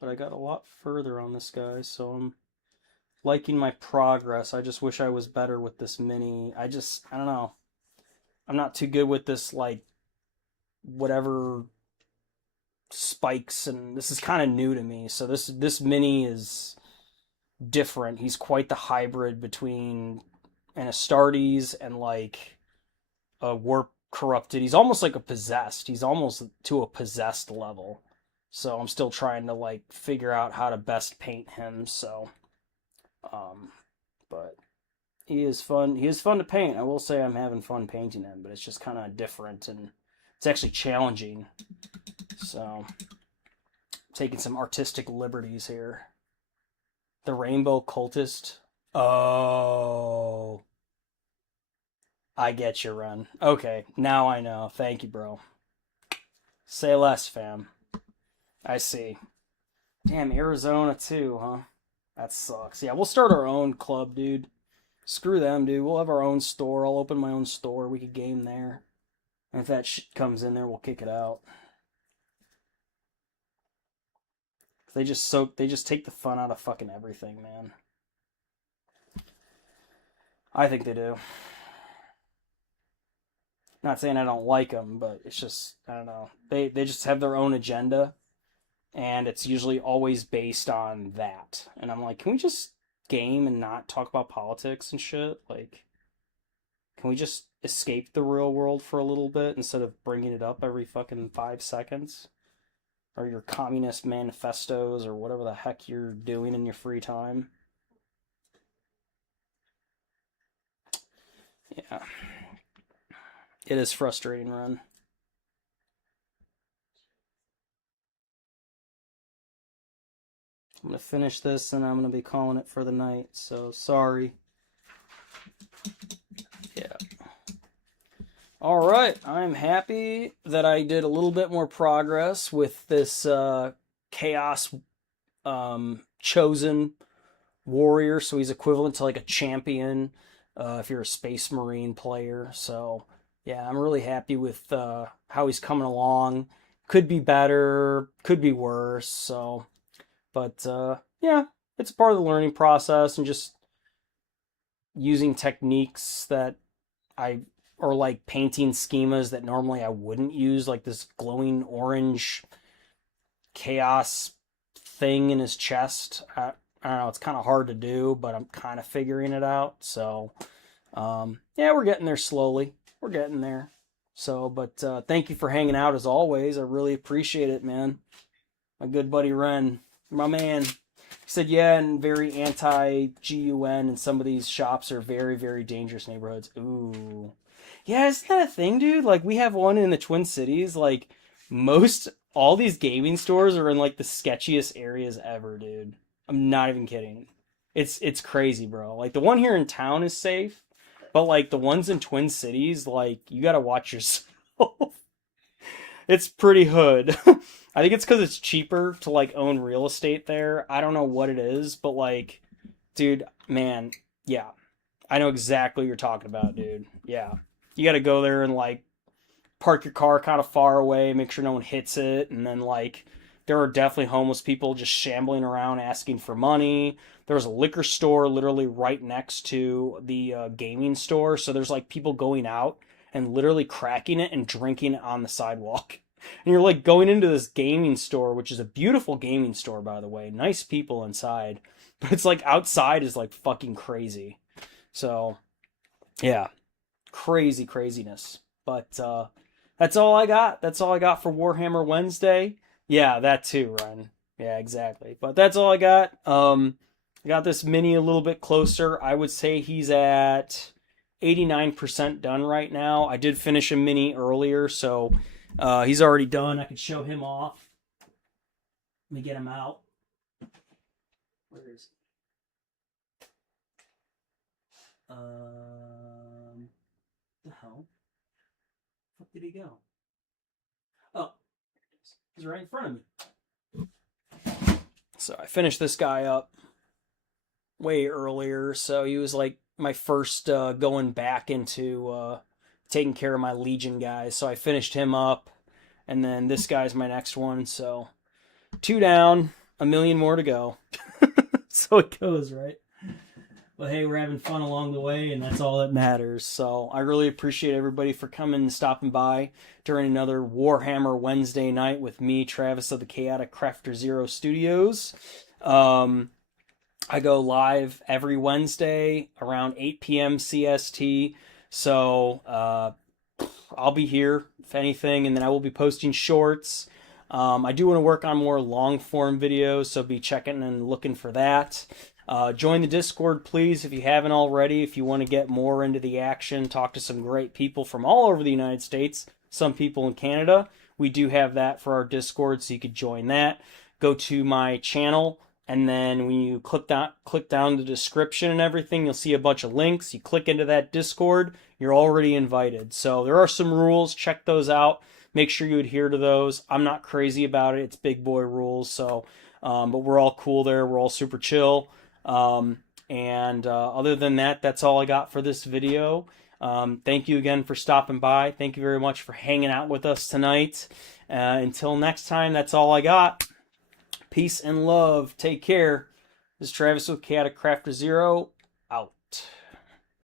But I got a lot further on this guy, so I'm liking my progress. I just wish I was better with this mini. I don't know. I'm not too good with this, like, whatever spikes, and this is kind of new to me. So this mini is different. He's quite the hybrid between an Astartes and, like, a warp corrupted. He's almost like a possessed. He's almost to a possessed level. So I'm still trying to, like, figure out how to best paint him. So, um, but he is fun. He is fun to paint. I will say I'm having fun painting him, but it's just kind of different and it's actually challenging. So, taking some artistic liberties here. The Rainbow Cultist. Oh, I get you, Run. Okay, now I know. Thank you, bro. Say less, fam. I see. Damn, Arizona too, huh? That sucks. Yeah, we'll start our own club, dude. Screw them, dude. We'll have our own store. I'll open my own store. We could game there. And if that shit comes in there, we'll kick it out. They just take the fun out of fucking everything, man. I think they do. Not saying I don't like them, but it's just I don't know. They just have their own agenda, and it's usually always based on that. And I'm like, can we just game and not talk about politics and shit? Like, can we just escape the real world for a little bit instead of bringing it up every fucking 5 seconds? Or your communist manifestos or whatever the heck you're doing in your free time. Yeah, it is frustrating, Run. I'm gonna finish this and I'm gonna be calling it for the night. So sorry. Yeah. All right. I'm happy that I did a little bit more progress with this chaos chosen warrior. So he's equivalent to like a champion if you're a Space Marine player. So yeah, I'm really happy with how he's coming along. Could be better, could be worse. So, but yeah, it's part of the learning process and just using techniques that I or like painting schemas that normally I wouldn't use, like this glowing orange chaos thing in his chest. I don't know, it's kind of hard to do, but I'm kind of figuring it out. So, yeah, we're getting there slowly. We're getting there. So, but thank you for hanging out as always. I really appreciate it, man. My good buddy Ren, my man. He said, yeah, and very anti GUN, and some of these shops are very, very dangerous neighborhoods. Ooh. Yeah, isn't that a thing, dude? Like, we have one in the Twin Cities. Like, all these gaming stores are in, like, the sketchiest areas ever, dude. I'm not even kidding. It's crazy, bro. Like, the one here in town is safe, but, like, the ones in Twin Cities, like, you gotta watch yourself. It's pretty hood. I think it's because it's cheaper to like own real estate there. I don't know what it is, but like, dude, man, yeah, I know exactly what you're talking about, dude. Yeah, you got to go there and like park your car kind of far away, make sure no one hits it, and then like there are definitely homeless people just shambling around asking for money. There's a liquor store literally right next to the gaming store, so there's like people going out and literally cracking it and drinking it on the sidewalk. And you're like going into this gaming store, which is a beautiful gaming store, by the way. Nice people inside, but it's like outside is like fucking crazy. So yeah, crazy craziness. But that's all I got. That's all I got for Warhammer Wednesday. Yeah, that too, Ryan. Yeah, exactly. But that's all I got. I got this mini a little bit closer. I would say he's at 89% done right now. I did finish a mini earlier, so he's already done. I can show him off. Let me get him out. Where is he? The hell? Where did he go? Oh, he's right in front of me. So I finished this guy up way earlier. So he was like my first going back into taking care of my Legion guys. So I finished him up, and then this guy's my next one. So 2 down, a million more to go. So it goes, right? But hey, we're having fun along the way, and that's all that matters. So I really appreciate everybody for coming and stopping by during another Warhammer Wednesday night with me, Travis of the ChaoticCrafterZero Studios. I go live every Wednesday around 8 p.m. CST. So I'll be here if anything, and then I will be posting shorts. I do want to work on more long form videos, so be checking and looking for that. Join the Discord, please, if you haven't already. If you want to get more into the action, talk to some great people from all over the United States, some people in Canada. We do have that for our Discord, so you could join that. Go to my channel, and then when you click down the description and everything, you'll see a bunch of links. You click into that Discord, you're already invited. So there are some rules. Check those out. Make sure you adhere to those. I'm not crazy about it. It's big boy rules. So, but we're all cool there. We're all super chill. And other than that, that's all I got for this video. Thank you again for stopping by. Thank you very much for hanging out with us tonight. Until next time, that's all I got. Peace and love. Take care. This is Travis with ChaoticCrafterZero. Out.